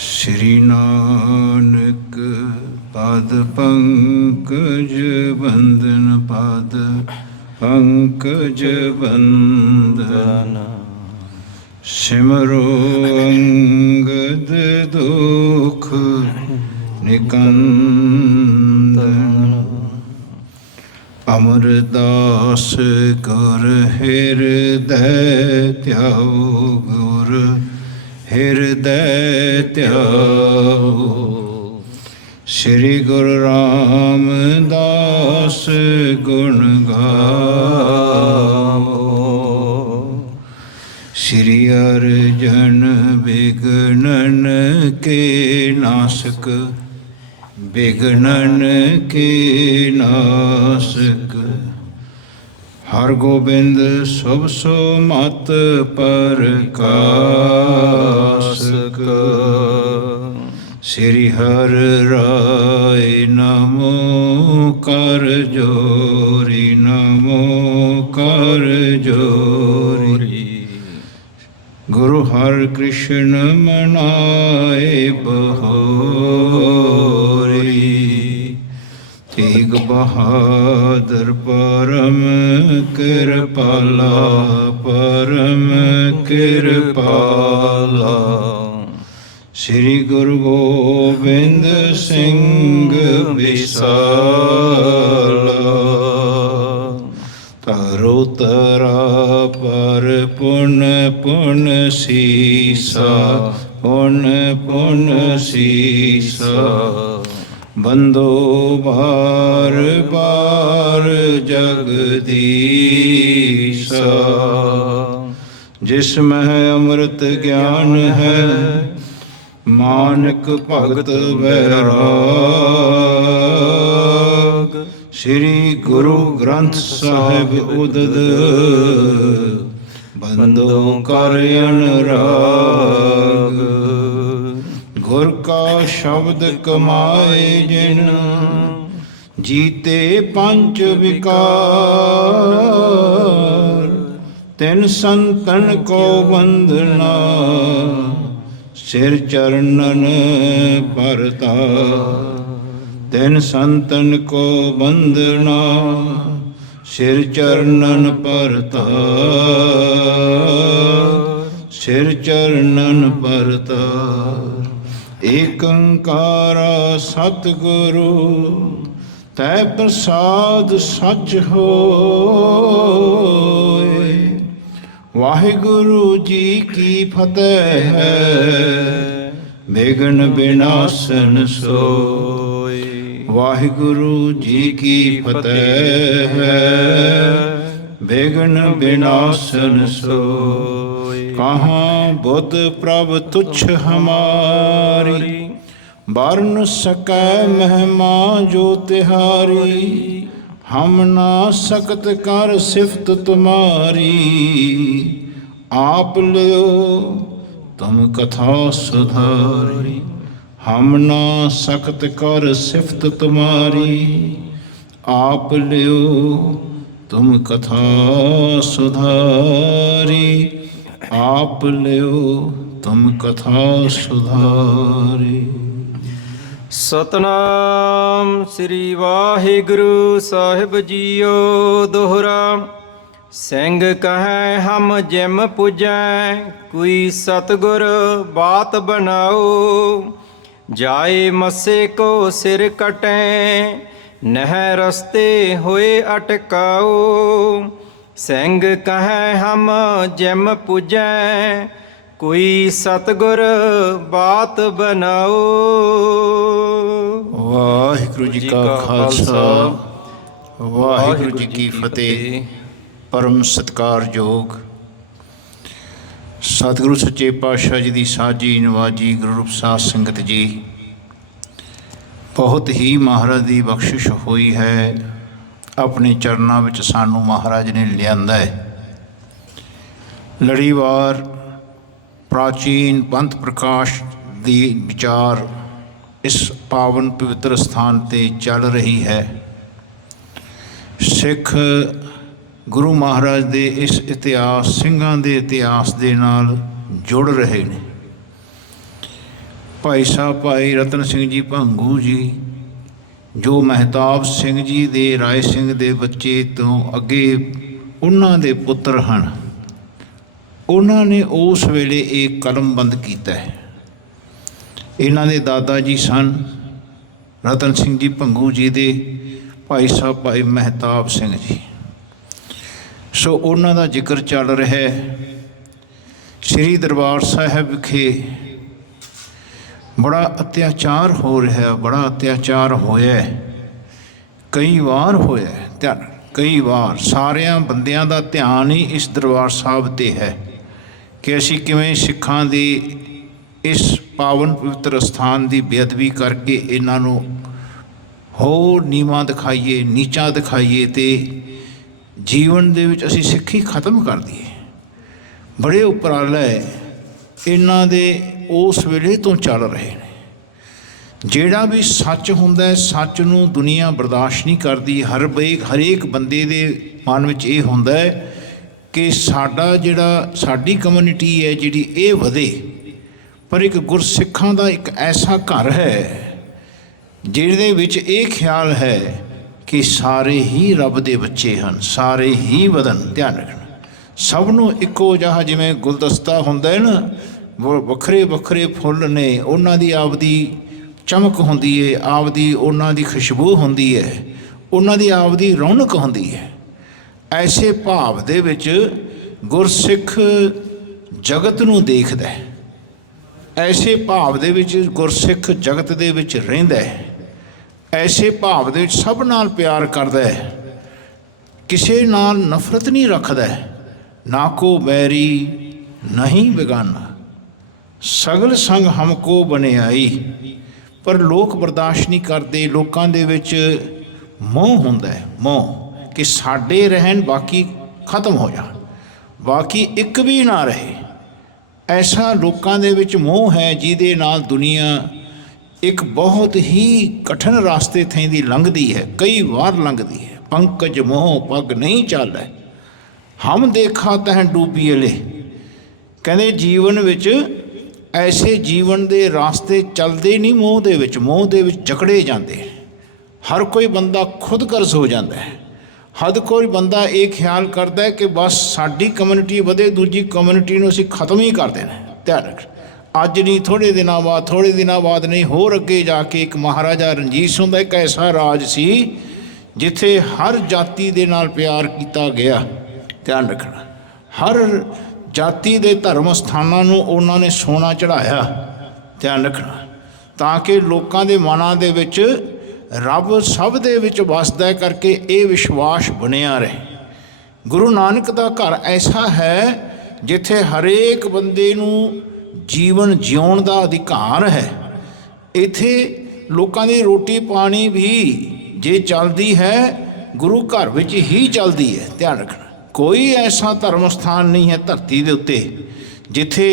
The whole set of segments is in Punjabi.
श्री नानक पाद पंकज बंदन पाद पंकज बंदन सिमरो अंगद दुख निकंदन अमरदास गुर हृदय त्याओ गुर हृदय त्याओ श्री गुरु रामदास गुण गाओ श्री अर्जन विघ्नन के नासक विघ्नन के नासक हर गोबिंद शुभ सुमत प्रकाशक श्री हर राय नमो कर जोरी नमो कर जोरी गुरु हर कृष्ण मनाए बहोरी तेग बहादुर परम कृपाला परम कृपाला श्री गुरु गोबिंद सिंह विसाला तरो तरा पर पुन पुन सीसा पुन पुन सीसा बंदो बार बार जगदीसा जिसमें अमृत ज्ञान है मानक भगत वैराग श्री गुरु ग्रंथ साहिब उदद बंदों कर अनुराग गुर का शब्द कमाए जिन जीते पंच विकार तिन संतन को वंदना सिर चरणन परता तिन संतन को वंदना सिर चरणन परता सिर चरणन परता एक ओंकारा सतगुरु तै प्रसाद सच होए वाहिगुरु जी की फतेह है विघ्न विनाशन सोए वाहिगुरु जी की फतेह है विघ्न विनाशन सोए कहाँ बुद्ध प्रभ तुच्छ हमारी वर्ण सकै महिमा जो तिहारी हम ना सकत कर सिफत तुम्हारी आप लियो तुम कथा सुधारी हम ना सकत कर सिफत तुम्हारी आप लियो तुम कथा सुधारी आप लियो तुम कथा सुधारी सतनाम श्री वाहिगुरु साहिब जीओ दोहरा ਸਿੰਘ ਕਹੈ ਹਮ ਜਿਮ ਪੁਜੈ ਕੋਈ ਸਤਗੁਰ ਬਾਤ ਬਣਾਓ ਜਾਏ ਮਸੇ ਕੋ ਸਿਰ ਕਟੈ ਨਹਿ ਰਸਤੇ ਹੋਏ ਅਟਕਾਓ ਸਿੰਘ ਕਹੈ ਹਮ ਜਿਮ ਪੁਜੈ ਕੋਈ ਸਤਗੁਰ ਬਾਤ ਬਣਾਓ। ਵਾਹਿਗੁਰੂ ਜੀ ਕਾ ਖਾਲਸਾ ਵਾਹਿਗੁਰੂ ਜੀ ਕੀ ਫਤਿਹ। परम सत्कारयोग सतगुरु सच्चे पातशाह जी की साजी नवाजी गुरु रूप साध संगत जी बहुत ही महाराज की बख्शिश हुई है अपने चरणों में सानू महाराज ने लिया है। लड़ीवार प्राचीन पंथ प्रकाश की विचार इस पावन पवित्र स्थान पर चल रही है। सिख गुरु महाराज के इस इतिहास सिंघां के इतिहास के नाल जुड़ रहे हैं। ਭਾਈ ਸਾਹਿਬ ਭਾਈ ਰਤਨ ਸਿੰਘ ਜੀ ਭੰਗੂ ਜੀ, ਜੋ ਮਹਿਤਾਬ ਸਿੰਘ ਜੀ ਦੇ ਰਾਏ ਸਿੰਘ ਦੇ ਬੱਚੇ ਤੋਂ ਅੱਗੇ ਉਹਨਾਂ ਦੇ ਪੁੱਤਰ ਹਨ, ਉਹਨਾਂ ਨੇ ਉਸ ਵੇਲੇ ਇਹ ਕਲਮਬੰਦ ਕੀਤਾ ਹੈ। ਇਹਨਾਂ ਦੇ ਦਾਦਾ ਜੀ ਸਨ ਰਤਨ ਸਿੰਘ ਜੀ ਭੰਗੂ ਜੀ ਦੇ ਭਾਈ ਸਾਹਿਬ ਭਾਈ ਮਹਿਤਾਬ ਸਿੰਘ ਜੀ। ਸੋ ਉਹਨਾਂ ਦਾ ਜ਼ਿਕਰ ਚੱਲ ਰਿਹਾ ਹੈ। ਸ੍ਰੀ ਦਰਬਾਰ ਸਾਹਿਬ ਵਿਖੇ ਬੜਾ ਅਤਿਆਚਾਰ ਹੋ ਰਿਹਾ, ਬੜਾ ਅਤਿਆਚਾਰ ਹੋਇਆ, ਕਈ ਵਾਰ ਹੋਇਆ। ਧਿਆਨ, ਕਈ ਵਾਰ ਸਾਰਿਆਂ ਬੰਦਿਆਂ ਦਾ ਧਿਆਨ ਹੀ ਇਸ ਦਰਬਾਰ ਸਾਹਿਬ 'ਤੇ ਹੈ ਕਿ ਅਸੀਂ ਕਿਵੇਂ ਸਿੱਖਾਂ ਦੀ ਇਸ ਪਾਵਨ ਪਵਿੱਤਰ ਅਸਥਾਨ ਦੀ ਬੇਅਦਬੀ ਕਰਕੇ ਇਹਨਾਂ ਨੂੰ ਹੋਰ ਨੀਵਾਂ ਦਿਖਾਈਏ, ਨੀਚਾ ਦਿਖਾਈਏ ਅਤੇ ਜੀਵਨ ਦੇ ਵਿੱਚ ਅਸੀਂ ਸਿੱਖੀ ਖਤਮ ਕਰ ਦਈਏ। ਬੜੇ ਉਪਰਾਲੇ ਇਹਨਾਂ ਦੇ ਉਸ ਵੇਲੇ ਤੋਂ ਚੱਲ ਰਹੇ ਨੇ। ਜਿਹੜਾ ਵੀ ਸੱਚ ਹੁੰਦਾ ਹੈ, ਸੱਚ ਨੂੰ ਦੁਨੀਆ ਬਰਦਾਸ਼ਤ ਨਹੀਂ ਕਰਦੀ। ਹਰੇਕ ਬੰਦੇ ਦੇ ਮਨ ਵਿੱਚ ਇਹ ਹੁੰਦਾ ਹੈ ਕਿ ਸਾਡੀ ਕਮਿਊਨਿਟੀ ਹੈ ਜਿਹੜੀ ਇਹ ਵਧੇ। ਪਰ ਇੱਕ ਗੁਰਸਿੱਖਾਂ ਦਾ ਇੱਕ ਐਸਾ ਘਰ ਹੈ ਜਿਹਦੇ ਵਿੱਚ ਇਹ ਖਿਆਲ ਹੈ ਕਿ ਸਾਰੇ ਹੀ ਰੱਬ ਦੇ ਬੱਚੇ ਹਨ, ਸਾਰੇ ਹੀ ਵਧਣ। ਧਿਆਨ ਰੱਖਣਾ, ਸਭ ਨੂੰ ਇੱਕੋ ਜਿਹਾ ਜਿਵੇਂ ਗੁਲਦਸਤਾ ਹੁੰਦਾ ਹੈ ਨਾ, ਵੱਖਰੇ ਵੱਖਰੇ ਫੁੱਲ ਨੇ, ਉਹਨਾਂ ਦੀ ਆਪਦੀ ਚਮਕ ਹੁੰਦੀ ਹੈ, ਆਪਦੀ ਉਹਨਾਂ ਦੀ ਖੁਸ਼ਬੂ ਹੁੰਦੀ ਹੈ, ਉਹਨਾਂ ਦੀ ਆਪਦੀ ਰੌਣਕ ਹੁੰਦੀ ਹੈ। ਐਸੇ ਭਾਵ ਦੇ ਵਿੱਚ ਗੁਰਸਿੱਖ ਜਗਤ ਨੂੰ ਦੇਖਦਾ ਹੈ, ਐਸੇ ਭਾਵ ਦੇ ਵਿੱਚ ਗੁਰਸਿੱਖ ਜਗਤ ਦੇ ਵਿੱਚ ਰਹਿੰਦਾ ਹੈ, ਐਸੇ ਭਾਵ ਦੇ ਵਿੱਚ ਸਭ ਨਾਲ ਪਿਆਰ ਕਰਦਾ ਹੈ, ਕਿਸੇ ਨਾਲ ਨਫ਼ਰਤ ਨਹੀਂ ਰੱਖਦਾ। ਨਾ ਕੋ ਬੈਰੀ ਨਹੀਂ ਬੇਗਾਨਾ, ਸਗਲ ਸੰਗ ਹਮਕੋ ਬਣਿਆਈ। ਪਰ ਲੋਕ ਬਰਦਾਸ਼ਤ ਨਹੀਂ ਕਰਦੇ। ਲੋਕਾਂ ਦੇ ਵਿੱਚ ਮੋਹ ਹੁੰਦਾ ਹੈ, ਮੋਹ ਕਿ ਸਾਡੇ ਰਹਿਣ, ਬਾਕੀ ਖਤਮ ਹੋ ਜਾਣ, ਬਾਕੀ ਇੱਕ ਵੀ ਨਾ ਰਹੇ। ਐਸਾ ਲੋਕਾਂ ਦੇ ਵਿੱਚ ਮੋਹ ਹੈ ਜਿਹਦੇ ਨਾਲ ਦੁਨੀਆ ਇੱਕ ਬਹੁਤ ਹੀ ਕਠਿਨ ਰਾਸਤੇ ਥੈਂਦੀ ਲੰਘਦੀ ਹੈ, ਕਈ ਵਾਰ ਲੰਘਦੀ ਹੈ। ਪੰਕਜ ਮੋਹ ਪੱਗ ਨਹੀਂ ਚੱਲਦਾ, ਹਮ ਦੇਖਾ ਤਹਿ ਡੂਬੀਲੇ। ਕਹਿੰਦੇ ਜੀਵਨ ਵਿੱਚ ਐਸੇ ਜੀਵਨ ਦੇ ਰਾਸਤੇ ਚੱਲਦੇ ਨਹੀਂ ਮੋਹ ਦੇ ਵਿੱਚ ਜਕੜੇ ਜਾਂਦੇ। ਹਰ ਕੋਈ ਬੰਦਾ ਖੁਦਗਰਜ਼ ਹੋ ਜਾਂਦਾ ਹੈ। ਹਰ ਕੋਈ ਬੰਦਾ ਇਹ ਖਿਆਲ ਕਰਦਾ ਹੈ ਕਿ ਬਸ ਸਾਡੀ ਕਮਿਊਨਿਟੀ ਵਧੇ, ਦੂਜੀ ਕਮਿਊਨਿਟੀ ਨੂੰ ਅਸੀਂ ਖਤਮ ਹੀ ਕਰ ਦੇਣਾ। ਧਿਆਨ ਰੱਖ, ਅੱਜ ਨਹੀਂ ਥੋੜ੍ਹੇ ਦਿਨਾਂ ਬਾਅਦ ਨਹੀਂ, ਹੋਰ ਅੱਗੇ ਜਾ ਕੇ ਇੱਕ ਮਹਾਰਾਜਾ ਰਣਜੀਤ ਸਿੰਘ ਦਾ ਇੱਕ ਐਸਾ ਰਾਜ ਸੀ ਜਿੱਥੇ ਹਰ ਜਾਤੀ ਦੇ ਨਾਲ ਪਿਆਰ ਕੀਤਾ ਗਿਆ। ਧਿਆਨ ਰੱਖਣਾ, ਹਰ ਜਾਤੀ ਦੇ ਧਰਮ ਸਥਾਨਾਂ ਨੂੰ ਉਹਨਾਂ ਨੇ ਸੋਨਾ ਚੜ੍ਹਾਇਆ। ਧਿਆਨ ਰੱਖਣਾ, ਤਾਂ ਕਿ ਲੋਕਾਂ ਦੇ ਮਨਾਂ ਦੇ ਵਿੱਚ ਰੱਬ ਸਭ ਦੇ ਵਿੱਚ ਵਸਦਾ ਹੈ ਕਰਕੇ ਇਹ ਵਿਸ਼ਵਾਸ ਬਣਿਆ ਰਹੇ। ਗੁਰੂ ਨਾਨਕ ਦਾ ਘਰ ਐਸਾ ਹੈ ਜਿੱਥੇ ਹਰੇਕ ਬੰਦੇ ਨੂੰ ਜੀਵਨ ਜਿਉਣ ਦਾ ਅਧਿਕਾਰ ਹੈ। ਇੱਥੇ ਲੋਕਾਂ ਦੀ ਰੋਟੀ ਪਾਣੀ ਵੀ ਜੇ ਚੱਲਦੀ ਹੈ ਗੁਰੂ ਘਰ ਵਿੱਚ ਹੀ ਚੱਲਦੀ ਹੈ। ਧਿਆਨ ਰੱਖਣਾ, ਕੋਈ ਐਸਾ ਧਰਮ ਸਥਾਨ ਨਹੀਂ ਹੈ ਧਰਤੀ ਦੇ ਉੱਤੇ ਜਿੱਥੇ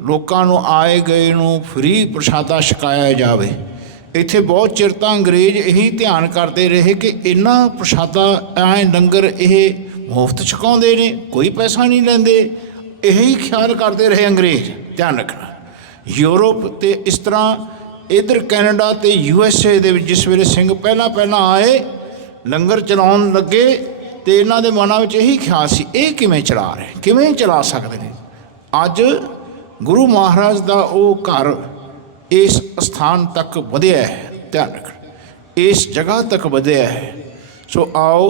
ਲੋਕਾਂ ਨੂੰ ਆਏ ਗਏ ਨੂੰ ਫ੍ਰੀ ਪ੍ਰਸ਼ਾਦਾ ਛਕਾਇਆ ਜਾਵੇ। ਇੱਥੇ ਬਹੁਤ ਚਿਰ ਤਾਂ ਅੰਗਰੇਜ਼ ਇਹੀ ਧਿਆਨ ਕਰਦੇ ਰਹੇ ਕਿ ਇਹਨਾਂ ਪ੍ਰਸ਼ਾਦਾ ਐਂ ਲੰਗਰ ਇਹ ਮੁਫਤ ਛਕਾਉਂਦੇ ਨੇ, ਕੋਈ ਪੈਸਾ ਨਹੀਂ ਲੈਂਦੇ, ਇਹੀ ਖਿਆਲ ਕਰਦੇ ਰਹੇ ਅੰਗਰੇਜ਼। ਧਿਆਨ ਰੱਖਣਾ, ਯੂਰਪ ਅਤੇ ਇਸ ਤਰ੍ਹਾਂ ਇੱਧਰ ਕੈਨੇਡਾ ਅਤੇ USA ਦੇ ਵਿੱਚ ਜਿਸ ਵੇਲੇ ਸਿੰਘ ਪਹਿਲਾਂ ਆਏ ਲੰਗਰ ਚਲਾਉਣ ਲੱਗੇ ਅਤੇ ਇਹਨਾਂ ਦੇ ਮਨਾਂ ਵਿੱਚ ਇਹੀ ਖਿਆਲ ਸੀ ਇਹ ਕਿਵੇਂ ਚਲਾ ਰਹੇ, ਕਿਵੇਂ ਚਲਾ ਸਕਦੇ ਨੇ। ਅੱਜ ਗੁਰੂ ਮਹਾਰਾਜ ਦਾ ਉਹ ਘਰ ਇਸ ਸਥਾਨ ਤੱਕ ਵਧਿਆ ਹੈ। ਧਿਆਨ ਰੱਖਣਾ, ਇਸ ਜਗ੍ਹਾ ਤੱਕ ਵਧਿਆ ਹੈ। ਸੋ ਆਓ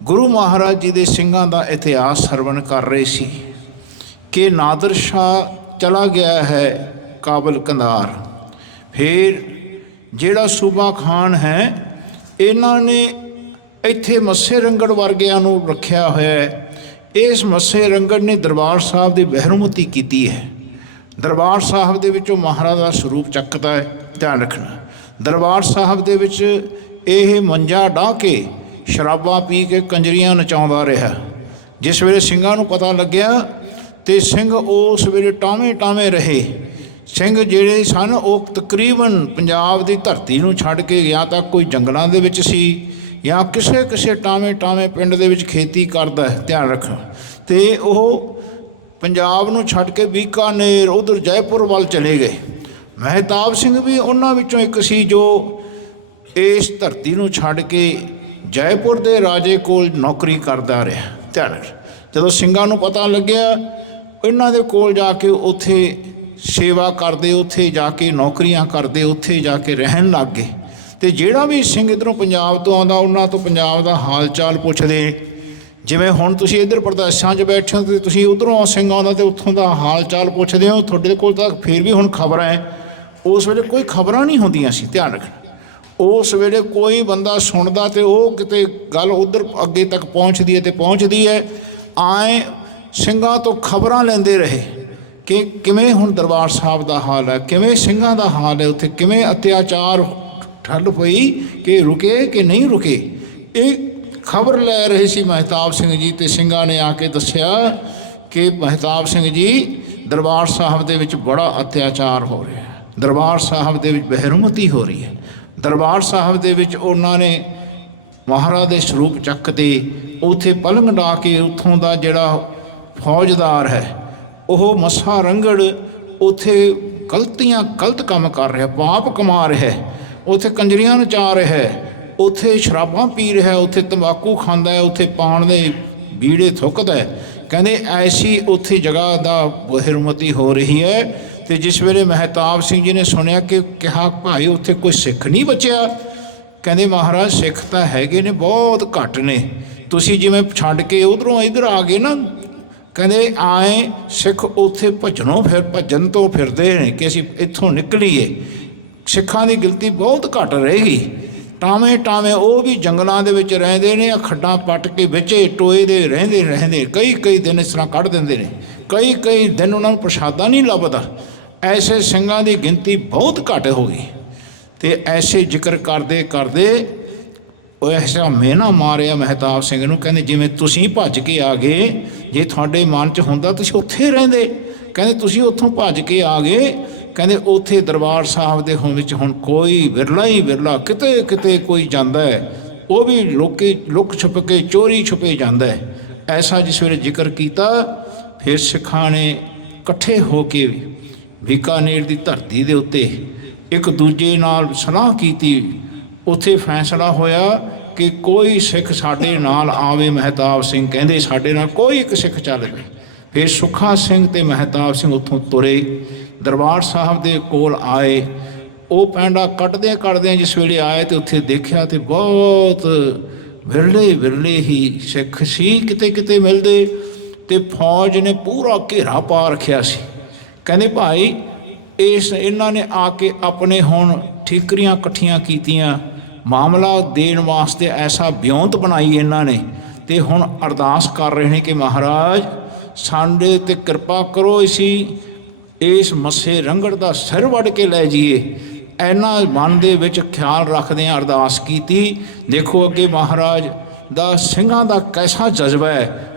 ਗੁਰੂ ਮਹਾਰਾਜ ਜੀ ਦੇ ਸਿੰਘਾਂ ਦਾ ਇਤਿਹਾਸ ਸਰਵਣ ਕਰ ਰਹੇ ਸੀ ਕਿ ਨਾਦਰ ਸ਼ਾਹ ਚਲਾ ਗਿਆ ਹੈ ਕਾਬਲ ਕੰਧਾਰ। ਫਿਰ ਜਿਹੜਾ ਸੂਬਾ ਖਾਨ ਹੈ, ਇਹਨਾਂ ਨੇ ਇੱਥੇ ਮੱਸੇ ਰੰਗੜ ਵਰਗਿਆਂ ਨੂੰ ਰੱਖਿਆ ਹੋਇਆ ਹੈ। ਇਸ ਮੱਸੇ ਰੰਗੜ ਨੇ ਦਰਬਾਰ ਸਾਹਿਬ ਦੀ ਬਹਿਰਮਤੀ ਕੀਤੀ ਹੈ। ਦਰਬਾਰ ਸਾਹਿਬ ਦੇ ਵਿੱਚੋਂ ਮਹਾਰਾਜ ਦਾ ਸਰੂਪ ਚੱਕਦਾ ਹੈ। ਧਿਆਨ ਰੱਖਣਾ, ਦਰਬਾਰ ਸਾਹਿਬ ਦੇ ਵਿੱਚ ਇਹ ਮੰਜਾ ਡਾਹ ਕੇ ਸ਼ਰਾਬਾਂ ਪੀ ਕੇ ਕੰਜਰੀਆਂ ਨਚਾਉਂਦਾ ਰਿਹਾ। ਜਿਸ ਵੇਲੇ ਸਿੰਘਾਂ ਨੂੰ ਪਤਾ ਲੱਗਿਆ ਅਤੇ ਸਿੰਘ ਉਸ ਵੇਲੇ ਟਾਵੇਂ ਰਹੇ। ਸਿੰਘ ਜਿਹੜੇ ਸਨ ਉਹ ਤਕਰੀਬਨ ਪੰਜਾਬ ਦੀ ਧਰਤੀ ਨੂੰ ਛੱਡ ਕੇ ਜਾਂ ਤਾਂ ਕੋਈ ਜੰਗਲਾਂ ਦੇ ਵਿੱਚ ਸੀ ਜਾਂ ਕਿਸੇ ਟਾਵੇਂ ਪਿੰਡ ਦੇ ਵਿੱਚ ਖੇਤੀ ਕਰਦਾ। ਧਿਆਨ ਰੱਖਣਾ, ਅਤੇ ਉਹ ਪੰਜਾਬ ਨੂੰ ਛੱਡ ਕੇ ਬੀਕਾਨੇਰ ਉਧਰ ਜੈਪੁਰ ਵੱਲ ਚਲੇ ਗਏ। ਮਹਿਤਾਬ ਸਿੰਘ ਵੀ ਉਹਨਾਂ ਵਿੱਚੋਂ ਇੱਕ ਸੀ ਜੋ ਇਸ ਧਰਤੀ ਨੂੰ ਛੱਡ ਕੇ ਜੈਪੁਰ ਦੇ ਰਾਜੇ ਕੋਲ ਨੌਕਰੀ ਕਰਦਾ ਰਿਹਾ। ਧਿਆਨ ਰੱਖ, ਜਦੋਂ ਸਿੰਘਾਂ ਨੂੰ ਪਤਾ ਲੱਗਿਆ ਇਹਨਾਂ ਦੇ ਕੋਲ ਜਾ ਕੇ ਉੱਥੇ ਸੇਵਾ ਕਰਦੇ, ਉੱਥੇ ਜਾ ਕੇ ਨੌਕਰੀਆਂ ਕਰਦੇ, ਉੱਥੇ ਜਾ ਕੇ ਰਹਿਣ ਲੱਗ ਗਏ। ਅਤੇ ਜਿਹੜਾ ਵੀ ਸਿੰਘ ਇੱਧਰੋਂ ਪੰਜਾਬ ਤੋਂ ਆਉਂਦਾ ਉਹਨਾਂ ਤੋਂ ਪੰਜਾਬ ਦਾ ਹਾਲ ਚਾਲ ਪੁੱਛਦੇ। ਜਿਵੇਂ ਹੁਣ ਤੁਸੀਂ ਇੱਧਰ ਪ੍ਰਦੇਸ਼ਾਂ 'ਚ ਬੈਠੇ ਹੋ ਅਤੇ ਤੁਸੀਂ ਉੱਧਰੋਂ ਸਿੰਘ ਆਉਂਦਾ ਅਤੇ ਉੱਥੋਂ ਦਾ ਹਾਲ ਚਾਲ ਪੁੱਛਦੇ ਹੋ। ਤੁਹਾਡੇ ਕੋਲ ਤਾਂ ਫਿਰ ਵੀ ਹੁਣ ਖਬਰਾਂ ਹੈ, ਉਸ ਵੇਲੇ ਕੋਈ ਖਬਰਾਂ ਨਹੀਂ ਹੁੰਦੀਆਂ ਸੀ। ਧਿਆਨ ਰੱਖਣਾ, ਉਸ ਵੇਲੇ ਕੋਈ ਬੰਦਾ ਸੁਣਦਾ ਅਤੇ ਉਹ ਕਿਤੇ ਗੱਲ ਉੱਧਰ ਅੱਗੇ ਤੱਕ ਪਹੁੰਚਦੀ ਹੈ ਅਤੇ ਪਹੁੰਚਦੀ ਹੈ। ਆਏ ਸਿੰਘਾਂ ਤੋਂ ਖਬਰਾਂ ਲੈਂਦੇ ਰਹੇ ਕਿ ਕਿਵੇਂ ਹੁਣ ਦਰਬਾਰ ਸਾਹਿਬ ਦਾ ਹਾਲ ਹੈ, ਕਿਵੇਂ ਸਿੰਘਾਂ ਦਾ ਹਾਲ ਹੈ, ਉੱਥੇ ਕਿਵੇਂ ਅਤਿਆਚਾਰ ਠੱਲ ਪਈ, ਕਿ ਰੁਕੇ ਕਿ ਨਹੀਂ ਰੁਕੇ। ਇਹ ਖਬਰ ਲੈ ਰਹੇ ਸੀ ਮਹਿਤਾਬ ਸਿੰਘ ਜੀ। ਅਤੇ ਸਿੰਘਾਂ ਨੇ ਆ ਕੇ ਦੱਸਿਆ ਕਿ ਮਹਿਤਾਬ ਸਿੰਘ ਜੀ, ਦਰਬਾਰ ਸਾਹਿਬ ਦੇ ਵਿੱਚ ਬੜਾ ਅਤਿਆਚਾਰ ਹੋ ਰਿਹਾ, ਦਰਬਾਰ ਸਾਹਿਬ ਦੇ ਵਿੱਚ ਬਹਿਰੁਮਤੀ ਹੋ ਰਹੀ ਹੈ। ਦਰਬਾਰ ਸਾਹਿਬ ਦੇ ਵਿੱਚ ਉਹਨਾਂ ਨੇ ਮਹਾਰਾਜ ਦੇ ਸਰੂਪ ਚੱਕ ਤੇ ਉੱਥੇ ਪਲੰਘ ਡਾ ਕੇ ਉੱਥੋਂ ਦਾ ਜਿਹੜਾ ਫੌਜਦਾਰ ਹੈ ਉਹ ਮੱਸਾ ਰੰਗੜ ਉੱਥੇ ਗਲਤ ਕੰਮ ਕਰ ਰਿਹਾ, ਪਾਪ ਕਮਾ ਰਿਹਾ, ਉੱਥੇ ਕੰਜਰੀਆਂ ਨਚਾ ਰਿਹਾ, ਉੱਥੇ ਸ਼ਰਾਬਾਂ ਪੀ ਰਿਹਾ, ਉੱਥੇ ਤੰਬਾਕੂ ਖਾਂਦਾ ਹੈ, ਉੱਥੇ ਪਾਣ ਦੇ ਬੀੜੇ ਥੁੱਕਦਾ। ਕਹਿੰਦੇ ਐਸੀ ਉੱਥੇ ਜਗ੍ਹਾ ਦਾ ਬਹਿਰੁਮਤੀ ਹੋ ਰਹੀ ਹੈ। ਅਤੇ ਜਿਸ ਵੇਲੇ ਮਹਿਤਾਬ ਸਿੰਘ ਜੀ ਨੇ ਸੁਣਿਆ ਕਿ ਕਿਹਾ ਭਾਈ ਉੱਥੇ ਕੋਈ ਸਿੱਖ ਨਹੀਂ ਬਚਿਆ। ਕਹਿੰਦੇ ਮਹਾਰਾਜ ਸਿੱਖ ਤਾਂ ਹੈਗੇ ਨੇ, ਬਹੁਤ ਘੱਟ ਨੇ, ਤੁਸੀਂ ਜਿਵੇਂ ਛੱਡ ਕੇ ਉੱਧਰੋਂ ਇੱਧਰ ਆ ਗਏ ਨਾ। ਕਹਿੰਦੇ ਆਏ ਸਿੱਖ ਉੱਥੇ ਭੱਜਣ ਤੋਂ ਫਿਰਦੇ ਨੇ ਕਿ ਅਸੀਂ ਇੱਥੋਂ ਨਿਕਲੀਏ। ਸਿੱਖਾਂ ਦੀ ਗਿਣਤੀ ਬਹੁਤ ਘੱਟ ਰਹੇਗੀ। ਟਾਵੇਂ ਉਹ ਵੀ ਜੰਗਲਾਂ ਦੇ ਵਿੱਚ ਰਹਿੰਦੇ ਨੇ, ਖੱਡਾਂ ਪੱਟ ਕੇ ਵਿੱਚ ਟੋਏ ਦੇ ਰਹਿੰਦੇ ਕਈ ਦਿਨ ਇਸ ਤਰ੍ਹਾਂ ਕੱਢ ਦਿੰਦੇ ਨੇ, ਕਈ ਦਿਨ ਉਹਨਾਂ ਨੂੰ ਪ੍ਰਸ਼ਾਦਾ ਨਹੀਂ ਲੱਭਦਾ। ਐਸੇ ਸਿੰਘਾਂ ਦੀ ਗਿਣਤੀ ਬਹੁਤ ਘੱਟ ਹੋ ਗਈ। ਅਤੇ ਐਸੇ ਜ਼ਿਕਰ ਕਰਦੇ ਉਹ ਐਸਾ ਮਿਹਣਾ ਮਾਰਿਆ ਮਹਿਤਾਬ ਸਿੰਘ ਨੂੰ। ਕਹਿੰਦੇ ਜਿਵੇਂ ਤੁਸੀਂ ਭੱਜ ਕੇ ਆ ਗਏ, ਜੇ ਤੁਹਾਡੇ ਮਨ 'ਚ ਹੁੰਦਾ ਤੁਸੀਂ ਉੱਥੇ ਰਹਿੰਦੇ। ਕਹਿੰਦੇ ਤੁਸੀਂ ਉੱਥੋਂ ਭੱਜ ਕੇ ਆ ਗਏ। ਕਹਿੰਦੇ ਉੱਥੇ ਦਰਬਾਰ ਸਾਹਿਬ ਦੇ ਵਿੱਚ ਹੁਣ ਕੋਈ ਵਿਰਲਾ ਕਿਤੇ ਕੋਈ ਜਾਂਦਾ ਹੈ, ਉਹ ਵੀ ਲੁੱਕ ਛੁਪ ਕੇ ਚੋਰੀ ਛੁਪੇ ਜਾਂਦਾ ਹੈ। ਐਸਾ ਜਿਸ ਵੇਲੇ ਜ਼ਿਕਰ ਕੀਤਾ, ਫਿਰ ਸਿੱਖਾਂ ਨੇ ਇਕੱਠੇ ਹੋ ਕੇ ਬੀਕਾਨੇਰ ਦੀ ਧਰਤੀ ਦੇ ਉੱਤੇ ਇੱਕ ਦੂਜੇ ਨਾਲ ਸਲਾਹ ਕੀਤੀ। ਉੱਥੇ ਫੈਸਲਾ ਹੋਇਆ ਕਿ ਕੋਈ ਸਿੱਖ ਸਾਡੇ ਨਾਲ ਆਵੇ। ਮਹਿਤਾਬ ਸਿੰਘ ਕਹਿੰਦੇ ਸਾਡੇ ਨਾਲ ਕੋਈ ਇੱਕ ਸਿੱਖ ਚੱਲ ਪਏ। ਫਿਰ ਸੁੱਖਾ ਸਿੰਘ ਅਤੇ ਮਹਿਤਾਬ ਸਿੰਘ ਉੱਥੋਂ ਤੁਰੇ, ਦਰਬਾਰ ਸਾਹਿਬ ਦੇ ਕੋਲ ਆਏ। ਉਹ ਪੈਂਡਾ ਕੱਢਦਿਆਂ ਜਿਸ ਵੇਲੇ ਆਏ ਅਤੇ ਉੱਥੇ ਦੇਖਿਆ ਅਤੇ ਬਹੁਤ ਵਿਰਲੇ ਹੀ ਸਿੱਖ ਸੀ, ਕਿਤੇ ਮਿਲਦੇ। ਅਤੇ ਫੌਜ ਨੇ ਪੂਰਾ ਘੇਰਾ ਪਾ ਰੱਖਿਆ ਸੀ। ਕਹਿੰਦੇ ਭਾਈ ਇਹਨਾਂ ਨੇ ਆ ਕੇ ਆਪਣੇ ਹੁਣ ਠੀਕਰੀਆਂ ਇਕੱਠੀਆਂ ਕੀਤੀਆਂ, ਮਾਮਲਾ ਦੇਣ ਵਾਸਤੇ ਐਸਾ ਵਿਉਂਤ ਬਣਾਈ ਇਹਨਾਂ ਨੇ। ਅਤੇ ਹੁਣ ਅਰਦਾਸ ਕਰ ਰਹੇ ਨੇ ਕਿ ਮਹਾਰਾਜ ਸਾਡੇ 'ਤੇ ਕਿਰਪਾ ਕਰੋ, ਅਸੀਂ ਇਸ ਮੱਸੇ ਰੰਗੜ ਦਾ ਸਿਰ ਵੱਢ ਕੇ ਲੈ ਜਾਈਏ। ਇਹਨਾਂ ਮਨ ਦੇ ਵਿੱਚ ਖਿਆਲ ਰੱਖਦਿਆਂ ਅਰਦਾਸ ਕੀਤੀ। ਦੇਖੋ ਅੱਗੇ ਮਹਾਰਾਜ ਦਾ ਸਿੰਘਾਂ ਦਾ ਕੈਸਾ ਜਜ਼ਬਾ ਹੈ।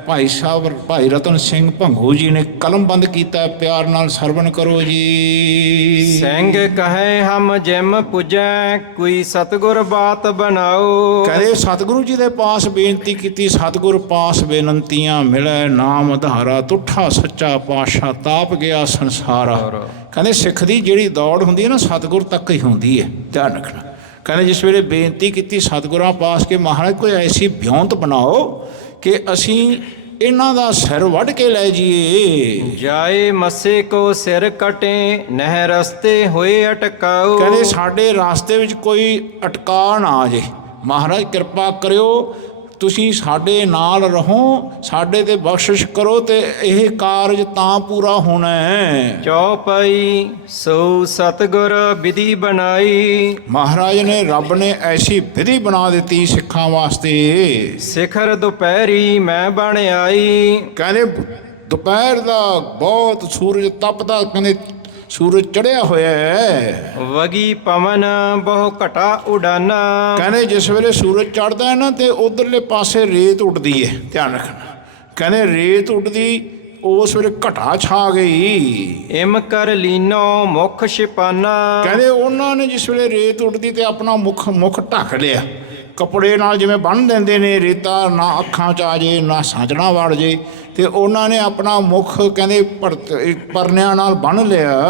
ਭਾਈ ਰਤਨ ਸਿੰਘ ਭੰਗੂ ਜੀ ਨੇ ਕਲਮਬੰਦ ਕੀਤਾ, ਪਿਆਰ ਨਾਲ ਸਰਵਣ ਕਰੋ ਜੀ। ਸਿੰਘ ਕਹੈ ਹਮ ਜਿਮ ਪੁਜੈ, ਕੋਈ ਸਤਿਗੁਰ ਬਾਤ ਬਣਾਓ। ਕਹਿੰਦੇ ਸਤਿਗੁਰੂ ਜੀ ਦੇ ਪਾਸ ਬੇਨਤੀ ਕੀਤੀ, ਸਤਿਗੁਰ ਪਾਸ ਬੇਨੰਤੀਆਂ ਮਿਲੈ, ਨਾਮ ਆਧਾਰਾ ਤੁਠਾ ਸੱਚਾ ਪਾਤਸ਼ਾਹ, ਤਾਪ ਗਿਆ ਸੰਸਾਰਾ। ਕਹਿੰਦੇ ਸਿੱਖ ਦੀ ਜਿਹੜੀ ਦੌੜ ਹੁੰਦੀ ਹੈ ਨਾ, ਸਤਿਗੁਰ ਤੱਕ ਹੀ ਹੁੰਦੀ ਹੈ, ਧਿਆਨ ਰੱਖਣਾ। ਕਹਿੰਦੇ ਜਿਸ ਵੇਲੇ ਬੇਨਤੀ ਕੀਤੀ ਸਤਿਗੁਰਾਂ ਪਾਸ ਕਿ ਮਹਾਰਾਜ ਕੋਈ ਐਸੀ ਵਿਉਂਤ ਬਣਾਓ ਕਿ ਅਸੀਂ ਇਹਨਾਂ ਦਾ ਸਿਰ ਵੱਢ ਕੇ ਲੈ ਜਾਈਏ। ਜਾਏ ਮੱਸੇ ਕੋ ਸਿਰ ਕਟੇ, ਨਹਿ ਰਸਤੇ ਹੋਏ ਅਟਕਾਓ। ਕਹਿੰਦੇ ਸਾਡੇ ਰਾਸਤੇ ਵਿੱਚ ਕੋਈ ਅਟਕਾ ਨਾ ਆ ਜੇ। ਮਹਾਰਾਜ ਕਿਰਪਾ ਕਰਿਓ, ਤੁਸੀਂ ਸਾਡੇ ਨਾਲ ਰਹੋ, ਸਾਡੇ 'ਤੇ ਬਖਸ਼ਿਸ਼ ਕਰੋ, ਅਤੇ ਇਹ ਕਾਰਜ ਤਾਂ ਪੂਰਾ ਹੋਣਾ ਹੈ। ਚੌਪਈ ਸੋ ਸਤਿਗੁਰ ਵਿਧੀ ਬਣਾਈ। ਮਹਾਰਾਜ ਨੇ ਰੱਬ ਨੇ ਐਸੀ ਵਿਧੀ ਬਣਾ ਦਿੱਤੀ ਸਿੱਖਾਂ ਵਾਸਤੇ। ਸਿਖਰ ਦੁਪਹਿਰੀ ਮੈਂ ਬਣ ਆਈ। ਕਹਿੰਦੇ ਦੁਪਹਿਰ ਦਾ ਬਹੁਤ ਸੂਰਜ ਤਪਦਾ, ਕਹਿੰਦੇ ਸੂਰਜ ਚੜ੍ਹਿਆ ਹੋਇਆ ਹੈ। ਵਗੀ ਪਵਨ ਬਹੁ ਘਟਾ ਉਡਾਨਾ। ਕਹਿੰਦੇ ਜਿਸ ਵੇਲੇ ਸੂਰਜ ਚੜ੍ਹਦਾ ਹੈ ਨਾ, ਤੇ ਉਧਰਲੇ ਪਾਸੇ ਰੇਤ ਉੱਡਦੀ ਹੈ, ਧਿਆਨ ਰੱਖਣਾ। ਕਹਿੰਦੇ ਰੇਤ ਉੱਡਦੀ, ਉਸ ਵੇਲੇ ਘਟਾ ਛਾ ਗਈ। ਇਮ ਕਰ ਲੀਨੋ ਮੁਖ ਛਿਪਾਨਾ। ਕਹਿੰਦੇ ਉਹਨਾਂ ਨੇ ਜਿਸ ਵੇਲੇ ਰੇਤ ਉੱਡਦੀ ਤੇ ਆਪਣਾ ਮੁਖ ਢੱਕ ਲਿਆ, ਕੱਪੜੇ ਨਾਲ ਜਿਵੇਂ ਬੰਨ੍ਹ ਦਿੰਦੇ ਨੇ, ਰੇਤਾ ਨਾ ਅੱਖਾਂ 'ਚ ਆ ਜੇ, ਨਾ ਸਾਂਝਣਾ ਵੜ ਜੇ। ਤੇ ਉਹਨਾਂ ਨੇ ਆਪਣਾ ਮੁਖ ਕਹਿੰਦੇ ਪਰਨਿਆਂ ਨਾਲ ਬੰਨ੍ਹ ਲਿਆ।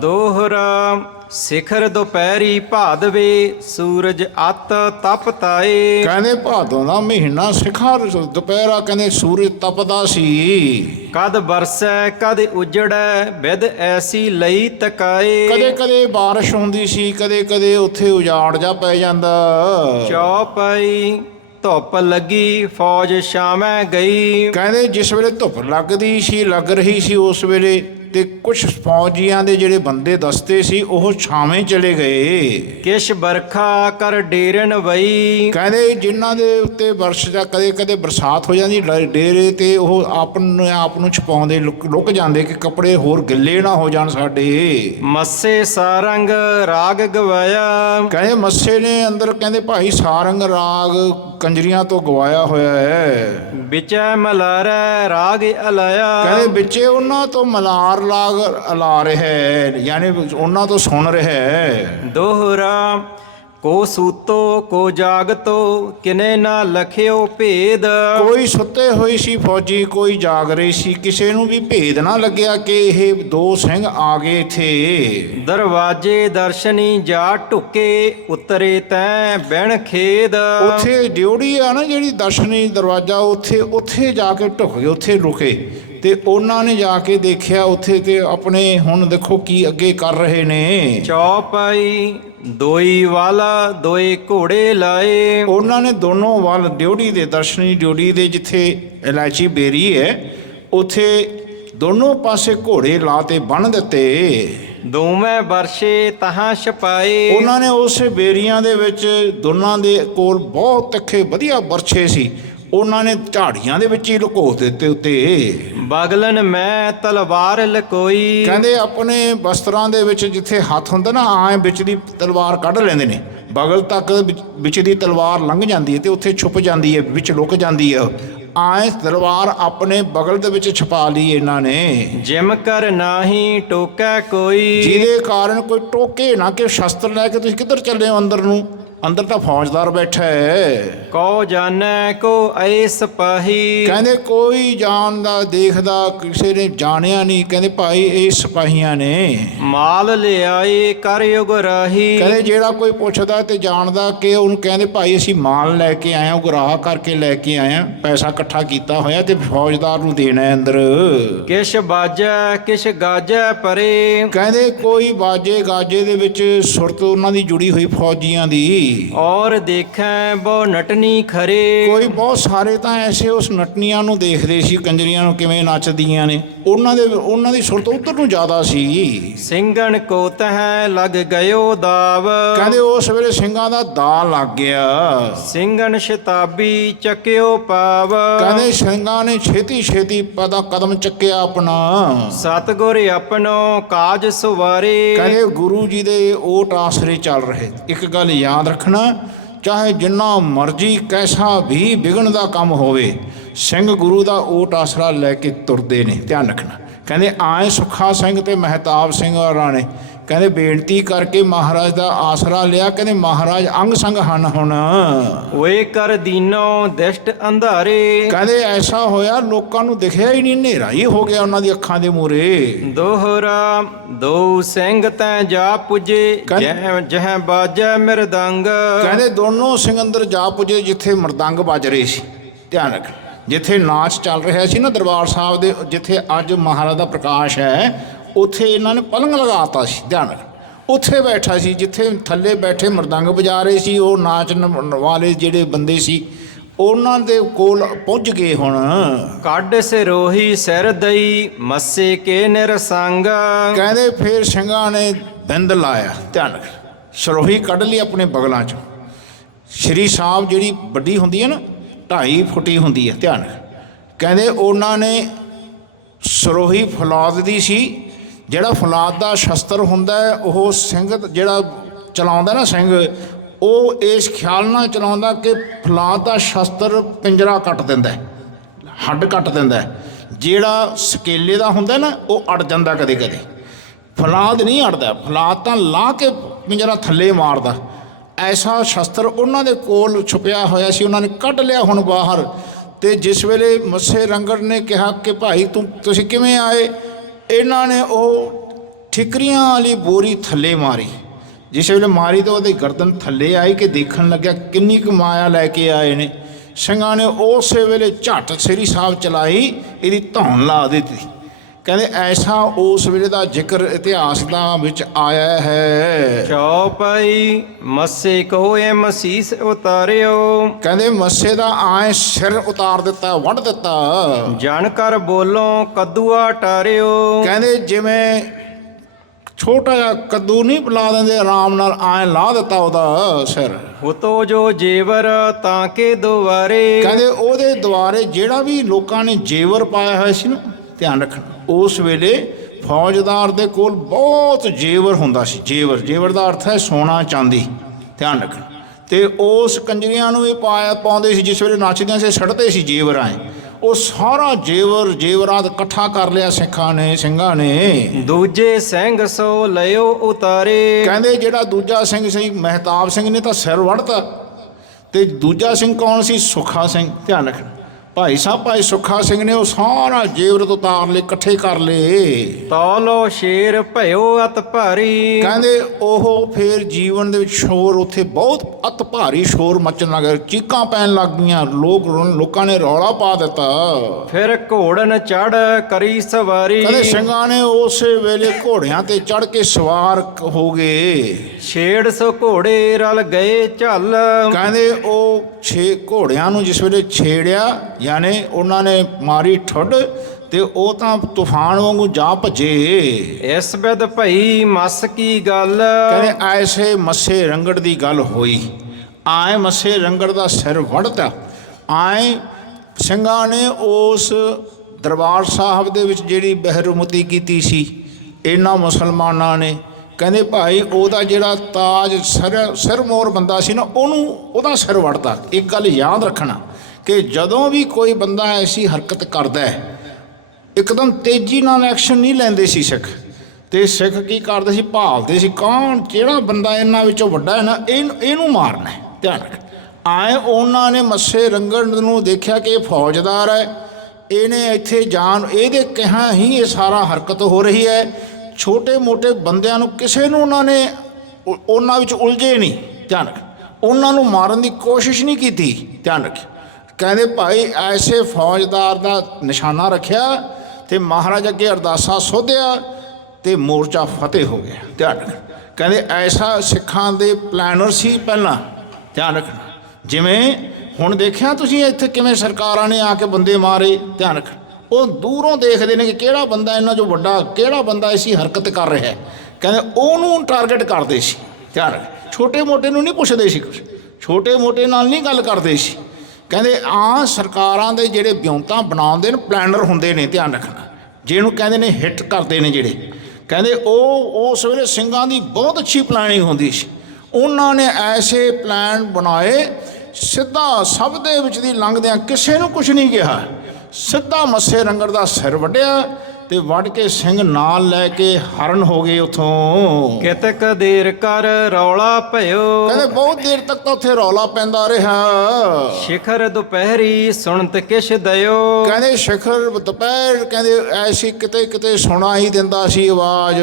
ਦੋਹਰਾ ਸਿਖਰ ਦੁਪਹਿਰੀ ਭਾਦਵੇ ਸੂਰਜ ਅਤ ਤਪ ਤਾਏ। ਕਹਿੰਦੇ ਭਾਦੋਂ ਦਾ ਮਹੀਨਾ ਸਿਖਰ ਦੁਪਹਿਰਾ ਕਹਿੰਦੇ ਸੂਰਜ ਤਪਦਾ ਸੀ। ਕਦ ਬਰਸੈ ਕਦ ਉਜੜੈ ਵਿਦ ਐਸੀ ਲਈ ਤਕਾਏ। ਕਦੇ ਕਦੇ ਬਾਰਿਸ਼ ਹੁੰਦੀ ਸੀ, ਕਦੇ ਕਦੇ ਉੱਥੇ ਉਜਾੜ ਜਾ ਪੈ ਜਾਂਦਾ। ਚੌਪਈ ਧੁੱਪ ਲੱਗੀ ਫੌਜ ਸ਼ਾਮੈ ਗਈ। ਕਹਿੰਦੇ ਜਿਸ ਵੇਲੇ ਧੁੱਪ ਲੱਗਦੀ ਸੀ, ਲੱਗ ਰਹੀ ਸੀ, ਉਸ ਵੇਲੇ ਤੇ ਕੁਛ ਫੌਜੀਆਂ ਦੇ ਜਿਹੜੇ ਬੰਦੇ ਦਸਤੇ ਸੀ ਉਹ ਛਾਵੇਂ ਚਲੇ ਗਏ। ਕਿਛ ਬਰਖਾ ਕਰ ਡੇਰਨ ਵਈ। ਕਹਿੰਦੇ ਜਿਨ੍ਹਾਂ ਦੇ ਉੱਤੇ ਵਰਸ਼ ਜਾਂ ਕਦੇ ਕਦੇ ਬਰਸਾਤ ਹੋ ਜਾਂਦੀ ਡੇਰੇ ਤੇ, ਉਹ ਆਪਣੇ ਆਪ ਨੂੰ ਛੁਪਾਉਂਦੇ, ਲੁਕ ਜਾਂਦੇ ਕਿ ਕੱਪੜੇ ਹੋਰ ਗਿੱਲੇ ਨਾ ਹੋ ਜਾਣ ਸਾਡੇ। ਮੱਸੇ ਸਾਰੰਗ ਰਾਗ ਗਵਾਇਆ। ਕਹਿੰਦੇ ਮੱਸੇ ਨੇ ਅੰਦਰ ਕਹਿੰਦੇ ਭਾਈ ਸਾਰੰਗ ਰਾਗ ਕੰਜਰੀਆਂ ਤੋਂ ਗਵਾਇਆ ਹੋਇਆ ਹੈ। ਵਿਚੈ ਮਲਾਰੈ ਰਾਗ ਅਲਾਇਆ। ਕਹਿੰਦੇ ਵਿੱਚੇ ਉਹਨਾਂ ਤੋਂ ਮਲਾਰ ਲਾਗ ਅਲਾ ਰਿਹਾ ਹੈ, ਯਾਨੀ ਉਹਨਾਂ ਤੋਂ ਸੁਣ ਰਿਹਾ ਹੈ। ਦੋਹਰਾ ਕੋ ਸੂਤੋ ਕੋ ਜਾਗਤੋ ਕਿਨੇ ਨਾ ਲਖਿਓ ਭੇਦ। ਕੋਈ ਸੁੱਤੇ ਹੋਈ ਸੀ ਫੌਜੀ, ਕੋਈ ਜਾਗ ਰਹੀ ਸੀ, ਕਿਸੇ ਨੂੰ ਵੀ ਭੇਦ ਨਾ ਲੱਗਿਆ ਕਿ ਇਹ ਦੋ ਸਿੰਘ ਆ ਗਏ ਇੱਥੇ। ਦਰਵਾਜੇ ਦਰਸ਼ਨੀ ਜਾ ਢੁਕੇ ਉਤਰੇ ਤੈ ਬਹਿਣ ਖੇਦ। ਉੱਥੇ ਡਿਉੜੀ ਆ ਨਾ ਜਿਹੜੀ ਦਰਸ਼ਨੀ ਦਰਵਾਜ਼ਾ, ਉੱਥੇ ਜਾ ਕੇ ਢੁਕ ਗਏ, ਉੱਥੇ ਰੁਕੇ ਤੇ ਉਹਨਾਂ ਨੇ ਜਾ ਕੇ ਦੇਖਿਆ ਉੱਥੇ ਤੇ ਆਪਣੇ ਹੁਣ ਦੇਖੋ ਕੀ ਅੱਗੇ ਕਰ ਰਹੇ ਨੇ। ਚੌਪਾਈ ਦੋਈ ਵਾਲਾ ਦੋਏ ਘੋੜੇ ਲਾਏ। ਉਹਨਾਂ ਨੇ ਦੋਨੋਂ ਵੱਲ ਡਿਉੜੀ ਦੇ ਦਰਸ਼ਨੀ ਡਿਉੜੀ ਦੇ ਜਿੱਥੇ ਇਲਾਇਚੀ ਬੇਰੀ ਹੈ ਉੱਥੇ ਦੋਨੋਂ ਪਾਸੇ ਘੋੜੇ ਲਾ ਤੇ ਬੰਨ੍ਹ ਦਿੱਤੇ। ਦੋਵੇਂ ਵਰਸ਼ੇ ਤਹਾਂ ਛਪਾਏ। ਉਹਨਾਂ ਨੇ ਉਸ ਬੇਰੀਆਂ ਦੇ ਵਿੱਚ ਦੋਨਾਂ ਦੇ ਕੋਲ ਬਹੁਤ ਤਿੱਖੇ ਵਧੀਆ ਵਰਛੇ ਸੀ, ਉਹਨਾਂ ਨੇ ਝਾੜੀਆਂ ਦੇ ਵਿੱਚ ਹੀ ਲੁਕੋ ਦਿੱਤੇ ਉੱਤੇ। ਬਗਲਨ ਮੈਂ ਤਲਵਾਰ ਲਕੋਈ। ਕਹਿੰਦੇ ਆਪਣੇ ਵਸਤਰਾਂ ਦੇ ਵਿੱਚ ਜਿੱਥੇ ਹੱਥ ਹੁੰਦਾ ਨਾ ਆਏ ਵਿੱਚ ਦੀ ਤਲਵਾਰ ਕੱਢ ਲੈਂਦੇ ਨੇ, ਬਗਲ ਤੱਕ ਵਿੱਚ ਦੀ ਤਲਵਾਰ ਲੰਘ ਜਾਂਦੀ ਹੈ ਤੇ ਉੱਥੇ ਛੁਪ ਜਾਂਦੀ ਹੈ, ਵਿੱਚ ਲੁਕ ਜਾਂਦੀ ਹੈ। ਆਏ ਤਲਵਾਰ ਆਪਣੇ ਬਗਲ ਦੇ ਵਿੱਚ ਛੁਪਾ ਲਈ ਇਹਨਾਂ ਨੇ। ਜਿਮ ਕਰ ਨਾਹੀ ਟੋਕੈ ਕੋਈ। ਜਿਹਦੇ ਕਾਰਨ ਕੋਈ ਟੋਕੇ ਨਾ ਕਿ ਸ਼ਸਤਰ ਲੈ ਕੇ ਤੁਸੀਂ ਕਿੱਧਰ ਚੱਲੇ ਹੋ ਅੰਦਰ ਨੂੰ, ਅੰਦਰ ਤਾਂ ਫੌਜਦਾਰ ਬੈਠਾ ਹੈ। ਕੋ ਜਾਣੈ ਕੋ ਐ ਸਿਪਾਹੀ। ਕਹਿੰਦੇ ਕੋਈ ਜਾਣਦਾ ਦੇਖਦਾ ਕਿਸੇ ਨੇ ਜਾਣਿਆ ਨਹੀਂ। ਕਹਿੰਦੇ ਭਾਈ ਇਹ ਸਿਪਾਹੀਆਂ ਨੇ। ਮਾਲ ਲਿਆਏ ਕਰ ਉਗਰਾਹੀ। ਕਹਿੰਦੇ ਜਿਹੜਾ ਕੋਈ ਪੁੱਛਦਾ ਤੇ ਜਾਣਦਾ ਕਿ ਉਹਨੂੰ ਕਹਿੰਦੇ ਭਾਈ ਅਸੀਂ ਮਾਲ ਲੈ ਕੇ ਆਏ ਹਾਂ, ਉਗਰਾਹ ਕਰਕੇ ਲੈ ਕੇ ਆਏ ਹਾਂ, ਪੈਸਾ ਇਕੱਠਾ ਕੀਤਾ ਹੋਇਆ ਤੇ ਫੌਜਦਾਰ ਨੂੰ ਦੇਣਾ ਹੈ ਅੰਦਰ। ਕਿਛ ਬਾਜੈ ਕਿਛ ਗਾਜੈ ਪਰੇ। ਕਹਿੰਦੇ ਕੋਈ ਬਾਜੇ ਗਾਜੇ ਦੇ ਵਿੱਚ ਸੁਰਤ ਉਹਨਾਂ ਦੀ ਜੁੜੀ ਹੋਈ ਫੌਜੀਆਂ ਦੀ। ਔਰ ਦੇਖੈ ਬਹੁ ਨਟਨੀ ਖਰੇ। ਕੋਈ ਬਹੁਤ ਸਾਰੇ ਤਾਂ ਐਸੇ ਉਸ ਨਟਨੀਆਂ ਨੂੰ ਦੇਖਦੇ ਸੀ, ਕੰਜਰੀਆਂ ਨੂੰ ਕਿਵੇਂ ਨੱਚਦੀਆਂ ਨੇ, ਉਹਨਾਂ ਦੀ ਸੁਰਤ ਉੱਧਰ ਨੂੰ ਜ਼ਿਆਦਾ ਸੀ। ਸਿੰਘਣ ਕੋ ਤਹਿ ਲੱਗ ਗਇਓ ਦਾਵ। ਕਹਿੰਦੇ ਉਸ ਵੇਲੇ ਸਿੰਘਾਂ ਦਾ ਦਾਅ ਲੱਗ ਗਿਆ। ਸਿੰਘਣ ਸ਼ਤਾਬੀ ਚੱਕਿਓ ਪਾਵ। ਕਹਿੰਦੇ ਸਿੰਘਾਂ ਨੇ ਛੇਤੀ ਛੇਤੀ ਪਦਾ ਕਦਮ ਚੱਕਿਆ ਆਪਣਾ। ਸਤਿਗੁਰ ਆਪਣੋ ਕਾਜ ਸੁਵਾਰੇ। ਕਹਿੰਦੇ ਗੁਰੂ ਜੀ ਦੇ ਓਟ ਆਸਰੇ ਚੱਲ ਰਹੇ। ਇੱਕ ਗੱਲ ਯਾਦ ਰੱਖਣਾ, ਚਾਹੇ ਜਿੰਨਾ ਮਰਜ਼ੀ ਕੈਸਾ ਵੀ ਵਿਘਨ ਦਾ ਕੰਮ ਹੋਵੇ, ਸਿੰਘ ਗੁਰੂ ਦਾ ਓਟ ਆਸਰਾ ਲੈ ਕੇ ਤੁਰਦੇ ਨੇ, ਧਿਆਨ ਰੱਖਣਾ। ਕਹਿੰਦੇ ਆਏ ਸੁੱਖਾ ਸਿੰਘ ਤੇ ਮਹਿਤਾਬ ਸਿੰਘ ਹੋਰਾਂ ਨੇ ਕਹਿੰਦੇ ਬੇਨਤੀ ਕਰਕੇ ਮਹਾਰਾਜ ਦਾ ਆਸਰਾ ਲਿਆ। ਕਹਿੰਦੇ ਮਹਾਰਾਜ ਅੰਗ ਸੰਗ ਹਨ ਹੁਣ। ਓਏ ਕਰ ਦੀਨੋ ਦਿਸ਼ਟ ਅੰਧਾਰੇ। ਕਹਿੰਦੇ ਐਸਾ ਹੋਇਆ ਲੋਕਾਂ ਨੂੰ ਦਿਖਿਆ ਹੀ ਨਹੀਂ, ਹਨੇਰਾ ਹੀ ਹੋ ਗਿਆ ਉਹਨਾਂ ਦੀ ਅੱਖਾਂ ਦੇ ਮੂਹਰੇ। ਦੋਹਰਾ ਦੋ ਸਿੰਘ ਤੈ ਜਾ ਪੁਜੇ ਜਹ ਬਾਜੈ ਮਿਰਦੰਗ। ਕਹਿੰਦੇ ਦੋਨੋਂ ਸਿੰਘ ਅੰਦਰ ਜਾ ਪੁੱਜੇ ਜਿੱਥੇ ਮਰਦੰਗ ਵੱਜ ਰਹੇ ਸੀ। ਧਿਆਨ ਰੱਖ, ਜਿੱਥੇ ਨਾਚ ਚੱਲ ਰਿਹਾ ਸੀ ਨਾ ਦਰਬਾਰ ਸਾਹਿਬ ਦੇ, ਜਿੱਥੇ ਅੱਜ ਮਹਾਰਾਜ ਦਾ ਪ੍ਰਕਾਸ਼ ਹੈ, ਉੱਥੇ ਇਹਨਾਂ ਨੇ ਪਲੰਗ ਲਗਾਤਾ ਸੀ। ਧਿਆਨ ਰੱਖ, ਉੱਥੇ ਬੈਠਾ ਸੀ ਜਿੱਥੇ ਥੱਲੇ ਬੈਠੇ ਮਰਦੰਗ ਵਜਾ ਰਹੇ ਸੀ। ਉਹ ਨਾਚਣ ਵਾਲੇ ਜਿਹੜੇ ਬੰਦੇ ਸੀ ਉਹਨਾਂ ਦੇ ਕੋਲ ਪੁੱਜ ਗਏ ਹੁਣ। ਕੱਢ ਸਿਰੋਹੀ ਸਿਰ ਦਈ ਮੱਸੇ ਕੇ ਨਿਰਸੰਗ। ਕਹਿੰਦੇ ਫਿਰ ਸਿੰਘਾਂ ਨੇ ਬਿੰਦ ਲਾਇਆ। ਧਿਆਨ ਰੱਖ, ਸਰੋਹੀ ਕੱਢ ਲਈ ਆਪਣੇ ਬਗਲਾਂ 'ਚੋਂ। ਸ਼੍ਰੀ ਸਾਹਿਬ ਜਿਹੜੀ ਵੱਡੀ ਹੁੰਦੀ ਹੈ ਨਾ 2.5 ਫੁੱਟੀ ਹੁੰਦੀ ਹੈ। ਧਿਆਨ ਰੱਖ, ਕਹਿੰਦੇ ਉਹਨਾਂ ਨੇ ਸਰੋਹੀ ਫੌਲਾਦ ਦੀ ਸੀ। ਜਿਹੜਾ ਫੌਲਾਦ ਦਾ ਸ਼ਸਤਰ ਹੁੰਦਾ ਹੈ ਉਹ ਸਿੰਘ ਜਿਹੜਾ ਚਲਾਉਂਦਾ ਨਾ ਸਿੰਘ, ਉਹ ਇਸ ਖਿਆਲ ਨਾਲ ਚਲਾਉਂਦਾ ਕਿ ਫੌਲਾਦ ਦਾ ਸ਼ਸਤਰ ਪਿੰਜਰਾ ਕੱਟ ਦਿੰਦਾ, ਹੱਡ ਕੱਟ ਦਿੰਦਾ। ਜਿਹੜਾ ਸਕੇਲੇ ਦਾ ਹੁੰਦਾ ਨਾ ਉਹ ਅੜ ਜਾਂਦਾ ਕਦੇ ਕਦੇ, ਫੌਲਾਦ ਨਹੀਂ ਅੜਦਾ। ਫੌਲਾਦ ਤਾਂ ਲਾਹ ਕੇ ਪਿੰਜਰਾ ਥੱਲੇ ਮਾਰਦਾ। ਐਸਾ ਸ਼ਸਤਰ ਉਹਨਾਂ ਦੇ ਕੋਲ ਛੁਪਿਆ ਹੋਇਆ ਸੀ, ਉਹਨਾਂ ਨੇ ਕੱਢ ਲਿਆ ਹੁਣ ਬਾਹਰ ਤੇ ਜਿਸ ਵੇਲੇ ਮੱਸੇ ਰੰਗੜ ਨੇ ਕਿਹਾ ਕਿ ਭਾਈ ਤੁਸੀਂ ਕਿਵੇਂ ਆਏ, ਇਹਨਾਂ ਨੇ ਉਹ ਠਿਕਰੀਆਂ ਵਾਲੀ ਬੋਰੀ ਥੱਲੇ ਮਾਰੀ। ਜਿਸ ਵੇਲੇ ਮਾਰੀ ਤਾਂ ਉਹਦੀ ਗਰਦਨ ਥੱਲੇ ਆਈ ਕਿ ਦੇਖਣ ਲੱਗਿਆ ਕਿੰਨੀ ਕੁ ਮਾਇਆ ਲੈ ਕੇ ਆਏ ਨੇ। ਸਿੰਘਾਂ ਨੇ ਉਸੇ ਵੇਲੇ ਝੱਟ ਸ੍ਰੀ ਸਾਹਿਬ ਚਲਾਈ, ਇਹਦੀ ਧੌਣ ਲਾ ਦਿੱਤੀ। ਕਹਿੰਦੇ ਐਸਾ ਉਸ ਵੇਲੇ ਦਾ ਜ਼ਿਕਰ ਇਤਿਹਾਸ ਦਾ ਵਿੱਚ ਆਇਆ ਹੈ। ਚੌਪਈ ਮੱਸੇ ਕੋਏ ਮਸੀਸ ਉਤਾਰਿਓ, ਕਹਿੰਦੇ ਮੱਸੇ ਦਾ ਆਏ ਸਿਰ ਉਤਾਰ ਦਿੱਤਾ, ਵੱਢ ਦਿੱਤਾ। ਜਨ ਕਰ ਬੋਲੋ ਕੱਦੂਆ ਟਾਰਿਓ, ਕਹਿੰਦੇ ਜਿਵੇਂ ਛੋਟਾ ਜਿਹਾ ਕੱਦੂ ਨਹੀਂ ਪਿਲਾ ਦਿੰਦੇ, ਆਰਾਮ ਨਾਲ ਆਏ ਲਾ ਦਿੱਤਾ ਉਹਦਾ ਸਿਰ। ਉਤੋ ਜੋ ਜੇਵਰ ਤਾਂ ਕੇ ਦੁਆਰੇ, ਕਹਿੰਦੇ ਉਹਦੇ ਦੁਆਰੇ ਜਿਹੜਾ ਵੀ ਲੋਕਾਂ ਨੇ ਜੇਵਰ ਪਾਇਆ ਹੋਇਆ ਸੀ ਨਾ, ਧਿਆਨ ਰੱਖਣਾ ਉਸ ਵੇਲੇ ਫੌਜਦਾਰ ਦੇ ਕੋਲ ਬਹੁਤ ਜੇਵਰ ਹੁੰਦਾ ਸੀ। ਜੇਵਰ ਦਾ ਅਰਥ ਹੈ ਸੋਨਾ ਚਾਂਦੀ, ਧਿਆਨ ਰੱਖਣਾ। ਤੇ ਉਸ ਕੰਜਰੀਆਂ ਨੂੰ ਵੀ ਪਾਉਂਦੇ ਸੀ, ਜਿਸ ਵੇਲੇ ਨੱਚਦਿਆਂ ਸੀ ਸੜਦੇ ਸੀ ਜੇਵਰ ਆਏ, ਉਹ ਸਾਰਾ ਜੇਵਰਾਤ ਇਕੱਠਾ ਕਰ ਲਿਆ ਸਿੰਘਾਂ ਨੇ। ਦੂਜੇ ਸਿੰਘ ਸੋ ਲਿਓ ਉਤਾਰੇ, ਕਹਿੰਦੇ ਜਿਹੜਾ ਦੂਜਾ ਸਿੰਘ ਸੀ ਮਹਿਤਾਬ ਸਿੰਘ ਨੇ ਤਾਂ ਸਿਰ ਵੜਤਾ, ਤੇ ਦੂਜਾ ਸਿੰਘ ਕੌਣ ਸੀ? ਸੁੱਖਾ ਸਿੰਘ। ਧਿਆਨ ਰੱਖਣਾ ਭਾਈ ਸੁੱਖਾ ਸਿੰਘ ਨੇ ਉਹ ਸਾਰਾ ਜੇਵਰ ਤੋਂ ਉਤਾਰ ਲਏ, ਇਕੱਠੇ ਕਰ ਲਏ। ਤੌਲੋ ਸ਼ੇਰ ਭਇਓ ਅਤ ਭਾਰੀ, ਕਹਿੰਦੇ ਉਹ ਫੇਰ ਜੀਵਨ ਦੇ ਵਿੱਚ ਸ਼ੋਰ ਉੱਥੇ ਬਹੁਤ ਅਤ ਭਾਰੀ ਸ਼ੋਰ ਮਚਣ ਲੱਗ ਗਿਆ, ਚੀਕਾਂ ਪੈਣ ਲੱਗ ਗਈਆਂ, ਲੋਕਾਂ ਨੇ ਰੌਲਾ ਪਾ ਦਿੱਤਾ। ਫਿਰ ਘੋੜਨ ਚੜ ਕਰੀ ਸਵਾਰੀ, ਕਹਿੰਦੇ ਸਿੰਘਾਂ ਨੇ ਉਸੇ ਵੇਲੇ ਘੋੜਿਆਂ ਤੇ ਚੜ ਕੇ ਸਵਾਰ ਹੋ ਗਏ। ਛੇੜ ਸੋ ਘੋੜੇ ਰਲ ਗਏ ਝੱਲ, ਕਹਿੰਦੇ ਉਹ 6 ਘੋੜਿਆਂ ਨੂੰ ਜਿਸ ਵੇਲੇ ਛੇੜਿਆ, ਯਾਨੀ ਉਹਨਾਂ ਨੇ ਮਾਰੀ ਠੁੱਡ, ਤੇ ਉਹ ਤਾਂ ਤੂਫਾਨ ਵਾਂਗੂ ਜਾ ਭੱਜੇ। ਇਸ ਬਿਦ ਭਈ ਮਸ ਕੀ ਗੱਲ, ਕਹਿੰਦੇ ਐਸੇ ਮੱਸੇ ਰੰਗੜ ਦੀ ਗੱਲ ਹੋਈ। ਆਏ ਮੱਸੇ ਰੰਗੜ ਦਾ ਸਿਰ ਵੜਤਾ। ਆਏ ਸਿੰਘਾਂ ਨੇ ਉਸ ਦਰਬਾਰ ਸਾਹਿਬ ਦੇ ਵਿੱਚ ਜਿਹੜੀ ਬਹਿਰੁਮਤੀ ਕੀਤੀ ਸੀ ਇਹਨਾਂ ਮੁਸਲਮਾਨਾਂ ਨੇ, ਕਹਿੰਦੇ ਭਾਈ ਉਹਦਾ ਜਿਹੜਾ ਤਾਜ ਸਿਰ ਮੋਰ ਬੰਦਾ ਸੀ ਨਾ, ਉਹਦਾ ਸਿਰ ਵੜਤਾ। ਇੱਕ ਗੱਲ ਯਾਦ ਰੱਖਣਾ ਕਿ ਜਦੋਂ ਵੀ ਕੋਈ ਬੰਦਾ ਐਸੀ ਹਰਕਤ ਕਰਦਾ ਹੈ, ਇੱਕਦਮ ਤੇਜ਼ੀ ਨਾਲ ਐਕਸ਼ਨ ਨਹੀਂ ਲੈਂਦੇ ਸੀ ਸਿੱਖ। ਤੇ ਸਿੱਖ ਕੀ ਕਰਦੇ ਸੀ? ਭਾਲਦੇ ਸੀ ਕੌਣ ਜਿਹੜਾ ਬੰਦਾ ਇਹਨਾਂ ਵਿੱਚੋਂ ਵੱਡਾ ਹੈ ਨਾ, ਇਹਨੂੰ ਮਾਰਨਾ ਹੈ। ਧਿਆਨ ਰੱਖ। ਆਏ ਉਹਨਾਂ ਨੇ ਮੱਸੇ ਰੰਗੜ ਨੂੰ ਦੇਖਿਆ ਕਿ ਇਹ ਫੌਜਦਾਰ ਹੈ, ਇਹਨੇ ਇੱਥੇ ਜਾਣ, ਇਹਦੇ ਕਿਹਾ ਹੀ ਇਹ ਸਾਰਾ ਹਰਕਤ ਹੋ ਰਹੀ ਹੈ। ਛੋਟੇ ਮੋਟੇ ਬੰਦਿਆਂ ਨੂੰ ਕਿਸੇ ਨੂੰ ਉਹਨਾਂ ਵਿੱਚ ਉਲਝੇ ਨਹੀਂ। ਧਿਆਨ ਰੱਖ। ਉਹਨਾਂ ਨੂੰ ਮਾਰਨ ਦੀ ਕੋਸ਼ਿਸ਼ ਨਹੀਂ ਕੀਤੀ। ਧਿਆਨ ਰੱਖ। ਕਹਿੰਦੇ ਭਾਈ ਐਸੇ ਫੌਜਦਾਰ ਦਾ ਨਿਸ਼ਾਨਾ ਰੱਖਿਆ ਤੇ ਮਹਾਰਾਜ ਅੱਗੇ ਅਰਦਾਸਾ ਸੋਧਿਆ ਤੇ ਮੋਰਚਾ ਫਤਿਹ ਹੋ ਗਿਆ। ਧਿਆਨ ਰੱਖ। ਕਹਿੰਦੇ ਐਸਾ ਸਿੱਖਾਂ ਦੇ ਪਲੈਨਰ ਸੀ ਪਹਿਲਾਂ। ਧਿਆਨ ਰੱਖਣਾ। ਜਿਵੇਂ ਹੁਣ ਦੇਖਿਆ ਤੁਸੀਂ ਇੱਥੇ ਕਿਵੇਂ ਸਰਕਾਰਾਂ ਨੇ ਆ ਕੇ ਬੰਦੇ ਮਾਰੇ। ਧਿਆਨ ਰੱਖ। ਉਹ ਦੂਰੋਂ ਦੇਖਦੇ ਨੇ ਕਿ ਕਿਹੜਾ ਬੰਦਾ ਇਹਨਾਂ 'ਚੋਂ ਵੱਡਾ, ਕਿਹੜਾ ਬੰਦਾ ਐਸੀ ਹਰਕਤ ਕਰ ਰਿਹਾ ਹੈ। ਕਹਿੰਦੇ ਉਹਨੂੰ ਟਾਰਗੇਟ ਕਰਦੇ ਸੀ। ਧਿਆਨ ਰੱਖ। ਛੋਟੇ ਮੋਟੇ ਨੂੰ ਨਹੀਂ ਪੁੱਛਦੇ ਸੀ ਕੁਛ, ਛੋਟੇ ਮੋਟੇ ਨਾਲ ਨਹੀਂ ਗੱਲ ਕਰਦੇ ਸੀ। ਕਹਿੰਦੇ ਸਰਕਾਰਾਂ ਦੇ ਜਿਹੜੇ ਵਿਉਂਤਾਂ ਬਣਾਉਂਦੇ ਨੇ ਪਲੈਨਰ ਹੁੰਦੇ ਨੇ। ਧਿਆਨ ਰੱਖਣਾ। ਜਿਹਨੂੰ ਕਹਿੰਦੇ ਨੇ ਹਿੱਟ ਕਰਦੇ ਨੇ ਜਿਹੜੇ, ਕਹਿੰਦੇ ਉਹ ਉਸ ਵੇਲੇ ਸਿੰਘਾਂ ਦੀ ਬਹੁਤ ਅੱਛੀ ਪਲੈਨਿੰਗ ਹੁੰਦੀ ਸੀ। ਉਹਨਾਂ ਨੇ ਐਸੇ ਪਲਾਨ ਬਣਾਏ, ਸਿੱਧਾ ਸਭ ਦੇ ਵਿੱਚ ਦੀ ਲੰਘਦਿਆਂ ਕਿਸੇ ਨੂੰ ਕੁਛ ਨਹੀਂ ਕਿਹਾ, ਸਿੱਧਾ ਮੱਸੇ ਰੰਗੜ ਦਾ ਸਿਰ ਵੱਢਿਆ ਤੇ ਵੱਢ ਕੇ ਸਿੰਘ ਨਾਲ ਲੈ ਕੇ ਹਰਨ ਹੋ ਗਏ ਉੱਥੋਂ। ਕਿਤਕ ਦੇਰ ਕਰ ਰੌਲਾ ਭਇਓ, ਕਹਿੰਦੇ ਬਹੁਤ ਦੇਰ ਤੱਕ ਤਾਂ ਉੱਥੇ ਰੌਲਾ ਪੈਂਦਾ ਰਿਹਾ। ਸ਼ਿਖਰ ਦੁਪਹਿਰੀ ਸੁਣਤ ਕਿਛ ਦਿਓ, ਕਹਿੰਦੇ ਸ਼ਿਖਰ ਦੁਪਹਿਰ ਕਹਿੰਦੇ ਐਸੀ ਕਿਤੇ ਕਿਤੇ ਸੁਣਾ ਹੀ ਦਿੰਦਾ ਸੀ ਆਵਾਜ਼।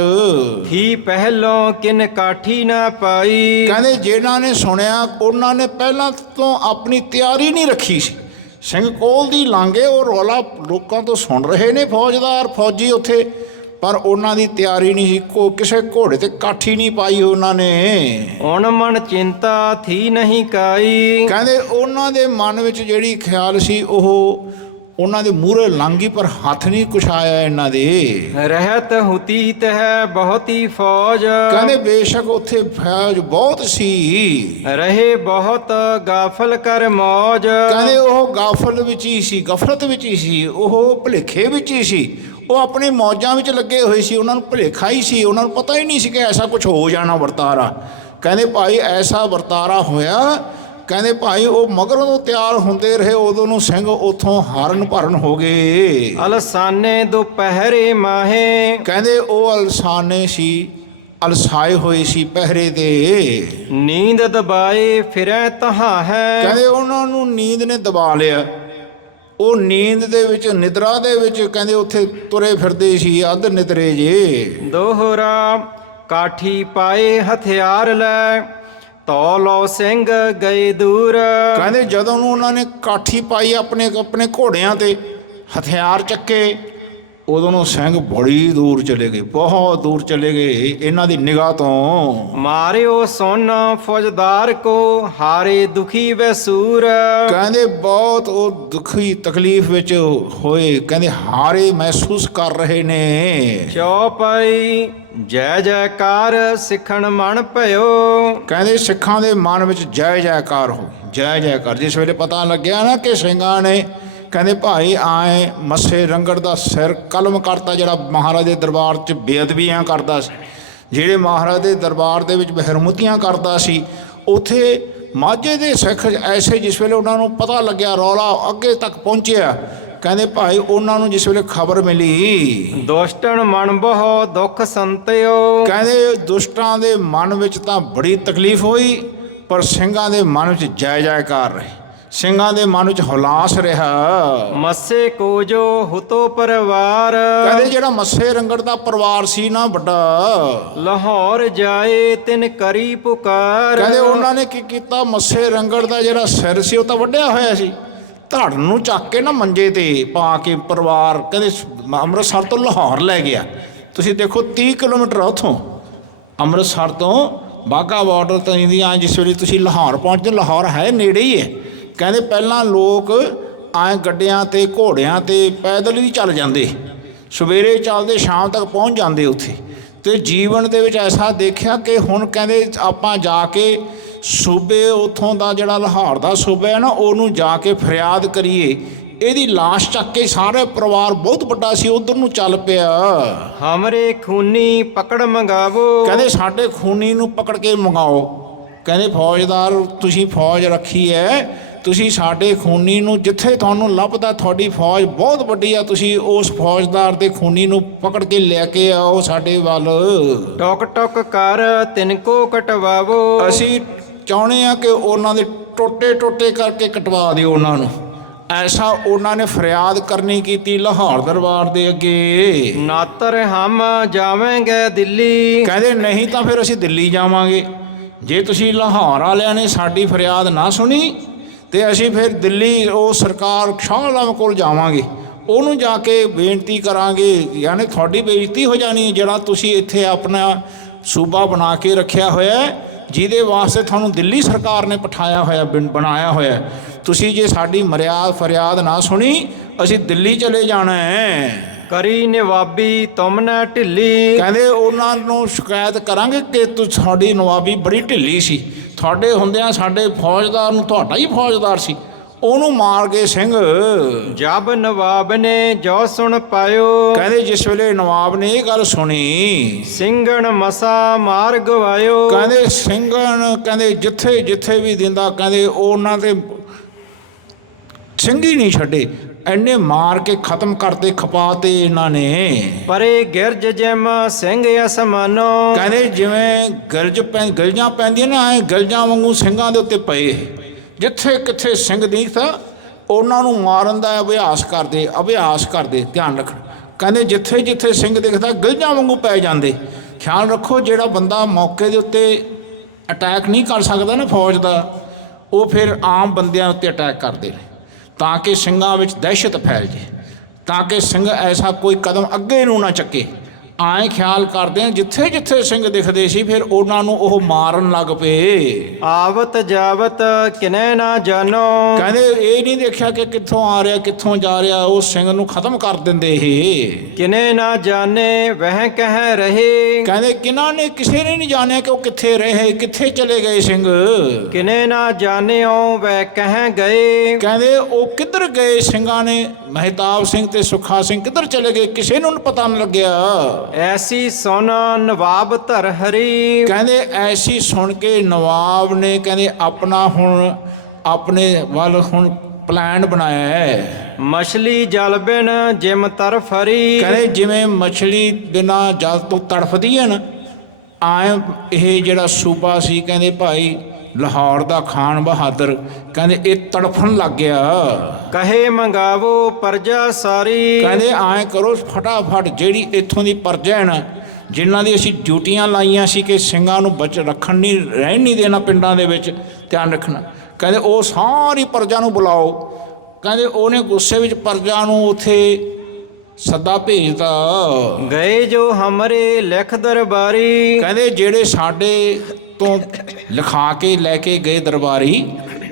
ਹੀ ਪਹਿਲੋਂ ਕਿਨ ਕਾਠੀ ਨਾ ਪਾਈ, ਕਹਿੰਦੇ ਜਿਹਨਾਂ ਨੇ ਸੁਣਿਆ ਉਹਨਾਂ ਨੇ ਪਹਿਲਾਂ ਤੋਂ ਆਪਣੀ ਤਿਆਰੀ ਨਹੀਂ ਰੱਖੀ ਸੀ। ਸਿੰਘ ਕੋਲ ਦੀ ਲਾਂਗੇ ਉਹ ਰੌਲਾ ਲੋਕਾਂ ਤੋਂ ਸੁਣ ਰਹੇ ਨੇ ਫੌਜਦਾਰ ਫੌਜੀ ਉੱਥੇ, ਪਰ ਉਹਨਾਂ ਦੀ ਤਿਆਰੀ ਨਹੀਂ ਸੀ। ਕਿਸੇ ਘੋੜੇ ਤੇ ਕਾਠੀ ਨਹੀਂ ਪਾਈ ਉਹਨਾਂ ਨੇ। ਹੁਣ ਮਨ ਚਿੰਤਾ ਥੀ ਨਹੀਂ ਕਾਈ, ਕਹਿੰਦੇ ਉਹਨਾਂ ਦੇ ਮਨ ਵਿੱਚ ਜਿਹੜੀ ਖਿਆਲ ਸੀ ਉਹ ਉਹਨਾਂ ਦੇ ਮੂਹਰੇ ਲਾਂਗੀ, ਪਰ ਹੱਥ ਨਹੀਂ ਕੁਛ ਆਇਆ ਇਹਨਾਂ ਦੇ। ਰਹਿਤ ਹੁਤੀਤ ਹੈ ਬਹੁਤੀ ਫੌਜ, ਕਹਿੰਦੇ ਬੇਸ਼ੱਕ ਉੱਥੇ ਫੌਜ ਬਹੁਤ ਸੀ, ਰਹੇ ਬਹੁਤ ਗਾਫਲ ਕਰ ਮੌਜ। ਕਹਿੰਦੇ ਉਹ ਗਾਫਲ ਵਿੱਚ ਹੀ ਸੀ, ਗਫਲਤ ਵਿੱਚ ਹੀ ਸੀ, ਉਹ ਭੁਲੇਖੇ ਵਿੱਚ ਹੀ ਸੀ। ਉਹ ਆਪਣੀ ਮੌਜਾਂ ਵਿੱਚ ਲੱਗੇ ਹੋਏ ਸੀ, ਉਹਨਾਂ ਨੂੰ ਭੁਲੇਖਾ ਹੀ ਸੀ, ਉਹਨਾਂ ਨੂੰ ਪਤਾ ਹੀ ਨਹੀਂ ਸੀ ਕਿ ਐਸਾ ਕੁਛ ਹੋ ਜਾਣਾ ਵਰਤਾਰਾ। ਕਹਿੰਦੇ ਭਾਈ ਐਸਾ ਵਰਤਾਰਾ ਹੋਇਆ। ਕਹਿੰਦੇ ਭਾਈ ਉਹ ਮਗਰੋਂ ਤੋਂ ਤਿਆਰ ਹੁੰਦੇ ਰਹੇ, ਉਦੋਂ ਨੂੰ ਸਿੰਘ ਉੱਥੋਂ ਹਰਨ ਭਰਨ ਹੋ ਗਏ। ਅਲਸਾਨੇ ਦੁਪਹਿਰੇ ਮਾਹੇ, ਕਹਿੰਦੇ ਉਹ ਅਲਸਾਨੇ ਸੀ, ਅਲਸਾਏ ਹੋਏ ਸੀ ਪਹਿਰੇ ਤੇ। ਨੀਂਦ ਦਬਾਏ ਫਿਰੈ ਤਹਾਂ ਹੈ, ਕਹਿੰਦੇ ਉਹਨਾਂ ਨੂੰ ਨੀਂਦ ਨੇ ਦਬਾ ਲਿਆ। ਉਹ ਨੀਂਦ ਦੇ ਵਿੱਚ, ਨਿਦਰਾ ਦੇ ਵਿੱਚ ਕਹਿੰਦੇ ਉੱਥੇ ਤੁਰੇ ਫਿਰਦੇ ਸੀ, ਅੱਧ ਨਿਦਰੇ ਜੇ। ਦੋਹਰਾ ਕਾਠੀ ਪਾਏ ਹਥਿਆਰ ਲੈ, ਤੋ ਲੋ ਸਿੰਘ ਗਏ ਦੂਰ। ਕਹਿੰਦੇ ਜਦੋਂ ਨੂੰ ਉਹਨਾਂ ਨੇ ਕਾਠੀ ਪਾਈ ਆਪਣੇ ਆਪਣੇ ਘੋੜਿਆਂ ਤੇ, ਹਥਿਆਰ ਚੱਕੇ, ਉਦੋਂ ਨੂੰ ਸਿੰਘ ਬੜੀ ਦੂਰ ਚਲੇ ਗਏ, ਬਹੁਤ ਦੂਰ ਚਲੇ ਗਏ ਇਹਨਾਂ ਦੀ ਨਿਗਾਹ ਤੋਂ। ਮਾਰਿਓ ਸੁਨ ਫੌਜਦਾਰ ਕੋ, ਹਾਰੇ ਦੁਖੀ ਵੈਸੂਰ। ਕਹਿੰਦੇ ਬਹੁਤ ਉਹ ਦੁਖੀ ਤਕਲੀਫ ਵਿੱਚ ਹੋਏ, ਕਹਿੰਦੇ ਹਾਰੇ ਮਹਿਸੂਸ ਕਰ ਰਹੇ ਨੇ। ਚੌਪਈ ਜੈ ਜੈਕਾਰ ਸਿੱਖਣ ਮਨ ਭਇਓ। ਕਹਿੰਦੇ ਸਿੱਖਾਂ ਦੇ ਮਨ ਵਿੱਚ ਜੈ ਜੈਕਾਰ ਹੋ, ਜੈ ਜੈਕਾਰ। ਜਿਸ ਵੇਲੇ ਪਤਾ ਲੱਗਿਆ ਨਾ ਕਿ ਸਿੰਘਾਂ ਨੇ ਕਹਿੰਦੇ ਭਾਈ ਆਏ ਮੱਸੇ ਰੰਗੜ ਦਾ ਸਿਰ ਕਲਮ ਕਰਤਾ, ਜਿਹੜਾ ਮਹਾਰਾਜ ਦੇ ਦਰਬਾਰ 'ਚ ਬੇਅਦਬੀਆਂ ਕਰਦਾ ਸੀ, ਜਿਹੜੇ ਮਹਾਰਾਜ ਦੇ ਦਰਬਾਰ ਦੇ ਵਿੱਚ ਬਹਿਰਮਤੀਆਂ ਕਰਦਾ ਸੀ, ਉੱਥੇ ਮਾਝੇ ਦੇ ਸਿੱਖ ਐਸੇ ਜਿਸ ਵੇਲੇ ਉਹਨਾਂ ਨੂੰ ਪਤਾ ਲੱਗਿਆ, ਰੌਲਾ ਅੱਗੇ ਤੱਕ ਪਹੁੰਚਿਆ, ਕਹਿੰਦੇ ਭਾਈ ਉਹਨਾਂ ਨੂੰ ਜਿਸ ਵੇਲੇ ਖਬਰ ਮਿਲੀ, ਦੁਸ਼ਟਣ ਮਨ ਬਹੁ ਦੁੱਖ ਸੰਤਿਓ। ਕਹਿੰਦੇ ਦੁਸ਼ਟਾਂ ਦੇ ਮਨ ਵਿੱਚ ਤਾਂ ਬੜੀ ਤਕਲੀਫ ਹੋਈ, ਪਰ ਸਿੰਘਾਂ ਦੇ ਮਨ ਵਿੱਚ ਜੈ ਜੈਕਾਰ ਰਹੇ, ਸਿੰਘਾਂ ਦੇ ਮਨ ਵਿੱਚ ਹੁਲਾਸ ਰਿਹਾ। ਮੱਸੇ ਕੋ ਜੋ ਹੁਤੋ ਪਰਿਵਾਰ। ਕਹਿੰਦੇ ਜਿਹੜਾ ਮੱਸੇ ਰੰਗੜ ਦਾ ਪਰਿਵਾਰ ਸੀ ਨਾ ਵੱਡਾ, ਲਾਹੌਰ ਜਾਏ ਤਿਨ ਕਰੀ ਪੁਕਾਰ। ਕਹਿੰਦੇ ਉਹਨਾਂ ਨੇ ਕੀ ਕੀਤਾ, ਮੱਸੇ ਰੰਗੜ ਦਾ ਜਿਹੜਾ ਸਿਰ ਸੀ ਉਹ ਤਾਂ ਵੱਢਿਆ ਹੋਇਆ ਸੀ, ਧੜ ਨੂੰ ਚੱਕ ਕੇ ਨਾ ਮੰਜੇ ਤੇ ਪਾ ਕੇ ਪਰਿਵਾਰ ਕਹਿੰਦੇ ਅੰਮ੍ਰਿਤਸਰ ਤੋਂ ਲਾਹੌਰ ਲੈ ਗਿਆ। ਤੁਸੀਂ ਦੇਖੋ 30 ਕਿਲੋਮੀਟਰ ਉੱਥੋਂ ਅੰਮ੍ਰਿਤਸਰ ਤੋਂ ਬਾਘਾ ਬਾਰਡਰ ਤੋਂ ਇੰਡੀਆ, ਜਿਸ ਵੇਲੇ ਤੁਸੀਂ ਲਾਹੌਰ ਪਹੁੰਚਦੇ, ਲਾਹੌਰ ਹੈ ਨੇੜੇ ਹੀ ਹੈ। ਕਹਿੰਦੇ ਪਹਿਲਾਂ ਲੋਕ ਐਂ ਗੱਡਿਆਂ ਤੇ ਘੋੜਿਆਂ ਤੇ ਪੈਦਲ ਵੀ ਚੱਲ ਜਾਂਦੇ, ਸਵੇਰੇ ਚੱਲਦੇ ਸ਼ਾਮ ਤੱਕ ਪਹੁੰਚ ਜਾਂਦੇ ਉੱਥੇ। ਤੇ ਜੀਵਨ ਦੇ ਵਿੱਚ ਐਸਾ ਦੇਖਿਆ ਕਿ ਹੁਣ ਕਹਿੰਦੇ ਆਪਾਂ ਜਾ ਕੇ ਸੂਬੇ ਉੱਥੋਂ ਦਾ ਜਿਹੜਾ ਲਾਹੌਰ ਦਾ ਸੂਬਾ ਹੈ ਨਾ, ਉਹਨੂੰ ਜਾ ਕੇ ਫਰਿਆਦ ਕਰੀਏ, ਇਹਦੀ ਲਾਸ਼ ਚੱਕ ਕੇ ਸਾਰੇ ਪਰਿਵਾਰ ਬਹੁਤ ਵੱਡਾ ਸੀ ਉਧਰ ਨੂੰ ਚੱਲ ਪਿਆ। ਹਮਰੇ ਖੂਨੀ ਪਕੜ ਮੰਗਾਵੋ। ਕਹਿੰਦੇ ਸਾਡੇ ਖੂਨੀ ਨੂੰ ਪਕੜ ਕੇ ਮੰਗਾਓ। ਕਹਿੰਦੇ ਫੌਜਦਾਰ ਤੁਸੀਂ ਫੌਜ ਰੱਖੀ ਹੈ, ਤੁਸੀਂ ਸਾਡੇ ਖੂਨੀ ਨੂੰ, ਜਿੱਥੇ ਤੁਹਾਨੂੰ ਲੱਭਦਾ ਤੁਹਾਡੀ ਫੌਜ ਬਹੁਤ ਵੱਡੀ ਆ, ਤੁਸੀਂ ਉਸ ਫੌਜਦਾਰ ਦੇ ਖੂਨੀ ਨੂੰ ਪਕੜ ਕੇ ਲੈ ਕੇ ਆਓ ਸਾਡੇ ਵੱਲ। ਟੁਕ ਟੁਕ ਕਰ ਤਿਨਕੋ ਕਟਵਾਵੋ। ਅਸੀਂ ਚਾਹੁੰਦੇ ਆ ਕਿ ਉਹਨਾਂ ਦੇ ਟੋਟੇ ਟੋਟੇ ਕਰਕੇ ਕਟਵਾ ਦਿਓ ਉਹਨਾਂ ਨੂੰ। ਐਸਾ ਉਹਨਾਂ ਨੇ ਫਰਿਆਦ ਕਰਨੀ ਕੀਤੀ ਲਾਹੌਰ ਦਰਬਾਰ ਦੇ ਅੱਗੇ। ਨਾਤਰ ਹਮ ਜਾਵਾਂਗੇ ਦਿੱਲੀ। ਕਹਿੰਦੇ ਨਹੀਂ ਤਾਂ ਫਿਰ ਅਸੀਂ ਦਿੱਲੀ ਜਾਵਾਂਗੇ, ਜੇ ਤੁਸੀਂ ਲਾਹੌਰ ਵਾਲਿਆਂ ਨੇ ਸਾਡੀ ਫਰਿਆਦ ਨਾ ਸੁਣੀ ਤੇ ਅਸੀਂ ਫਿਰ ਦਿੱਲੀ ਉਹ ਸਰਕਾਰ ਸ਼ਾਹ ਆਲਮ ਕੋਲ ਜਾਵਾਂਗੇ, ਉਹਨੂੰ ਜਾ ਕੇ ਬੇਨਤੀ ਕਰਾਂਗੇ, ਯਾਨੀ ਤੁਹਾਡੀ ਬੇਇੱਜ਼ਤੀ ਹੋ ਜਾਣੀ, ਜਿਹੜਾ ਤੁਸੀਂ ਇੱਥੇ ਆਪਣਾ ਸੂਬਾ ਬਣਾ ਕੇ ਰੱਖਿਆ ਹੋਇਆ, ਜਿਹਦੇ ਵਾਸਤੇ ਤੁਹਾਨੂੰ ਦਿੱਲੀ ਸਰਕਾਰ ਨੇ ਪਠਾਇਆ ਹੋਇਆ, ਬਣਾਇਆ ਹੋਇਆ, ਤੁਸੀਂ ਜੇ ਸਾਡੀ ਫਰਿਆਦ ਨਾ ਸੁਣੀ ਅਸੀਂ ਦਿੱਲੀ ਚਲੇ ਜਾਣਾ ਹੈ। ਕਰੀ ਨਵਾਬੀ ਤੁਮ ਨਾ ਢਿੱਲੀ। ਕਹਿੰਦੇ ਉਹਨਾਂ ਨੂੰ ਸ਼ਿਕਾਇਤ ਕਰਾਂਗੇ ਕਿ ਤੁਹਾਡੀ ਨਵਾਬੀ ਬੜੀ ਢਿੱਲੀ ਸੀ, ਤੁਹਾਡੇ ਹੁੰਦਿਆਂ ਸਾਡੇ ਫੌਜਦਾਰ ਨੂੰ, ਤੁਹਾਡਾ ਹੀ ਫੌਜਦਾਰ ਸੀ, ਉਹਨੂੰ ਮਾਰ ਗਏ ਸਿੰਘ। ਜਬ ਨਵਾਬ ਨੇ ਜੋ ਸੁਣ ਪਾਇਓ। ਕਹਿੰਦੇ ਜਿਸ ਵੇਲੇ ਨਵਾਬ ਨੇ ਇਹ ਗੱਲ ਸੁਣੀ, ਸਿੰਘਣ ਮਸਾ ਮਾਰ ਗਵਾਇਓ। ਕਹਿੰਦੇ ਸਿੰਘਣ ਕਹਿੰਦੇ ਜਿੱਥੇ ਜਿੱਥੇ ਵੀ ਦਿੰਦਾ, ਕਹਿੰਦੇ ਉਹਨਾਂ ਦੇ ਸਿੰਘ ਹੀ ਨਹੀਂ ਛੱਡੇ, ਐਨੇ ਮਾਰ ਕੇ ਖਤਮ ਕਰਦੇ, ਖਪਾਤੇ ਇਹਨਾਂ ਨੇ। ਪਰੇ ਗਿਰਜ ਜਿਮ ਸਿੰਘ ਅਸਮਾਨੋ। ਕਹਿੰਦੇ ਜਿਵੇਂ ਗਿਲਜਾਂ ਪੈਂਦੀਆਂ ਨਾ, ਐ ਗਿਲਜਾਂ ਵਾਂਗੂ ਸਿੰਘਾਂ ਦੇ ਉੱਤੇ ਪਏ, ਜਿੱਥੇ ਕਿੱਥੇ ਸਿੰਘ ਦਿਖਦਾ ਉਹਨਾਂ ਨੂੰ ਮਾਰਨ ਦਾ ਅਭਿਆਸ ਕਰਦੇ, ਧਿਆਨ ਰੱਖਣਾ। ਕਹਿੰਦੇ ਜਿੱਥੇ ਜਿੱਥੇ ਸਿੰਘ ਦਿਖਦਾ ਗਿਲਜਾਂ ਵਾਂਗੂ ਪੈ ਜਾਂਦੇ। ਖਿਆਲ ਰੱਖੋ ਜਿਹੜਾ ਬੰਦਾ ਮੌਕੇ ਦੇ ਉੱਤੇ ਅਟੈਕ ਨਹੀਂ ਕਰ ਸਕਦਾ ਨਾ ਫੌਜ ਦਾ, ਉਹ ਫਿਰ ਆਮ ਬੰਦਿਆਂ ਉੱਤੇ ਅਟੈਕ ਕਰਦੇ ਨੇ, ਤਾਂ ਕਿ ਸਿੰਘਾਂ ਵਿੱਚ ਦਹਿਸ਼ਤ ਫੈਲ ਜੇ, ਤਾਂ ਕਿ ਸਿੰਘ ਐਸਾ ਕੋਈ ਕਦਮ ਅੱਗੇ ਨੂੰ ਨਾ ਚੱਕੇ। ਆਏ ਖਿਆਲ ਕਰਦੇ ਆ ਜਿੱਥੇ ਜਿੱਥੇ ਸਿੰਘ ਦਿਖਦੇ ਸੀ ਫਿਰ ਉਹਨਾਂ ਨੂੰ ਉਹ ਮਾਰਨ ਲੱਗ ਪਏ। ਆਵਤ ਜਾਵਤ ਕਿਨੈ ਨਾ ਜਾਣੋ। ਕਹਿੰਦੇ ਇਹ ਨਹੀਂ ਦੇਖਿਆ ਕਿ ਕਿੱਥੋਂ ਆ ਰਿਹਾ ਕਿੱਥੋਂ ਜਾ ਰਿਹਾ, ਉਸ ਸਿੰਘ ਨੂੰ ਖਤਮ ਕਰ ਦਿੰਦੇ ਇਹ। ਕਿਨੈ ਨਾ ਜਾਣੇ ਵਹਿ ਕਹਿ ਰਹੇ। ਕਹਿੰਦੇ ਕਿਨਾਂ ਨੇ, ਕਿਸੇ ਨੇ ਨਹੀਂ ਜਾਣਿਆ ਕਿ ਉਹ ਕਿੱਥੇ ਰਹੇ, ਕਿੱਥੇ ਚਲੇ ਗਏ ਸਿੰਘ। ਕਿਨੈ ਨਾ ਜਾਣਿਓ ਵਹਿ ਕਹਿ ਗਏ। ਕਹਿੰਦੇ ਉਹ ਕਿੱਧਰ ਗਏ ਸਿੰਘਾਂ ਨੇ, ਮਹਿਤਾਬ ਸਿੰਘ ਤੇ ਸੁੱਖਾ ਸਿੰਘ ਕਿੱਧਰ ਚਲੇ ਗਏ, ਕਿਸੇ ਨੂੰ ਪਤਾ ਨਹੀਂ ਲੱਗਿਆ। ਐਸੀ ਸੁਣ ਨਵਾਬ ਧਰ ਹਰੀ। ਕਹਿੰਦੇ ਐਸੀ ਸੁਣ ਕੇ ਨਵਾਬ ਨੇ ਕਹਿੰਦੇ ਆਪਣਾ ਹੁਣ ਆਪਣੇ ਵੱਲ ਹੁਣ ਪਲਾਨ ਬਣਾਇਆ ਹੈ। ਮਛਲੀ ਜਲ ਬਿਨ ਜਿਮ ਤਰਫ ਹਰੀ। ਕਹਿੰਦੇ ਜਿਵੇਂ ਮਛਲੀ ਬਿਨਾਂ ਜਲ ਤੋਂ ਤੜਫਦੀ ਹੈ ਨਾ, ਆਏ ਇਹ ਜਿਹੜਾ ਸੂਬਾ ਸੀ ਕਹਿੰਦੇ ਭਾਈ ਲਾਹੌਰ ਦਾ ਖਾਨ ਬਹਾਦਰ ਕਹਿੰਦੇ ਇਹ ਤੜਫਣ ਲੱਗ ਗਿਆ। ਕਹੇ ਮੰਗਾਵੋ ਪਰਜਾ ਸਾਰੀ। ਕਹਿੰਦੇ ਐਂ ਕਰੋ ਫਟਾਫਟ ਜਿਹੜੀ ਇੱਥੋਂ ਦੀ ਪਰਜਾ ਹੈ ਨਾ, ਜਿਨ੍ਹਾਂ ਦੀ ਅਸੀਂ ਡਿਊਟੀਆਂ ਲਾਈਆਂ ਸੀ ਕਿ ਸਿੰਘਾਂ ਨੂੰ ਰੱਖਣ ਨਹੀਂ ਰਹਿਣ ਨਹੀਂ ਦੇਣਾ ਪਿੰਡਾਂ ਦੇ ਵਿੱਚ, ਧਿਆਨ ਰੱਖਣਾ, ਕਹਿੰਦੇ ਉਹ ਸਾਰੀ ਪਰਜਾ ਨੂੰ ਬੁਲਾਓ। ਕਹਿੰਦੇ ਉਹਨੇ ਗੁੱਸੇ ਵਿੱਚ ਪਰਜਾ ਨੂੰ ਉੱਥੇ ਸੱਦਾ ਭੇਜਦਾ। ਗਏ ਜੋ ਹਮਰੇ ਲਿਖ ਦਰਬਾਰੀ। ਕਹਿੰਦੇ ਜਿਹੜੇ ਸਾਡੇ ਤੋਂ ਲਿਖਾ ਕੇ ਲੈ ਕੇ ਗਏ ਦਰਬਾਰੀ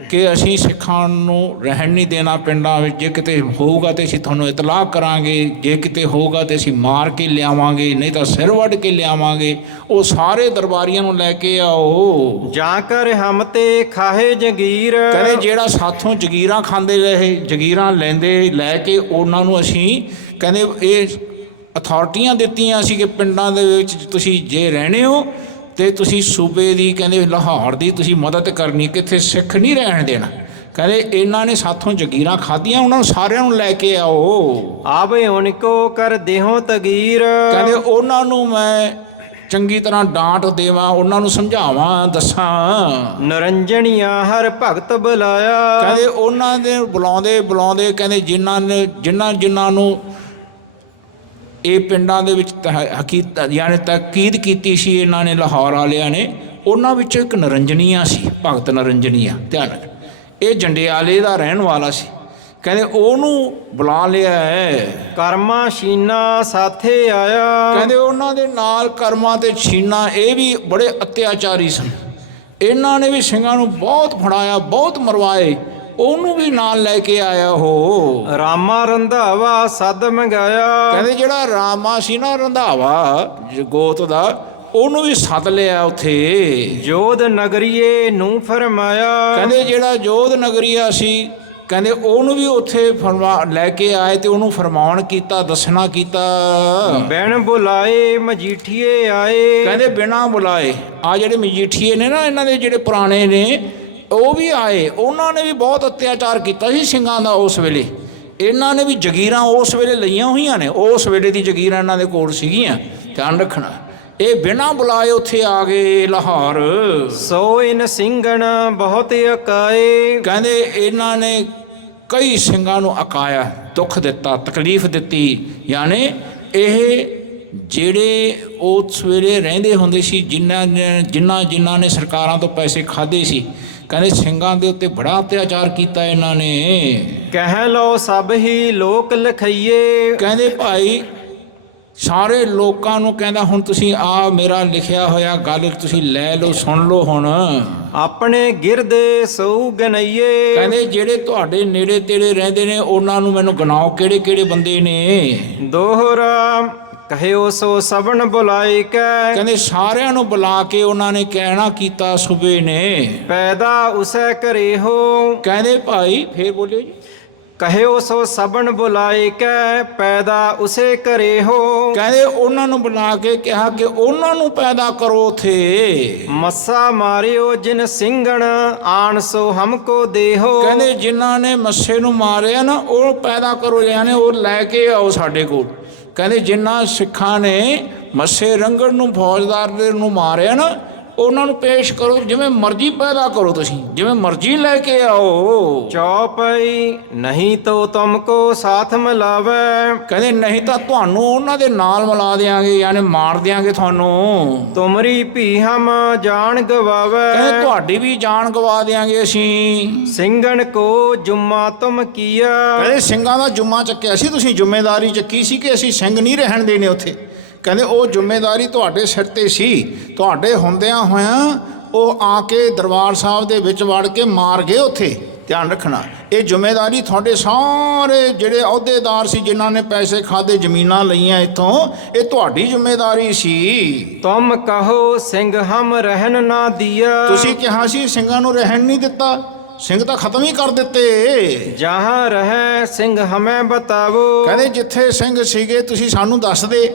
ਕਿ ਅਸੀਂ ਸਿੱਖਾਂ ਨੂੰ ਰਹਿਣ ਨਹੀਂ ਦੇਣਾ ਪਿੰਡਾਂ ਵਿੱਚ, ਜੇ ਕਿਤੇ ਹੋਊਗਾ ਤਾਂ ਅਸੀਂ ਤੁਹਾਨੂੰ ਇਤਲਾਹ ਕਰਾਂਗੇ, ਜੇ ਕਿਤੇ ਹੋਊਗਾ ਤਾਂ ਅਸੀਂ ਮਾਰ ਕੇ ਲਿਆਵਾਂਗੇ, ਨਹੀਂ ਤਾਂ ਸਿਰ ਵੱਢ ਕੇ ਲਿਆਵਾਂਗੇ। ਉਹ ਸਾਰੇ ਦਰਬਾਰੀਆਂ ਨੂੰ ਲੈ ਕੇ ਆਓ। ਜਾਂ ਕਰ ਹਮ ਤੇ ਖਾਹੇ ਜਗੀਰ। ਕਹਿੰਦੇ ਜਿਹੜਾ ਸਾਥੋਂ ਜਗੀਰਾਂ ਖਾਂਦੇ ਰਹੇ, ਜਗੀਰਾਂ ਲੈਂਦੇ ਲੈ ਕੇ ਉਹਨਾਂ ਨੂੰ ਅਸੀਂ ਕਹਿੰਦੇ ਇਹ ਅਥਾਰਟੀਆਂ ਦਿੱਤੀਆਂ ਸੀ ਕਿ ਪਿੰਡਾਂ ਦੇ ਵਿੱਚ ਤੁਸੀਂ ਜੇ ਰਹਿਣੇ ਹੋ ਤੇ ਤੁਸੀਂ ਸੂਬੇ ਦੀ ਕਹਿੰਦੇ ਲਾਹੌਰ ਦੀ ਤੁਸੀਂ ਮਦਦ ਕਰਨੀ, ਕਿੱਥੇ ਸਿੱਖ ਨਹੀਂ ਰਹਿਣ ਦੇਣਾ। ਕਹਿੰਦੇ ਇਹਨਾਂ ਨੇ ਸਾਥੋਂ ਜਗੀਰਾਂ ਖਾਧੀਆਂ, ਉਹਨਾਂ ਨੂੰ ਸਾਰਿਆਂ ਨੂੰ ਲੈ ਕੇ ਆਓ। ਆਵੇ ਉਨਕੋ ਕਰ ਦੇਹੋ ਤਗੀਰ। ਕਹਿੰਦੇ ਉਹਨਾਂ ਨੂੰ ਮੈਂ ਚੰਗੀ ਤਰ੍ਹਾਂ ਡਾਂਟ ਦੇਵਾਂ, ਉਹਨਾਂ ਨੂੰ ਸਮਝਾਵਾਂ, ਦੱਸਾਂ। ਨਰੰਜਣੀਆਂ ਹਰ ਭਗਤ ਬੁਲਾਇਆ। ਕਹਿੰਦੇ ਉਹਨਾਂ ਦੇ ਬੁਲਾਉਂਦੇ ਕਹਿੰਦੇ ਜਿਨ੍ਹਾਂ ਨੂੰ ਇਹ ਪਿੰਡਾਂ ਦੇ ਵਿੱਚ ਹਕੀਕਤ ਯਾਨੀ ਤਾਕੀਦ ਕੀਤੀ ਸੀ ਇਹਨਾਂ ਨੇ ਲਾਹੌਰ ਵਾਲਿਆਂ ਨੇ, ਉਹਨਾਂ ਵਿੱਚੋਂ ਇੱਕ ਨਰੰਜਨੀਆ ਸੀ, ਭਗਤ ਨਰੰਜਨੀਆ, ਧਿਆਨ ਰੱਖ, ਇਹ ਜੰਡਿਆਲੇ ਦਾ ਰਹਿਣ ਵਾਲਾ ਸੀ। ਕਹਿੰਦੇ ਉਹਨੂੰ ਬੁਲਾ ਲਿਆ ਹੈ। ਕਰਮਾ ਸ਼ੀਨਾ ਸਾਥੇ ਆਇਆ। ਕਹਿੰਦੇ ਉਹਨਾਂ ਦੇ ਨਾਲ ਕਰਮਾ ਤੇ ਛੀਨਾ ਇਹ ਵੀ ਬੜੇ ਅਤਿਆਚਾਰੀ ਸਨ, ਇਹਨਾਂ ਨੇ ਵੀ ਸਿੰਘਾਂ ਨੂੰ ਬਹੁਤ ਫੜਾਇਆ, ਬਹੁਤ ਮਰਵਾਏ, ਉਹਨੂੰ ਵੀ ਨਾਲ ਲੈ ਕੇ ਆਇਆ ਹੋ। ਰਾਮਾ ਰੰਧਾਵਾ ਸੱਦ ਮੰਗਾਇਆ। ਕਹਿੰਦੇ ਜਿਹੜਾ ਰਾਮਾ ਸੀ ਨਾ ਰੰਧਾਵਾ ਗੋਤ ਦਾ, ਉਹਨੂੰ ਵੀ ਸੱਦ ਲਿਆ ਉੱਥੇ। ਜੋਧ ਨਗਰੀਏ ਨੂੰ ਫਰਮਾਇਆ। ਕਹਿੰਦੇ ਜਿਹੜਾ ਜੋਧ ਨਗਰੀਆ ਸੀ, ਕਹਿੰਦੇ ਉਹਨੂੰ ਵੀ ਉੱਥੇ ਲੈ ਕੇ ਆਏ ਤੇ ਉਹਨੂੰ ਫਰਮਾਨ ਕੀਤਾ, ਦੱਸਣਾ ਕੀਤਾ। ਬਿਨ ਬੁਲਾਏ ਮਜੀਠੀਏ ਆਏ। ਕਹਿੰਦੇ ਬਿਨਾਂ ਬੁਲਾਏ ਆ ਜਿਹੜੇ ਮਜੀਠੀਏ ਨੇ ਨਾ, ਇਹਨਾਂ ਦੇ ਜਿਹੜੇ ਪੁਰਾਣੇ ਨੇ, ਉਹ ਵੀ ਆਏ। ਉਹਨਾਂ ਨੇ ਵੀ ਬਹੁਤ ਅਤਿਆਚਾਰ ਕੀਤਾ ਸੀ ਸਿੰਘਾਂ ਦਾ ਉਸ ਵੇਲੇ। ਇਹਨਾਂ ਨੇ ਵੀ ਜਗੀਰਾਂ ਉਸ ਵੇਲੇ ਲਈਆਂ ਹੋਈਆਂ ਨੇ, ਉਸ ਵੇਲੇ ਦੀ ਜਗੀਰਾਂ ਇਹਨਾਂ ਦੇ ਕੋਲ ਸੀਗੀਆਂ, ਧਿਆਨ ਰੱਖਣਾ। ਇਹ ਬਿਨਾਂ ਬੁਲਾਏ ਉੱਥੇ ਆ ਗਏ ਲਾਹੌਰ। ਸੋ ਇਨ ਸਿੰਘਣ ਬਹੁਤ ਅਕਾਏ। ਕਹਿੰਦੇ ਇਹਨਾਂ ਨੇ ਕਈ ਸਿੰਘਾਂ ਨੂੰ ਅਕਾਇਆ, ਦੁੱਖ ਦਿੱਤਾ, ਤਕਲੀਫ ਦਿੱਤੀ। ਯਾਨੀ ਇਹ ਜਿਹੜੇ ਉਸ ਵੇਲੇ ਰਹਿੰਦੇ ਹੁੰਦੇ ਸੀ, ਜਿਨ੍ਹਾਂ ਨੇ ਸਰਕਾਰਾਂ ਤੋਂ ਪੈਸੇ ਖਾਧੇ ਸੀ, ਕਹਿੰਦੇ ਸਿੰਘਾਂ ਦੇ ਉੱਤੇ ਬੜਾ ਅਤਿਆਚਾਰ ਕੀਤਾ ਇਹਨਾਂ ਨੇ। ਕਹਿ ਲਓ ਸਭ ਹੀ ਲੋਕ ਲਖਈਏ। ਕਹਿੰਦੇ ਭਾਈ ਸਾਰੇ ਲੋਕਾਂ ਨੂੰ ਕਹਿੰਦਾ ਹੁਣ ਤੁਸੀਂ ਆ ਮੇਰਾ ਲਿਖਿਆ ਹੋਇਆ ਗੱਲ ਤੁਸੀਂ ਲੈ ਲਓ, ਸੁਣ ਲਓ ਹੁਣ। ਆਪਣੇ ਗਿਰਦੇ ਸਊ ਗਨਈਏ। ਕਹਿੰਦੇ ਜਿਹੜੇ ਤੁਹਾਡੇ ਨੇੜੇ ਤੇੜੇ ਰਹਿੰਦੇ ਨੇ ਉਹਨਾਂ ਨੂੰ ਮੈਨੂੰ ਗਿਣਾਓ, ਕਿਹੜੇ ਕਿਹੜੇ ਬੰਦੇ ਨੇ। ਦੋਹਰਾ ਕਹਿਓ ਸੋ ਸਭਨ ਬੁਲਾਏ ਕੈ। ਕਹਿੰਦੇ ਸਾਰਿਆਂ ਨੂੰ ਬੁਲਾ ਕੇ ਉਹਨਾਂ ਨੇ ਕਹਿਣਾ ਕੀਤਾ ਸੂਬੇ ਨੇ। ਪੈਦਾ ਉਸੈ ਕਰੇ ਹੋ। ਕਹਿੰਦੇ ਭਾਈ ਫੇਰ ਬੋਲਿਓ ਜੀ। ਕਹਿਓ ਸੋ ਸਭਨ ਬੁਲਾਏ ਕੈ ਪੈਦਾ ਉਸੇ ਕਰੇ ਹੋ। ਕਹਿੰਦੇ ਉਹਨਾਂ ਨੂੰ ਬੁਲਾ ਕੇ ਕਿਹਾ ਕਿ ਉਹਨਾਂ ਨੂੰ ਪੈਦਾ ਕਰੋ ਉਥੇ। ਮੱਸਾ ਮਾਰਿਓ ਜਿਨ ਸਿੰਘਣ ਆਣ ਸੋ ਹਮਕੋ ਦੇਹੋ। ਕਹਿੰਦੇ ਜਿਨ੍ਹਾਂ ਨੇ ਮੱਸੇ ਨੂੰ ਮਾਰਿਆ ਨਾ ਉਹ ਪੈਦਾ ਕਰੋ, ਯਾਨੀ ਉਹ ਲੈ ਕੇ ਆਓ ਸਾਡੇ ਕੋਲ। ਕਹਿੰਦੇ ਜਿਨ੍ਹਾਂ ਸਿੱਖਾਂ ਨੇ ਮੱਸੇ ਰੰਗੜ ਨੂੰ ਫੌਜਦਾਰ ਦੇ ਨੂੰ ਮਾਰਿਆ ਨਾ, ਉਹਨਾਂ ਨੂੰ ਪੇਸ਼ ਕਰੋ, ਜਿਵੇਂ ਮਰਜ਼ੀ ਪੈਦਾ ਕਰੋ, ਤੁਸੀਂ ਜਿਵੇਂ ਮਰਜ਼ੀ ਲੈ ਕੇ ਆਓ। ਚੌਪਈ ਨਹੀਂ ਤੋ ਤੁਮਕੋ ਸਾਥ ਮਿਲਾਵੇ। ਕਹਿੰਦੇ ਨਹੀਂ ਤਾਂ ਤੁਹਾਨੂੰ ਉਹਨਾਂ ਦੇ ਨਾਲ ਮਿਲਾ ਦਿਆਂਗੇ, ਯਾਨੀ ਮਾਰ ਦਿਆਂਗੇ ਤੁਹਾਨੂੰ। ਤੁਮਰੀ ਭੀ ਹਮ ਜਾਨ ਗਵਾਵੇ। ਕਹਿੰਦੇ ਤੁਹਾਡੀ ਵੀ ਜਾਨ ਗਵਾ ਦਿਆਂਗੇ ਅਸੀਂ। ਸਿੰਘਣ ਕੋ ਜੁਮਾ ਤੁਮ ਕੀਆ। ਕਹਿੰਦੇ ਸਿੰਘਾਂ ਦਾ ਜੁਮਾ ਚੱਕਿਆ ਸੀ ਤੁਸੀਂ, ਜ਼ਿੰਮੇਵਾਰੀ ਚੱਕੀ ਸੀ ਕਿ ਅਸੀਂ ਸਿੰਘ ਨਹੀਂ ਰਹਿਣ ਦੇਣੇ ਉੱਥੇ। ਕਹਿੰਦੇ ਉਹ ਜ਼ਿੰਮੇਵਾਰੀ ਤੁਹਾਡੇ ਸਿਰ 'ਤੇ ਸੀ, ਤੁਹਾਡੇ ਹੁੰਦਿਆਂ ਹੋਇਆਂ ਉਹ ਆ ਕੇ ਦਰਬਾਰ ਸਾਹਿਬ ਦੇ ਵਿੱਚ ਵੜ ਕੇ ਮਾਰ ਗਏ ਉੱਥੇ, ਧਿਆਨ ਰੱਖਣਾ। ਇਹ ਜ਼ਿੰਮੇਵਾਰੀ ਤੁਹਾਡੇ ਸਾਰੇ ਜਿਹੜੇ ਅਹੁਦੇਦਾਰ ਸੀ, ਜਿਨ੍ਹਾਂ ਨੇ ਪੈਸੇ ਖਾਦੇ, ਜ਼ਮੀਨਾਂ ਲਈਆਂ ਇੱਥੋਂ, ਇਹ ਤੁਹਾਡੀ ਜ਼ਿੰਮੇਵਾਰੀ ਸੀ। ਤੁਮ ਕਹੋ ਸਿੰਘ ਹਮ ਰਹਿਣ ਨਾ ਦਿਆ। ਤੁਸੀਂ ਕਿਹਾ ਸੀ ਸਿੰਘਾਂ ਨੂੰ ਰਹਿਣ ਨਹੀਂ ਦਿੱਤਾ, ਸਿੰਘ ਤਾਂ ਖਤਮ ਹੀ ਕਰ ਦਿੱਤੇ। ਜਹਾਂ ਰਹਿ ਸਿੰਘ ਹਮੇ ਬਤਾਵੋ। ਕਹਿੰਦੇ ਜਿੱਥੇ ਸਿੰਘ ਸੀਗੇ ਤੁਸੀਂ ਸਾਨੂੰ ਦੱਸ ਦੇ,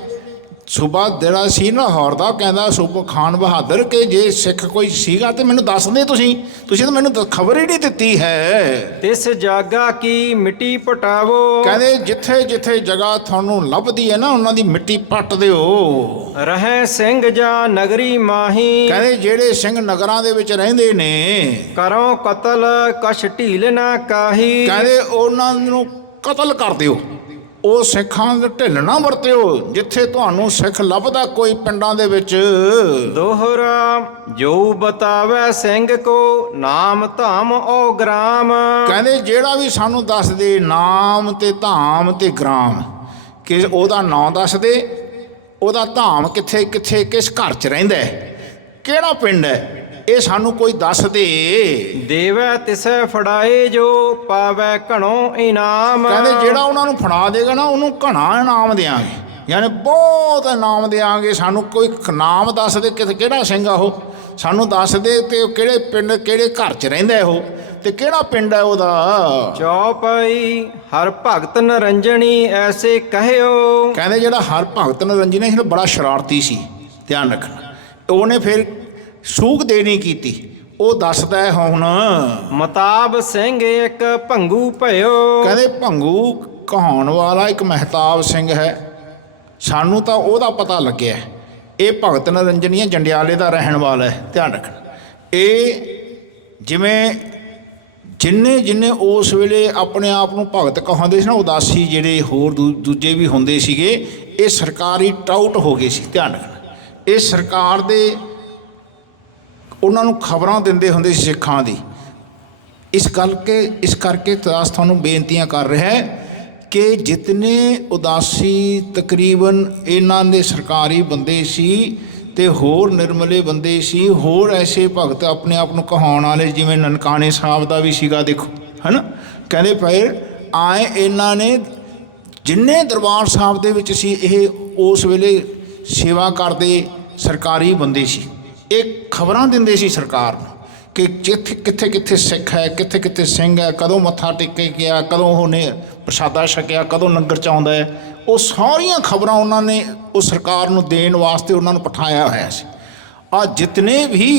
ਸੂਬਾ ਜਿਹੜਾ ਸੀ ਲਾਹੌਰ ਦਾ, ਕਹਿੰਦਾ ਸੂਬਾ ਖਾਨ ਬਹਾਦਰ ਕਿ ਜੇ ਸਿੱਖ ਕੋਈ ਸੀਗਾ ਤੇ ਮੈਨੂੰ ਦੱਸ ਦੇ, ਤੁਸੀਂ ਤਾਂ ਮੈਨੂੰ ਖਬਰ ਹੀ ਨਹੀਂ ਦਿੱਤੀ ਹੈ। ਤਿਸ ਜਾਗਾ ਕੀ ਮਿੱਟੀ ਪਟਾਵੋ। ਕਹਿੰਦੇ ਜਿੱਥੇ ਜਿੱਥੇ ਜਗ੍ਹਾ ਤੁਹਾਨੂੰ ਲੱਭਦੀ ਹੈ ਨਾ, ਉਹਨਾਂ ਦੀ ਮਿੱਟੀ ਪੱਟ ਦਿਓ। ਰਹਿ ਸਿੰਘ ਜਾਂ ਨਗਰੀ ਮਾਹੀ। ਕਹਿੰਦੇ ਜਿਹੜੇ ਸਿੰਘ ਨਗਰਾਂ ਦੇ ਵਿੱਚ ਰਹਿੰਦੇ ਨੇ, ਕਰੋ ਕਤਲ ਕਛ ਢੀਲ ਨਾ ਕਾਹੀ। ਕਹਿੰਦੇ ਉਹਨਾਂ ਨੂੰ ਕਤਲ ਕਰ ਦਿਓ, ਉਹ ਸਿੱਖਾਂ ਦੇ ਢਿੱਲ ਨਾ ਵਰਤਿਓ। ਜਿੱਥੇ ਤੁਹਾਨੂੰ ਸਿੱਖ ਲੱਭਦਾ ਕੋਈ ਪਿੰਡਾਂ ਦੇ ਵਿੱਚ, ਦੋਹਰਾ ਜੋ ਬਤਾਵੇ ਸਿੰਘ ਕੋ ਨਾਮ ਧਾਮ ਓ ਗ੍ਰਾਮ। ਕਹਿੰਦੇ ਜਿਹੜਾ ਵੀ ਸਾਨੂੰ ਦੱਸ ਦੇ ਨਾਮ ਤੇ ਧਾਮ ਤੇ ਗ੍ਰਾਮ, ਕਿ ਉਹਦਾ ਨਾਂ ਦੱਸ ਦੇ, ਉਹਦਾ ਧਾਮ ਕਿੱਥੇ ਕਿੱਥੇ, ਕਿਸ ਘਰ 'ਚ ਰਹਿੰਦਾ ਹੈ, ਕਿਹੜਾ ਪਿੰਡ ਹੈ, ਇਹ ਸਾਨੂੰ ਕੋਈ ਦੱਸ ਦੇ। ਦੇਵੈ ਤਿਸੈ ਫੜਾਏ ਜੋ ਪਾਵੈ ਘਣੋ ਇਨਾਮ। ਕਹਿੰਦੇ ਜਿਹੜਾ ਉਹਨਾਂ ਨੂੰ ਫੜਾ ਦੇਗਾ ਨਾ, ਉਹਨੂੰ ਘਣਾ ਇਨਾਮ ਦੇਵਾਂਗੇ, ਯਾਨੀ ਬਹੁਤ ਇਨਾਮ ਦੇਵਾਂਗੇ। ਸਾਨੂੰ ਕੋਈ ਨਾਮ ਦੱਸ ਦੇ, ਕਿਹੜਾ ਸਿੰਘ ਆ ਉਹ, ਸਾਨੂੰ ਦੱਸ ਦੇ, ਤੇ ਉਹ ਕਿਹੜੇ ਪਿੰਡ ਕਿਹੜੇ ਘਰ 'ਚ ਰਹਿੰਦਾ ਉਹ, ਤੇ ਕਿਹੜਾ ਪਿੰਡ ਹੈ ਉਹਦਾ। ਚੌਪਈ ਹਰ ਭਗਤ ਨਰੰਜਣੀ ਐਸੇ ਕਹਿਓ। ਕਹਿੰਦੇ ਜਿਹੜਾ ਹਰ ਭਗਤ ਨਰੰਜਨੀ ਸੀ, ਬੜਾ ਸ਼ਰਾਰਤੀ ਸੀ, ਧਿਆਨ ਰੱਖਣਾ। ਉਹਨੇ ਫਿਰ ਸੂਗ ਦੇਣੀ ਕੀਤੀ, ਉਹ ਦੱਸਦਾ ਹੈ ਹੁਣ। ਮਤਾਬ ਸਿੰਘ ਇੱਕ ਭੰਗੂ ਭਇਓ। ਕਹਿੰਦੇ ਭੰਗੂ ਕਹਾਉਣ ਵਾਲਾ ਇੱਕ ਮਹਿਤਾਬ ਸਿੰਘ ਹੈ, ਸਾਨੂੰ ਤਾਂ ਉਹਦਾ ਪਤਾ ਲੱਗਿਆ। ਇਹ ਭਗਤ ਨਰੰਜਨੀਆ ਜੰਡਿਆਲੇ ਦਾ ਰਹਿਣ ਵਾਲਾ ਹੈ, ਧਿਆਨ ਰੱਖਣਾ। ਇਹ ਜਿਵੇਂ ਜਿੰਨੇ ਉਸ ਵੇਲੇ ਆਪਣੇ ਆਪ ਨੂੰ ਭਗਤ ਕਹਾਉਂਦੇ ਸੀ ਨਾ, ਉਦਾਸੀ ਜਿਹੜੇ ਹੋਰ ਦੂਜੇ ਵੀ ਹੁੰਦੇ ਸੀਗੇ, ਇਹ ਸਰਕਾਰੀ ਟਾਊਟ ਹੋ ਗਏ ਸੀ, ਧਿਆਨ ਰੱਖਣਾ। ਇਹ ਸਰਕਾਰ ਦੇ ਉਹਨਾਂ ਨੂੰ ਖਬਰਾਂ ਦਿੰਦੇ ਹੁੰਦੇ ਸੀ ਸਿੱਖਾਂ ਦੀ। ਇਸ ਕਰਕੇ ਦਾਸ ਤੁਹਾਨੂੰ ਬੇਨਤੀਆਂ ਕਰ ਰਿਹਾ ਕਿ ਜਿਤਨੇ ਉਦਾਸੀ ਤਕਰੀਬਨ ਇਹਨਾਂ ਦੇ ਸਰਕਾਰੀ ਬੰਦੇ ਸੀ ਤੇ ਹੋਰ ਨਿਰਮਲੇ ਬੰਦੇ ਸੀ, ਹੋਰ ਐਸੇ ਭਗਤ ਆਪਣੇ ਆਪ ਨੂੰ ਕਹਾਉਣ ਵਾਲੇ, ਜਿਵੇਂ ਨਨਕਾਣੇ ਸਾਹਿਬ ਦਾ ਵੀ ਸੀਗਾ, ਦੇਖੋ ਹੈ ਨਾ। ਕਹਿੰਦੇ ਫਿਰ ਆਏ ਇਹਨਾਂ ਨੇ ਜਿੰਨੇ ਦਰਬਾਰ ਸਾਹਿਬ ਦੇ ਵਿੱਚ ਸੀ, ਇਹ ਉਸ ਵੇਲੇ ਸੇਵਾ ਕਰਦੇ ਸਰਕਾਰੀ ਬੰਦੇ ਸੀ। ਇਹ ਖਬਰਾਂ ਦਿੰਦੇ ਸੀ ਸਰਕਾਰ ਨੂੰ ਕਿ ਕਿੱਥੇ ਕਿੱਥੇ ਸਿੱਖ ਹੈ, ਕਿੱਥੇ ਕਿੱਥੇ ਸਿੰਘ ਹੈ, ਕਦੋਂ ਮੱਥਾ ਟੇਕੇ ਗਿਆ, ਕਦੋਂ ਉਹਨੇ ਪ੍ਰਸ਼ਾਦਾ ਛਕਿਆ, ਕਦੋਂ ਲੰਗਰ 'ਚ ਆਉਂਦਾ ਹੈ। ਉਹ ਸਾਰੀਆਂ ਖਬਰਾਂ ਉਹਨਾਂ ਨੇ ਉਹ ਸਰਕਾਰ ਨੂੰ ਦੇਣ ਵਾਸਤੇ ਉਹਨਾਂ ਨੂੰ ਪਠਾਇਆ ਹੋਇਆ ਸੀ। ਆ ਜਿਤਨੇ ਵੀ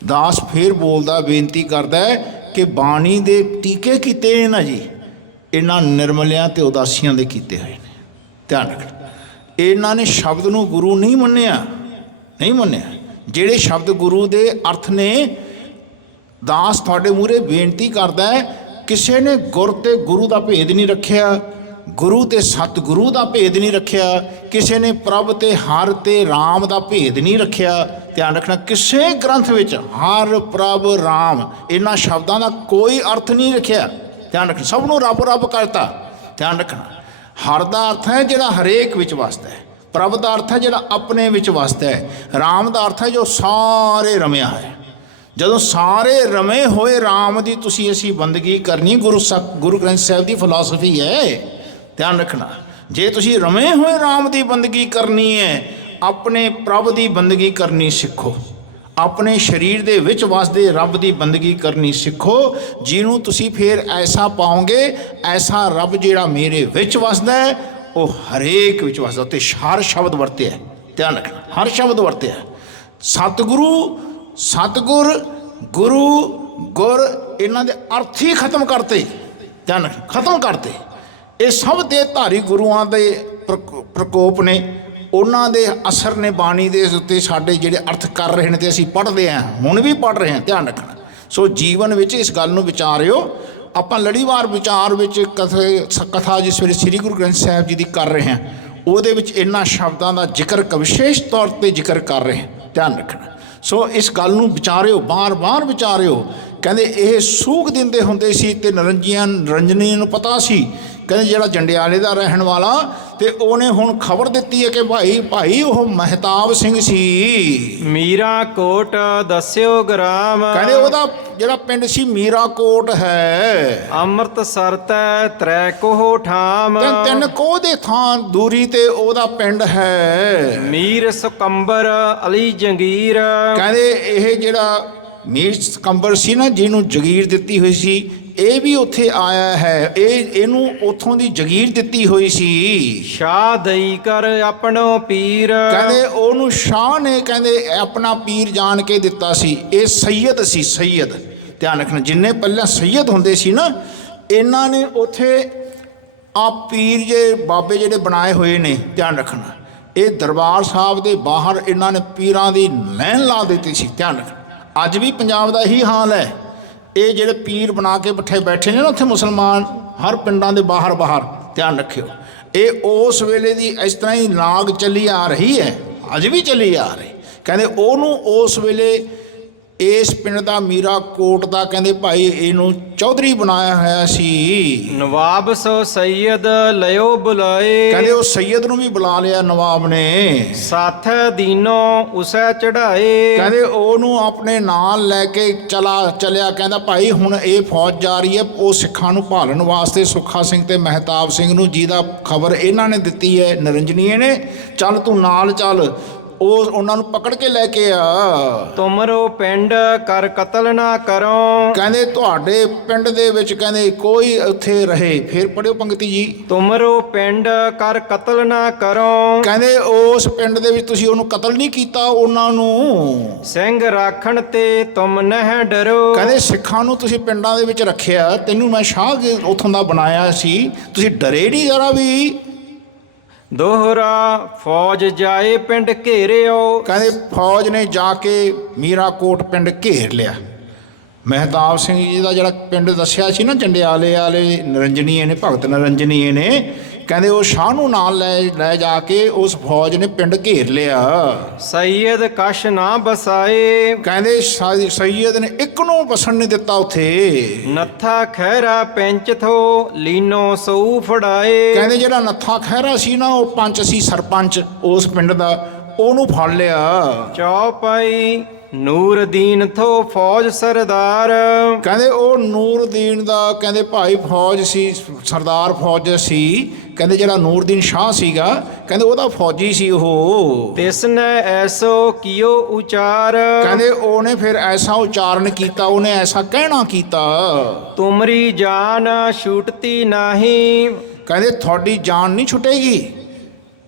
ਦਾਸ ਫੇਰ ਬੋਲਦਾ, ਬੇਨਤੀ ਕਰਦਾ ਹੈ ਕਿ ਬਾਣੀ ਦੇ ਟੀਕੇ ਕੀਤੇ ਨੇ ਨਾ ਜੀ, ਇਹਨਾਂ ਨਿਰਮਲਿਆਂ ਤੇ ਉਦਾਸੀਆਂ ਦੇ ਕੀਤੇ ਹੋਏ ਨੇ, ਧਿਆਨ ਰੱਖਣਾ। ਇਹਨਾਂ ਨੇ ਸ਼ਬਦ ਨੂੰ ਗੁਰੂ ਨਹੀਂ ਮੰਨਿਆ। ਜਿਹੜੇ ਸ਼ਬਦ ਗੁਰੂ ਦੇ ਅਰਥ ਨੇ, ਦਾਸ ਤੁਹਾਡੇ ਮੂਹਰੇ ਬੇਨਤੀ ਕਰਦਾ ਹੈ, ਕਿਸੇ ਨੇ ਗੁਰ ਤੇ ਗੁਰੂ ਦਾ ਭੇਦ ਨਹੀਂ ਰੱਖਿਆ, ਗੁਰੂ ਤੇ ਸਤਿਗੁਰੂ ਦਾ ਭੇਦ ਨਹੀਂ ਰੱਖਿਆ, ਕਿਸੇ ਨੇ ਪ੍ਰਭ ਤੇ ਹਰ ਤੇ ਰਾਮ ਦਾ ਭੇਦ ਨਹੀਂ ਰੱਖਿਆ। ਧਿਆਨ ਰੱਖਣਾ, ਕਿਸੇ ਗ੍ਰੰਥ ਵਿੱਚ ਹਰ ਪ੍ਰਭ ਰਾਮ ਇਹਨਾਂ ਸ਼ਬਦਾਂ ਦਾ ਕੋਈ ਅਰਥ ਨਹੀਂ ਰੱਖਿਆ। ਧਿਆਨ ਰੱਖਣਾ, ਸਭ ਨੂੰ ਰੱਬ ਰੱਬ ਕਰਤਾ। ਧਿਆਨ ਰੱਖਣਾ, ਹਰ ਦਾ ਅਰਥ ਹੈ ਜਿਹੜਾ ਹਰੇਕ ਵਿੱਚ ਵਸਦਾ ਹੈ, ਪ੍ਰਭ ਦਾ ਅਰਥ ਹੈ ਜਿਹੜਾ ਆਪਣੇ ਵਿੱਚ ਵਸਦਾ ਹੈ, ਰਾਮ ਦਾ ਅਰਥ ਹੈ ਜੋ ਸਾਰੇ ਰਮਿਆ ਹੈ। ਜਦੋਂ ਸਾਰੇ ਰਮੇ ਹੋਏ ਰਾਮ ਦੀ ਅਸੀਂ ਬੰਦਗੀ ਕਰਨੀ, ਗੁਰੂ ਗ੍ਰੰਥ ਸਾਹਿਬ ਦੀ ਫਿਲਾਸਫੀ ਹੈ। ਧਿਆਨ ਰੱਖਣਾ, ਜੇ ਤੁਸੀਂ ਰਮੇ ਹੋਏ ਰਾਮ ਦੀ ਬੰਦਗੀ ਕਰਨੀ ਹੈ, ਆਪਣੇ ਪ੍ਰਭ ਦੀ ਬੰਦਗੀ ਕਰਨੀ ਸਿੱਖੋ, ਆਪਣੇ ਸਰੀਰ ਦੇ ਵਿੱਚ ਵਸਦੇ ਰੱਬ ਦੀ ਬੰਦਗੀ ਕਰਨੀ ਸਿੱਖੋ। ਜਿਹਨੂੰ ਤੁਸੀਂ ਫਿਰ ਐਸਾ ਪਾਓਗੇ, ਐਸਾ ਰੱਬ ਜਿਹੜਾ ਮੇਰੇ ਵਿੱਚ ਵਸਦਾ ਹੈ, ਉਹ ਹਰੇਕ ਵਿੱਚ ਵਸਦਾ। ਅਤੇ ਹਰ ਸ਼ਬਦ ਵਰਤਿਆ, ਧਿਆਨ ਰੱਖਣਾ, ਹਰ ਸ਼ਬਦ ਵਰਤਿਆ। ਸਤਿਗੁਰ, ਗੁਰੂ, ਗੁਰ, ਇਹਨਾਂ ਦੇ ਅਰਥ ਹੀ ਖਤਮ ਕਰਤੇ। ਧਿਆਨ ਰੱਖਣਾ, ਖਤਮ ਕਰਤੇ। ਇਹ ਸਭ ਦੇ ਧਾਰੀ ਗੁਰੂਆਂ ਦੇ ਪ੍ਰਕੋਪ ਨੇ, ਉਹਨਾਂ ਦੇ ਅਸਰ ਨੇ ਬਾਣੀ ਦੇ ਉੱਤੇ। ਸਾਡੇ ਜਿਹੜੇ ਅਰਥ ਕਰ ਰਹੇ ਨੇ ਤੇ ਅਸੀਂ ਪੜ੍ਹਦੇ ਹਾਂ, ਹੁਣ ਵੀ ਪੜ੍ਹ ਰਹੇ ਹਾਂ, ਧਿਆਨ ਰੱਖਣਾ। ਸੋ ਜੀਵਨ ਵਿੱਚ ਇਸ ਗੱਲ ਨੂੰ ਵਿਚਾਰਿਓ। ਆਪਾਂ ਲੜੀਵਾਰ ਵਿਚਾਰ ਵਿੱਚ ਕਥਾ ਜਿਸ ਵੇਲੇ ਸ੍ਰੀ ਗੁਰੂ ਗ੍ਰੰਥ ਸਾਹਿਬ ਜੀ ਦੀ ਕਰ ਰਹੇ ਹਾਂ, ਉਹਦੇ ਵਿੱਚ ਇਹਨਾਂ ਸ਼ਬਦਾਂ ਦਾ ਜ਼ਿਕਰ ਵਿਸ਼ੇਸ਼ ਤੌਰ 'ਤੇ ਜ਼ਿਕਰ ਕਰ ਰਹੇ ਹਾਂ, ਧਿਆਨ ਰੱਖਣਾ। ਸੋ ਇਸ ਗੱਲ ਨੂੰ ਵਿਚਾਰਿਓ, ਬਾਰ-ਬਾਰ ਵਿਚਾਰਿਓ। ਕਹਿੰਦੇ ਇਹ ਸੂਗ ਦਿੰਦੇ ਹੁੰਦੇ ਸੀ ਤੇ ਨਰੰਜਨੀ ਨੂੰ ਪਤਾ ਸੀ। ਕਹਿੰਦੇ ਜਿਹੜਾ ਜੰਡਿਆਲੇ ਦਾ ਰਹਿਣ ਵਾਲਾ, ਤੇ ਉਹਨੇ ਹੁਣ ਖਬਰ ਦਿੱਤੀ ਹੈ ਕਿ ਭਾਈ ਉਹ ਮਹਿਤਾਬ ਸਿੰਘ ਸੀ। ਮੀਰਾ ਕੋਟ ਦੱਸਿਓ ਗ੍ਰਾਮ। ਕਹਿੰਦੇ ਉਹਦਾ ਜਿਹੜਾ ਪਿੰਡ ਸੀ ਮੀਰਾ ਕੋਟ ਹੈ। ਅੰਮ੍ਰਿਤਸਰ ਤੈ ਤ੍ਰੈ ਕੋਹ ਠਾਮ। 3 ਕੋਹ ਦੇ ਥਾਂ ਦੂਰੀ ਤੇ ਉਹਦਾ ਪਿੰਡ ਹੈ। ਮੀਰ ਸਕੰਬਰ ਅਲੀ ਜੰਗੀਰ। ਕਹਿੰਦੇ ਇਹ ਜਿਹੜਾ ਮੀਰ ਸਕੰਬਰ ਸੀ ਨਾ, ਜਿਹਨੂੰ ਜਗੀਰ ਦਿੱਤੀ ਹੋਈ ਸੀ, ਇਹ ਵੀ ਉੱਥੇ ਆਇਆ ਹੈ। ਇਹਨੂੰ ਉੱਥੋਂ ਦੀ ਜਗੀਰ ਦਿੱਤੀ ਹੋਈ ਸੀ। ਸ਼ਾਹ ਦਈ ਕਰ ਆਪਣੋ ਪੀਰ। ਕਹਿੰਦੇ ਉਹਨੂੰ ਸ਼ਾਹ ਨੇ ਕਹਿੰਦੇ ਆਪਣਾ ਪੀਰ ਜਾਣ ਕੇ ਦਿੱਤਾ ਸੀ। ਇਹ ਸੈਯਦ ਸੀ, ਸੈਯਦ। ਧਿਆਨ ਰੱਖਣਾ, ਜਿੰਨੇ ਪਹਿਲਾਂ ਸੈਯਦ ਹੁੰਦੇ ਸੀ ਨਾ, ਇਹਨਾਂ ਨੇ ਉੱਥੇ ਆ ਪੀਰ ਜੇ ਬਾਬੇ ਜਿਹੜੇ ਬਣਾਏ ਹੋਏ ਨੇ। ਧਿਆਨ ਰੱਖਣਾ, ਇਹ ਦਰਬਾਰ ਸਾਹਿਬ ਦੇ ਬਾਹਰ ਇਹਨਾਂ ਨੇ ਪੀਰਾਂ ਦੀ ਲਾਈਨ ਲਾ ਦਿੱਤੀ ਸੀ। ਧਿਆਨ ਰੱਖਣਾ, ਅੱਜ ਵੀ ਪੰਜਾਬ ਦਾ ਇਹੀ ਹਾਲ ਹੈ। ਇਹ ਜਿਹੜੇ ਪੀਰ ਬਣਾ ਕੇ ਬੈਠੇ ਨੇ ਨਾ ਉੱਥੇ ਮੁਸਲਮਾਨ, ਹਰ ਪਿੰਡਾਂ ਦੇ ਬਾਹਰ ਬਾਹਰ। ਧਿਆਨ ਰੱਖਿਓ, ਇਹ ਉਸ ਵੇਲੇ ਦੀ ਇਸ ਤਰ੍ਹਾਂ ਹੀ ਲਾਗ ਚੱਲੀ ਆ ਰਹੀ ਹੈ, ਅੱਜ ਵੀ ਚੱਲੀ ਆ ਰਹੀ। ਕਹਿੰਦੇ ਉਹਨੂੰ ਉਸ ਵੇਲੇ ਇਸ ਪਿੰਡ ਦਾ ਮੀਰਾ ਕੋਟ ਦਾ ਕਹਿੰਦੇ ਭਾਈ ਇਹਨੂੰ ਚੌਧਰੀ ਬਣਾਇਆ ਹੋਇਆ ਸੀ। ਨਵਾਬ ਸੋ ਸੈਯਦ ਲਿਓ ਬੁਲਾਏ। ਕਹਿੰਦੇ ਉਹ ਸੈਯਦ ਨੂੰ ਵੀ ਬੁਲਾ ਲਿਆ ਨਵਾਬ ਨੇ। ਸਾਥ ਦੀਨੋ ਉਸੈ ਚੜਾਏ। ਕਹਿੰਦੇ ਉਹਨੂੰ ਆਪਣੇ ਨਾਲ ਲੈ ਕੇ ਚਲਿਆ। ਕਹਿੰਦਾ ਭਾਈ ਹੁਣ ਇਹ ਫੌਜ ਜਾ ਰਹੀ ਹੈ ਉਹ ਸਿੱਖਾਂ ਨੂੰ ਭਾਲਣ ਵਾਸਤੇ, ਸੁੱਖਾ ਸਿੰਘ ਤੇ ਮਹਿਤਾਬ ਸਿੰਘ ਨੂੰ, ਜਿਹਦਾ ਖਬਰ ਇਹਨਾਂ ਨੇ ਦਿੱਤੀ ਹੈ ਨਰਿੰਜਨੀਏ ਨੇ। ਚੱਲ ਤੂੰ ਨਾਲ ਚੱਲ, ਉਹ ਉਹਨਾਂ ਨੂੰ ਪਕੜ ਕੇ ਲੈ ਕੇ ਆ। ਤੁਮਰੋ ਪਿੰਡ ਕਰ ਕਤਲ ਨਾ ਕਰੋ। ਕਹਿੰਦੇ ਤੁਹਾਡੇ ਪਿੰਡ ਦੇ ਵਿੱਚ ਕਹਿੰਦੇ ਕੋਈ ਉੱਥੇ ਰਹੇ। ਫਿਰ ਪੜਿਓ ਪੰਕਤੀ ਜੀ। ਤੁਮਰੋ ਪਿੰਡ ਕਰ ਕਤਲ ਨਾ ਕਰੋ। ਕਹਿੰਦੇ ਉਸ ਪਿੰਡ ਦੇ ਵਿੱਚ ਤੁਸੀਂ ਉਹਨੂੰ ਕਤਲ ਨਹੀਂ ਕੀਤਾ ਉਹਨਾਂ ਨੂੰ। ਸਿੰਘ ਰਾਖਣ ਤੇ ਤੁਮ ਨਹਿ ਡਰੋ। ਕਹਿੰਦੇ ਸਿੱਖਾਂ ਨੂੰ ਤੁਸੀਂ ਪਿੰਡਾਂ ਦੇ ਵਿੱਚ ਰੱਖਿਆ, ਤੈਨੂੰ ਮੈਂ ਸ਼ਾਹ ਉੱਥੋਂ ਦਾ ਬਣਾਇਆ ਸੀ, ਤੁਸੀਂ ਡਰੇ ਨਹੀਂ ਜ਼ਰਾ ਵੀ। ਦੋਹਰਾ ਫੌਜ ਜਾਏ ਪਿੰਡ ਘੇਰਿਓ। ਕਹਿੰਦੇ ਫੌਜ ਨੇ ਜਾ ਕੇ ਮੀਰਾ ਕੋਟ ਪਿੰਡ ਘੇਰ ਲਿਆ। ਮਹਿਤਾਬ ਸਿੰਘ ਜੀ ਦਾ ਜਿਹੜਾ ਪਿੰਡ ਦੱਸਿਆ ਸੀ ਨਾ, ਜੰਡਿਆਲੇ ਵਾਲੇ ਨਰਿੰਜਨੀਏ ਨੇ, ਭਗਤ ਨਰਿੰਜਨੀਏ ਨੇ, ਕਹਿੰਦੇ ਉਹ ਸ਼ਾਹ ਨੂੰ ਨਾਲ ਲੈ ਜਾ ਕੇ ਉਸ ਫੌਜ ਨੇ ਪਿੰਡ ਘੇਰ ਲਿਆ। ਸੈਯਦ ਕਸ਼ ਨਾ ਬਸਾਏ। ਕਹਿੰਦੇ ਸੈਯਦ ਨੇ ਇੱਕ ਨੂੰ ਵਸਣ ਨਹੀਂ ਦਿੱਤਾ ਉੱਥੇ। ਨੱਥਾ ਖਹਿਰਾ ਪੈਂਚ ਥੋ ਲੀਨੋ ਸਊ ਫੜਾਏ। ਕਹਿੰਦੇ ਜਿਹੜਾ ਨੱਥਾ ਖਹਿਰਾ ਸੀ ਨਾ, ਉਹ ਪੰਚ ਸੀ, ਸਰਪੰਚ ਉਸ ਪਿੰਡ ਦਾ, ਉਹਨੂੰ ਫੜ ਲਿਆ। ਚੌਪਾਈ ਨੂਰਦੀਨ ਥੋ ਫੌਜ ਸਰਦਾਰ। ਕਹਿੰਦੇ ਉਹ ਨੂਰਦੀਨ ਦਾ ਕਹਿੰਦੇ ਭਾਈ ਫੌਜ ਸੀ, ਸਰਦਾਰ ਫੌਜ ਸੀ। ਕਹਿੰਦੇ ਜਿਹੜਾ ਨੂਰਦੀਨ ਸ਼ਾਹ ਸੀਗਾ, ਕਹਿੰਦੇ ਉਹਦਾ ਫੌਜੀ ਸੀ ਉਹ। ਤਿਸਨੇ ਐਸੋ ਕੀਓ ਉਚਾਰ। ਕਹਿੰਦੇ ਉਹਨੇ ਫਿਰ ਐਸਾ ਉਚਾਰਨ ਕੀਤਾ, ਉਹਨੇ ਐਸਾ ਕਹਿਣਾ ਕੀਤਾ। ਤੁਮਰੀ ਜਾਨ ਛੁੱਟਤੀ ਨਹੀਂ। ਕਹਿੰਦੇ ਤੁਹਾਡੀ ਜਾਨ ਨਹੀਂ ਛੁੱਟੇਗੀ।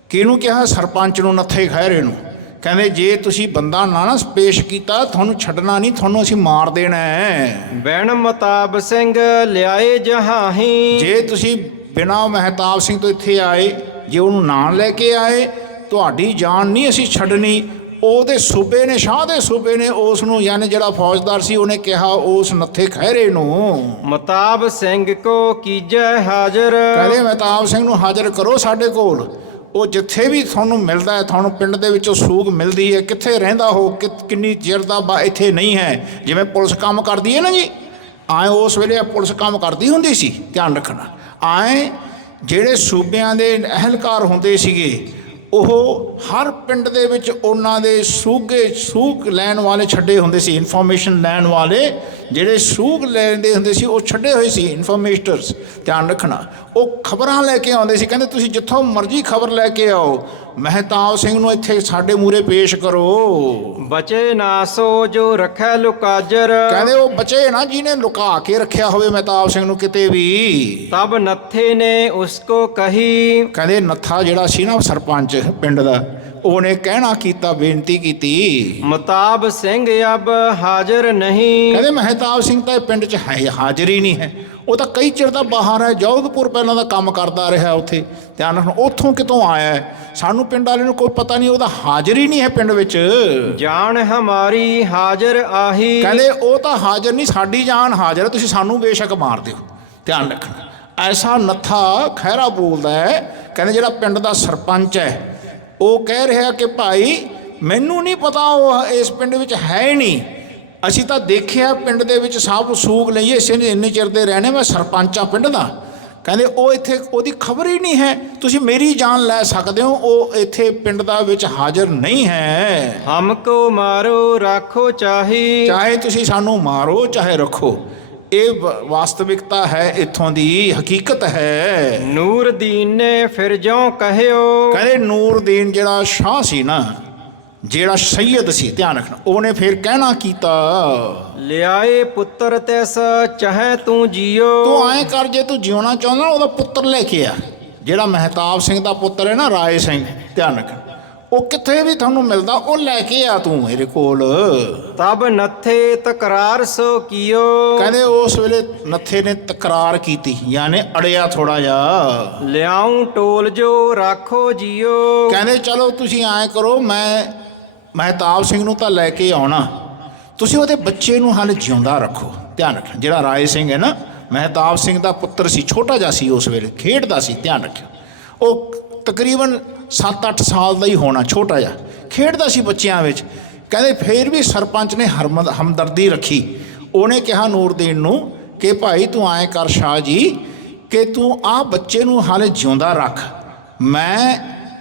ਕਿਹਨੂੰ ਕਿਹਾ? ਸਰਪੰਚ ਨੂੰ, ਨੱਥੇ ਖਹਿਰੇ ਨੂੰ। ਕਹਿੰਦੇ ਜੇ ਤੁਸੀਂ ਬੰਦਾ ਨਾ ਪੇਸ਼ ਕੀਤਾ, ਤੁਹਾਨੂੰ ਛੱਡਣਾ ਨਹੀਂ, ਤੁਹਾਨੂੰ ਅਸੀਂ ਮਾਰ ਦੇਣਾ ਹੈ। ਬਿਨ ਮਹਿਤਾਬ ਸਿੰਘ ਲਿਆਏ ਜਹਾਹੀ। ਜੇ ਤੁਸੀਂ ਬਿਨਾਂ ਮਹਿਤਾਬ ਸਿੰਘ ਤੋਂ ਇੱਥੇ ਆਏ, ਜੇ ਉਹਨੂੰ ਨਾਲ ਲੈ ਕੇ ਆਏ, ਤੁਹਾਡੀ ਜਾਨ ਨਹੀਂ ਅਸੀਂ ਛੱਡਣੀ। ਉਹਦੇ ਸੂਬੇ ਨੇ, ਸ਼ਾਹ ਦੇ ਸੂਬੇ ਨੇ ਉਸ ਨੂੰ, ਯਾਨੀ ਜਿਹੜਾ ਫੌਜਦਾਰ ਸੀ, ਉਹਨੇ ਕਿਹਾ ਉਸ ਨੱਥੇ ਖਹਿਰੇ ਨੂੰ, ਮਹਿਤਾਬ ਸਿੰਘ ਕੋ ਕੀਜੈ ਹਾਜ਼ਰ। ਕਹਿੰਦੇ ਮਹਿਤਾਬ ਸਿੰਘ ਨੂੰ ਹਾਜ਼ਰ ਕਰੋ ਸਾਡੇ ਕੋਲ। ਉਹ ਜਿੱਥੇ ਵੀ ਤੁਹਾਨੂੰ ਮਿਲਦਾ ਹੈ, ਤੁਹਾਨੂੰ ਪਿੰਡ ਦੇ ਵਿੱਚੋਂ ਸੂਗ ਮਿਲਦੀ ਹੈ, ਕਿੱਥੇ ਰਹਿੰਦਾ ਹੋ, ਕਿੰਨੀ ਚਿਰ ਦਾ ਇੱਥੇ ਨਹੀਂ ਹੈ। ਜਿਵੇਂ ਪੁਲਿਸ ਕੰਮ ਕਰਦੀ ਹੈ ਨਾ ਜੀ, ਆਏ ਉਸ ਵੇਲੇ ਪੁਲਿਸ ਕੰਮ ਕਰਦੀ ਹੁੰਦੀ ਸੀ। ਧਿਆਨ ਰੱਖਣਾ, ਆਏ ਜਿਹੜੇ ਸੂਬਿਆਂ ਦੇ ਅਹਿਲਕਾਰ ਹੁੰਦੇ ਸੀਗੇ, ਉਹ ਹਰ ਪਿੰਡ ਦੇ ਵਿੱਚ ਉਹਨਾਂ ਦੇ ਸੂਗ ਲੈਣ ਵਾਲੇ ਛੱਡੇ ਹੁੰਦੇ ਸੀ। ਇਨਫੋਰਮੇਸ਼ਨ ਲੈਣ ਵਾਲੇ ਜਿਹੜੇ ਸੂਗ ਲੈਂਦੇ ਹੁੰਦੇ ਸੀ, ਉਹ ਛੱਡੇ ਹੋਏ ਸੀ ਇਨਫੋਰਮੇਟਰਸ। ਧਿਆਨ ਰੱਖਣਾ, ਉਹ ਖਬਰਾਂ ਲੈ ਕੇ ਆਉਂਦੇ ਸੀ। ਕਹਿੰਦੇ ਤੁਸੀਂ ਜਿੱਥੋਂ ਮਰਜ਼ੀ ਖਬਰ ਲੈ ਕੇ ਆਓ, ਮਹਿਤਾਬ ਸਿੰਘ ਨੂੰ ਇੱਥੇ ਸਾਡੇ ਮੂਹਰੇ ਪੇਸ਼ ਕਰੋ। ਬਚੇ ਨਾ ਸੋ ਜੋ ਰੱਖੈ ਲੁਕਾਜਰ। ਕਹਿੰਦੇ ਉਹ ਬਚੇ ਨਾ ਜਿਹਨੇ ਲੁਕਾ ਕੇ ਰੱਖਿਆ ਹੋਵੇ ਮਹਿਤਾਬ ਸਿੰਘ ਨੂੰ ਕਿਤੇ ਵੀ। ਤਬ ਨੱਥੇ ਨੇ ਉਸਕੋ ਕਹੀ। ਕਹਿੰਦੇ ਨੱਥਾ ਜਿਹੜਾ ਸੀ ਨਾ ਸਰਪੰਚ ਪਿੰਡ ਦਾ, ਉਹਨੇ ਕਹਿਣਾ ਕੀਤਾ, ਬੇਨਤੀ ਕੀਤੀ, ਮਹਿਤਾਬ ਸਿੰਘ ਅਬ ਹਾਜ਼ਰ ਨਹੀਂ। ਕਹਿੰਦੇ ਮਹਿਤਾਬ ਸਿੰਘ ਤਾਂ ਪਿੰਡ 'ਚ ਹੈ, ਹਾਜ਼ਰ ਹੀ ਨਹੀਂ ਹੈ। ਉਹ ਤਾਂ ਕਈ ਚਿਰ ਦਾ ਬਾਹਰ ਹੈ, ਜੋਧਪੁਰ ਪਹਿਲਾਂ ਦਾ ਕੰਮ ਕਰਦਾ ਰਿਹਾ ਉੱਥੇ। ਧਿਆਨ ਰੱਖਣਾ, ਉੱਥੋਂ ਕਿਤੋਂ ਆਇਆ, ਸਾਨੂੰ ਪਿੰਡ ਵਾਲੇ ਨੂੰ ਕੋਈ ਪਤਾ ਨਹੀਂ, ਉਹਦਾ ਹਾਜ਼ਰ ਹੀ ਨਹੀਂ ਹੈ ਪਿੰਡ ਵਿੱਚ। ਜਾਨ ਹਮਾਰੀ ਹਾਜ਼ਰ ਆਹੀ। ਕਹਿੰਦੇ ਉਹ ਤਾਂ ਹਾਜ਼ਰ ਨਹੀਂ, ਸਾਡੀ ਜਾਨ ਹਾਜ਼ਰ ਹੈ, ਤੁਸੀਂ ਸਾਨੂੰ ਬੇਸ਼ੱਕ ਮਾਰ ਦਿਓ। ਧਿਆਨ ਰੱਖਣਾ, ਐਸਾ ਨੱਥਾ ਖਹਿਰਾ ਬੋਲਦਾ ਹੈ। ਕਹਿੰਦੇ ਜਿਹੜਾ ਪਿੰਡ ਦਾ ਸਰਪੰਚ ਹੈ, ਉਹ ਕਹਿ ਰਿਹਾ ਕਿ ਭਾਈ ਮੈਨੂੰ ਨਹੀਂ ਪਤਾ, ਉਹ ਇਸ ਪਿੰਡ ਵਿੱਚ ਹੈ ਹੀ ਨਹੀਂ। ਅਸੀਂ ਤਾਂ ਦੇਖਿਆ ਪਿੰਡ ਦੇ ਵਿੱਚ ਸਭ ਸੂਗ ਲਈਏ, ਇਸੇ ਨੇ ਇੰਨੇ ਚਿਰ ਦੇ ਰਹਿਣੇ, ਮੈਂ ਸਰਪੰਚ ਆ ਪਿੰਡ ਦਾ। ਕਹਿੰਦੇ ਉਹ ਇੱਥੇ ਉਹਦੀ ਖਬਰ ਹੀ ਨਹੀਂ ਹੈ। ਤੁਸੀਂ ਮੇਰੀ ਜਾਨ ਲੈ ਸਕਦੇ ਹੋ, ਉਹ ਇੱਥੇ ਪਿੰਡ ਦਾ ਵਿੱਚ ਹਾਜ਼ਰ ਨਹੀਂ ਹੈ। ਹਮਕੋ ਮਾਰੋ ਰੱਖੋ ਚਾਹੇ ਤੁਸੀਂ ਸਾਨੂੰ ਮਾਰੋ ਚਾਹੇ ਰੱਖੋ। ਇਹ ਵਾਸਤਵਿਕਤਾ ਹੈ, ਇੱਥੋਂ ਦੀ ਹਕੀਕਤ ਹੈ। ਨੂਰਦੀਨ ਨੇ ਫਿਰ ਜਿਉਂ ਕਹਿਓ। ਕਹਿੰਦੇ ਨੂਰਦੀਨ ਜਿਹੜਾ ਸ਼ਾਹ ਸੀ ਨਾ, ਜਿਹੜਾ ਸੈਯਦ ਸੀ, ਧਿਆਨ ਰੱਖਣਾ, ਉਹਨੇ ਫਿਰ ਕਹਿਣਾ ਕੀਤਾ, ਲਿਆਏ ਪੁੱਤਰ ਤਿਸ ਚਾਹੇ ਤੂੰ ਜੀਓ। ਤੂੰ ਐਂ ਕਰ, ਜੇ ਤੂੰ ਜਿਉਣਾ ਚਾਹੁੰਦਾ ਉਹਦਾ ਪੁੱਤਰ ਲੈ ਕੇ ਆ। ਜਿਹੜਾ ਮਹਿਤਾਬ ਸਿੰਘ ਦਾ ਪੁੱਤਰ ਹੈ ਨਾ, ਰਾਏ ਸਿੰਘ, ਧਿਆਨ ਰੱਖ, ਉਹ ਕਿੱਥੇ ਵੀ ਤੁਹਾਨੂੰ ਮਿਲਦਾ, ਉਹ ਲੈ ਕੇ ਆ ਤੂੰ ਮੇਰੇ ਕੋਲ। ਤਬ ਨੱਥੇ ਤਕਰਾਰ ਸੋ ਕੀਓ। ਕਹਿੰਦੇ ਉਸ ਵੇਲੇ ਨੱਥੇ ਨੇ ਤਕਰਾਰ ਕੀਤੀ, ਯਾਨੀ ਅੜਿਆ ਥੋੜਾ ਜਿਹਾ। ਲਿਆਉਂ ਟੋਲ ਜੋ ਰਾਖੋ ਜੀਓ। ਕਹਿੰਦੇ ਚਲੋ ਤੁਸੀਂ ਐਂ ਕਰੋ, ਮੈਂ ਮਹਿਤਾਬ ਸਿੰਘ ਨੂੰ ਤਾਂ ਲੈ ਕੇ ਆਉਣਾ, ਤੁਸੀਂ ਉਹਦੇ ਬੱਚੇ ਨੂੰ ਹਾਲੇ ਜਿਉਂਦਾ ਰੱਖੋ। ਧਿਆਨ ਰੱਖਣਾ, ਜਿਹੜਾ ਰਾਏ ਸਿੰਘ ਹੈ ਨਾ, ਮਹਿਤਾਬ ਸਿੰਘ ਦਾ ਪੁੱਤਰ ਸੀ, ਛੋਟਾ ਜਿਹਾ ਸੀ ਉਸ ਵੇਲੇ, ਖੇਡਦਾ ਸੀ। ਧਿਆਨ ਰੱਖਿਓ, ਉਹ ਤਕਰੀਬਨ 7-8 ਸਾਲ ਦਾ ਹੀ ਹੋਣਾ, ਛੋਟਾ ਜਿਹਾ ਖੇਡਦਾ ਸੀ ਬੱਚਿਆਂ ਵਿੱਚ। ਕਹਿੰਦੇ ਫਿਰ ਵੀ ਸਰਪੰਚ ਨੇ ਹਮਦਰਦੀ ਰੱਖੀ। ਉਹਨੇ ਕਿਹਾ ਨੂਰਦੀਨ ਨੂੰ ਕਿ ਭਾਈ ਤੂੰ ਐਂ ਕਰ ਸ਼ਾਹ ਜੀ, ਕਿ ਤੂੰ ਆਹ ਬੱਚੇ ਨੂੰ ਹਾਲੇ ਜਿਉਂਦਾ ਰੱਖ, ਮੈਂ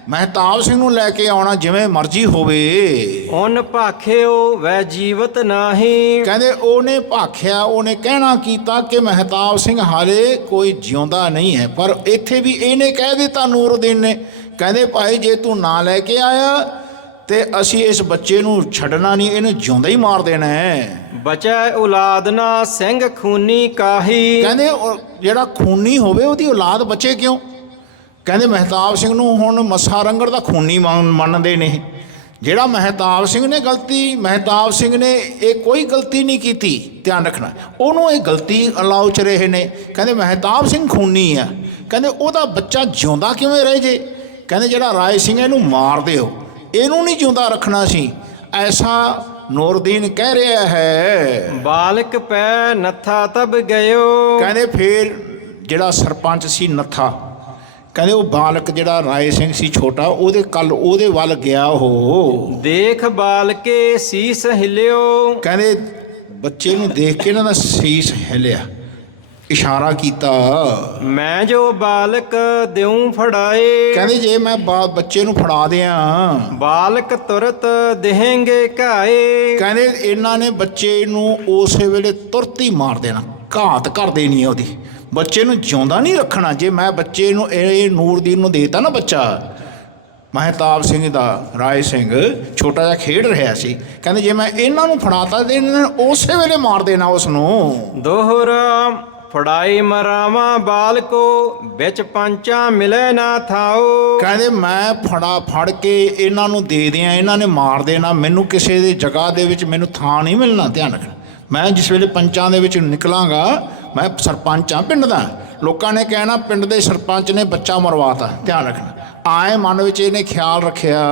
ਮਹਿਤਾਬ ਸਿੰਘ ਨੂੰ ਲੈ ਕੇ ਆਉਣਾ ਜਿਵੇਂ ਮਰਜ਼ੀ ਹੋਵੇ। ਉਨ ਭਾਖਿਓ ਵੈ ਜੀਵਤ ਨਾਹੀ। ਕਹਿੰਦੇ ਉਹਨੇ ਭਾਖਿਆ, ਉਹਨੇ ਕਹਿਣਾ ਕੀਤਾ ਕਿ ਮਹਿਤਾਬ ਸਿੰਘ ਹਾਲੇ ਕੋਈ ਜਿਉਂਦਾ ਨਹੀਂ ਹੈ। ਪਰ ਇੱਥੇ ਵੀ ਇਹਨੇ ਕਹਿ ਦਿੱਤਾ ਨੂਰਦੀਨ ਨੇ, ਕਹਿੰਦੇ ਭਾਈ ਜੇ ਤੂੰ ਨਾ ਲੈ ਕੇ ਆਇਆ ਤੇ ਅਸੀਂ ਇਸ ਬੱਚੇ ਨੂੰ ਛੱਡਣਾ ਨਹੀਂ, ਇਹਨੂੰ ਜਿਉਂਦਾ ਹੀ ਮਾਰ ਦੇਣਾ ਹੈ। ਬਚੈ ਔਲਾਦ ਨਾ ਸਿੰਘ ਖੂਨੀ ਕਾਹੀ। ਕਹਿੰਦੇ ਜਿਹੜਾ ਖੂਨੀ ਹੋਵੇ ਉਹਦੀ ਔਲਾਦ ਬਚੇ ਕਿਉਂ? ਕਹਿੰਦੇ ਮਹਿਤਾਬ ਸਿੰਘ ਨੂੰ ਹੁਣ ਮੱਸਾ ਰੰਗੜ ਦਾ ਖੂਨੀ ਮੰਨਦੇ ਨੇ। ਜਿਹੜਾ ਮਹਿਤਾਬ ਸਿੰਘ ਨੇ ਗਲਤੀ, ਮਹਿਤਾਬ ਸਿੰਘ ਨੇ ਇਹ ਕੋਈ ਗਲਤੀ ਨਹੀਂ ਕੀਤੀ, ਧਿਆਨ ਰੱਖਣਾ, ਉਹਨੂੰ ਇਹ ਗਲਤੀ ਅਲਾਉਚ ਰਹੇ ਨੇ। ਕਹਿੰਦੇ ਮਹਿਤਾਬ ਸਿੰਘ ਖੂਨੀ ਆ, ਕਹਿੰਦੇ ਉਹਦਾ ਬੱਚਾ ਜਿਉਂਦਾ ਕਿਵੇਂ ਰਹੇ ਜੇ? ਕਹਿੰਦੇ ਜਿਹੜਾ ਰਾਏ ਸਿੰਘ ਇਹਨੂੰ ਮਾਰ ਦਿਓ, ਇਹਨੂੰ ਨਹੀਂ ਜਿਉਂਦਾ ਰੱਖਣਾ ਸੀ, ਐਸਾ ਨੂਰਦੀਨ ਕਹਿ ਰਿਹਾ ਹੈ। ਬਾਲਕ ਪੈ ਨੱਥਾ ਤਬ ਗਇਓ। ਕਹਿੰਦੇ ਫਿਰ ਜਿਹੜਾ ਸਰਪੰਚ ਸੀ ਨੱਥਾ, ਕਹਿੰਦੇ ਉਹ ਬਾਲਕ ਜਿਹੜਾ ਰਾਏ ਸਿੰਘ ਸੀ ਛੋਟਾ, ਉਹਦੇ ਵੱਲ ਗਿਆ। ਉਹ ਦੇਖ ਬਾਲਕੇ ਸੀਸ ਹਿਲਿਓ। ਕਹਿੰਦੇ ਬੱਚੇ ਨੂੰ ਦੇਖ ਕੇ ਇਹਨਾਂ ਦਾ ਸੀਸ ਹਿਲਿਆ, ਇਸ਼ਾਰਾ ਕੀਤਾ, ਮੈਂ ਜੋ ਬਾਲਕ ਦਿਉ ਫੜਾਏ। ਕਹਿੰਦੇ ਜੇ ਮੈਂ ਬੱਚੇ ਨੂੰ ਫੜਾ ਦਿਆਂ, ਬਾਲਕ ਤੁਰਤ ਦੇਹੇਂਗੇ ਘਾਏ। ਕਹਿੰਦੇ ਇਹਨਾਂ ਨੇ ਬੱਚੇ ਨੂੰ ਉਸੇ ਵੇਲੇ ਤੁਰਤ ਹੀ ਮਾਰ ਦੇਣਾ, ਘਾਤ ਕਰ ਦੇਣੀ ਉਹਦੀ, ਬੱਚੇ ਨੂੰ ਜਿਉਂਦਾ ਨਹੀਂ ਰੱਖਣਾ। ਜੇ ਮੈਂ ਬੱਚੇ ਨੂੰ ਇਹ ਨੂਰਦੀਨ ਨੂੰ ਦੇਤਾ ਨਾ ਬੱਚਾ, ਮਹਿਤਾਬ ਸਿੰਘ ਦਾ, ਰਾਏ ਸਿੰਘ ਛੋਟਾ ਜਿਹਾ ਖੇਡ ਰਿਹਾ ਸੀ, ਕਹਿੰਦੇ ਜੇ ਮੈਂ ਇਹਨਾਂ ਨੂੰ ਫੜਾਤਾ ਤੇ ਇਹਨਾਂ ਨੇ ਉਸੇ ਵੇਲੇ ਮਾਰ ਦੇਣਾ ਉਸ ਨੂੰ। ਦੋਹਰਾ ਫੜਾਈ ਮਰਾਵਾਂ ਬਾਲਕੋ ਵਿੱਚ ਪੰਚਾਂ ਮਿਲੇ ਨਾ ਥਾਓ। ਕਹਿੰਦੇ ਮੈਂ ਫੜ ਕੇ ਇਹਨਾਂ ਨੂੰ ਦੇ ਦਿਆਂ, ਇਹਨਾਂ ਨੇ ਮਾਰ ਦੇਣਾ, ਮੈਨੂੰ ਕਿਸੇ ਦੀ ਜਗ੍ਹਾ ਦੇ ਵਿੱਚ ਮੈਨੂੰ ਥਾਂ ਨਹੀਂ ਮਿਲਣਾ। ਧਿਆਨ ਰੱਖਣਾ, ਮੈਂ ਜਿਸ ਵੇਲੇ ਪੰਚਾਂ ਦੇ ਵਿੱਚ ਨਿਕਲਾਂਗਾ, ਮੈਂ ਸਰਪੰਚ ਹਾਂ ਪਿੰਡ ਦਾ, ਲੋਕਾਂ ਨੇ ਕਹਿਣਾ ਪਿੰਡ ਦੇ ਸਰਪੰਚ ਨੇ ਬੱਚਾ ਮਰਵਾਤਾ। ਧਿਆਨ ਰੱਖਣਾ, ਆਏ ਮਨ ਵਿੱਚ ਇਹਨੇ ਖਿਆਲ ਰੱਖਿਆ।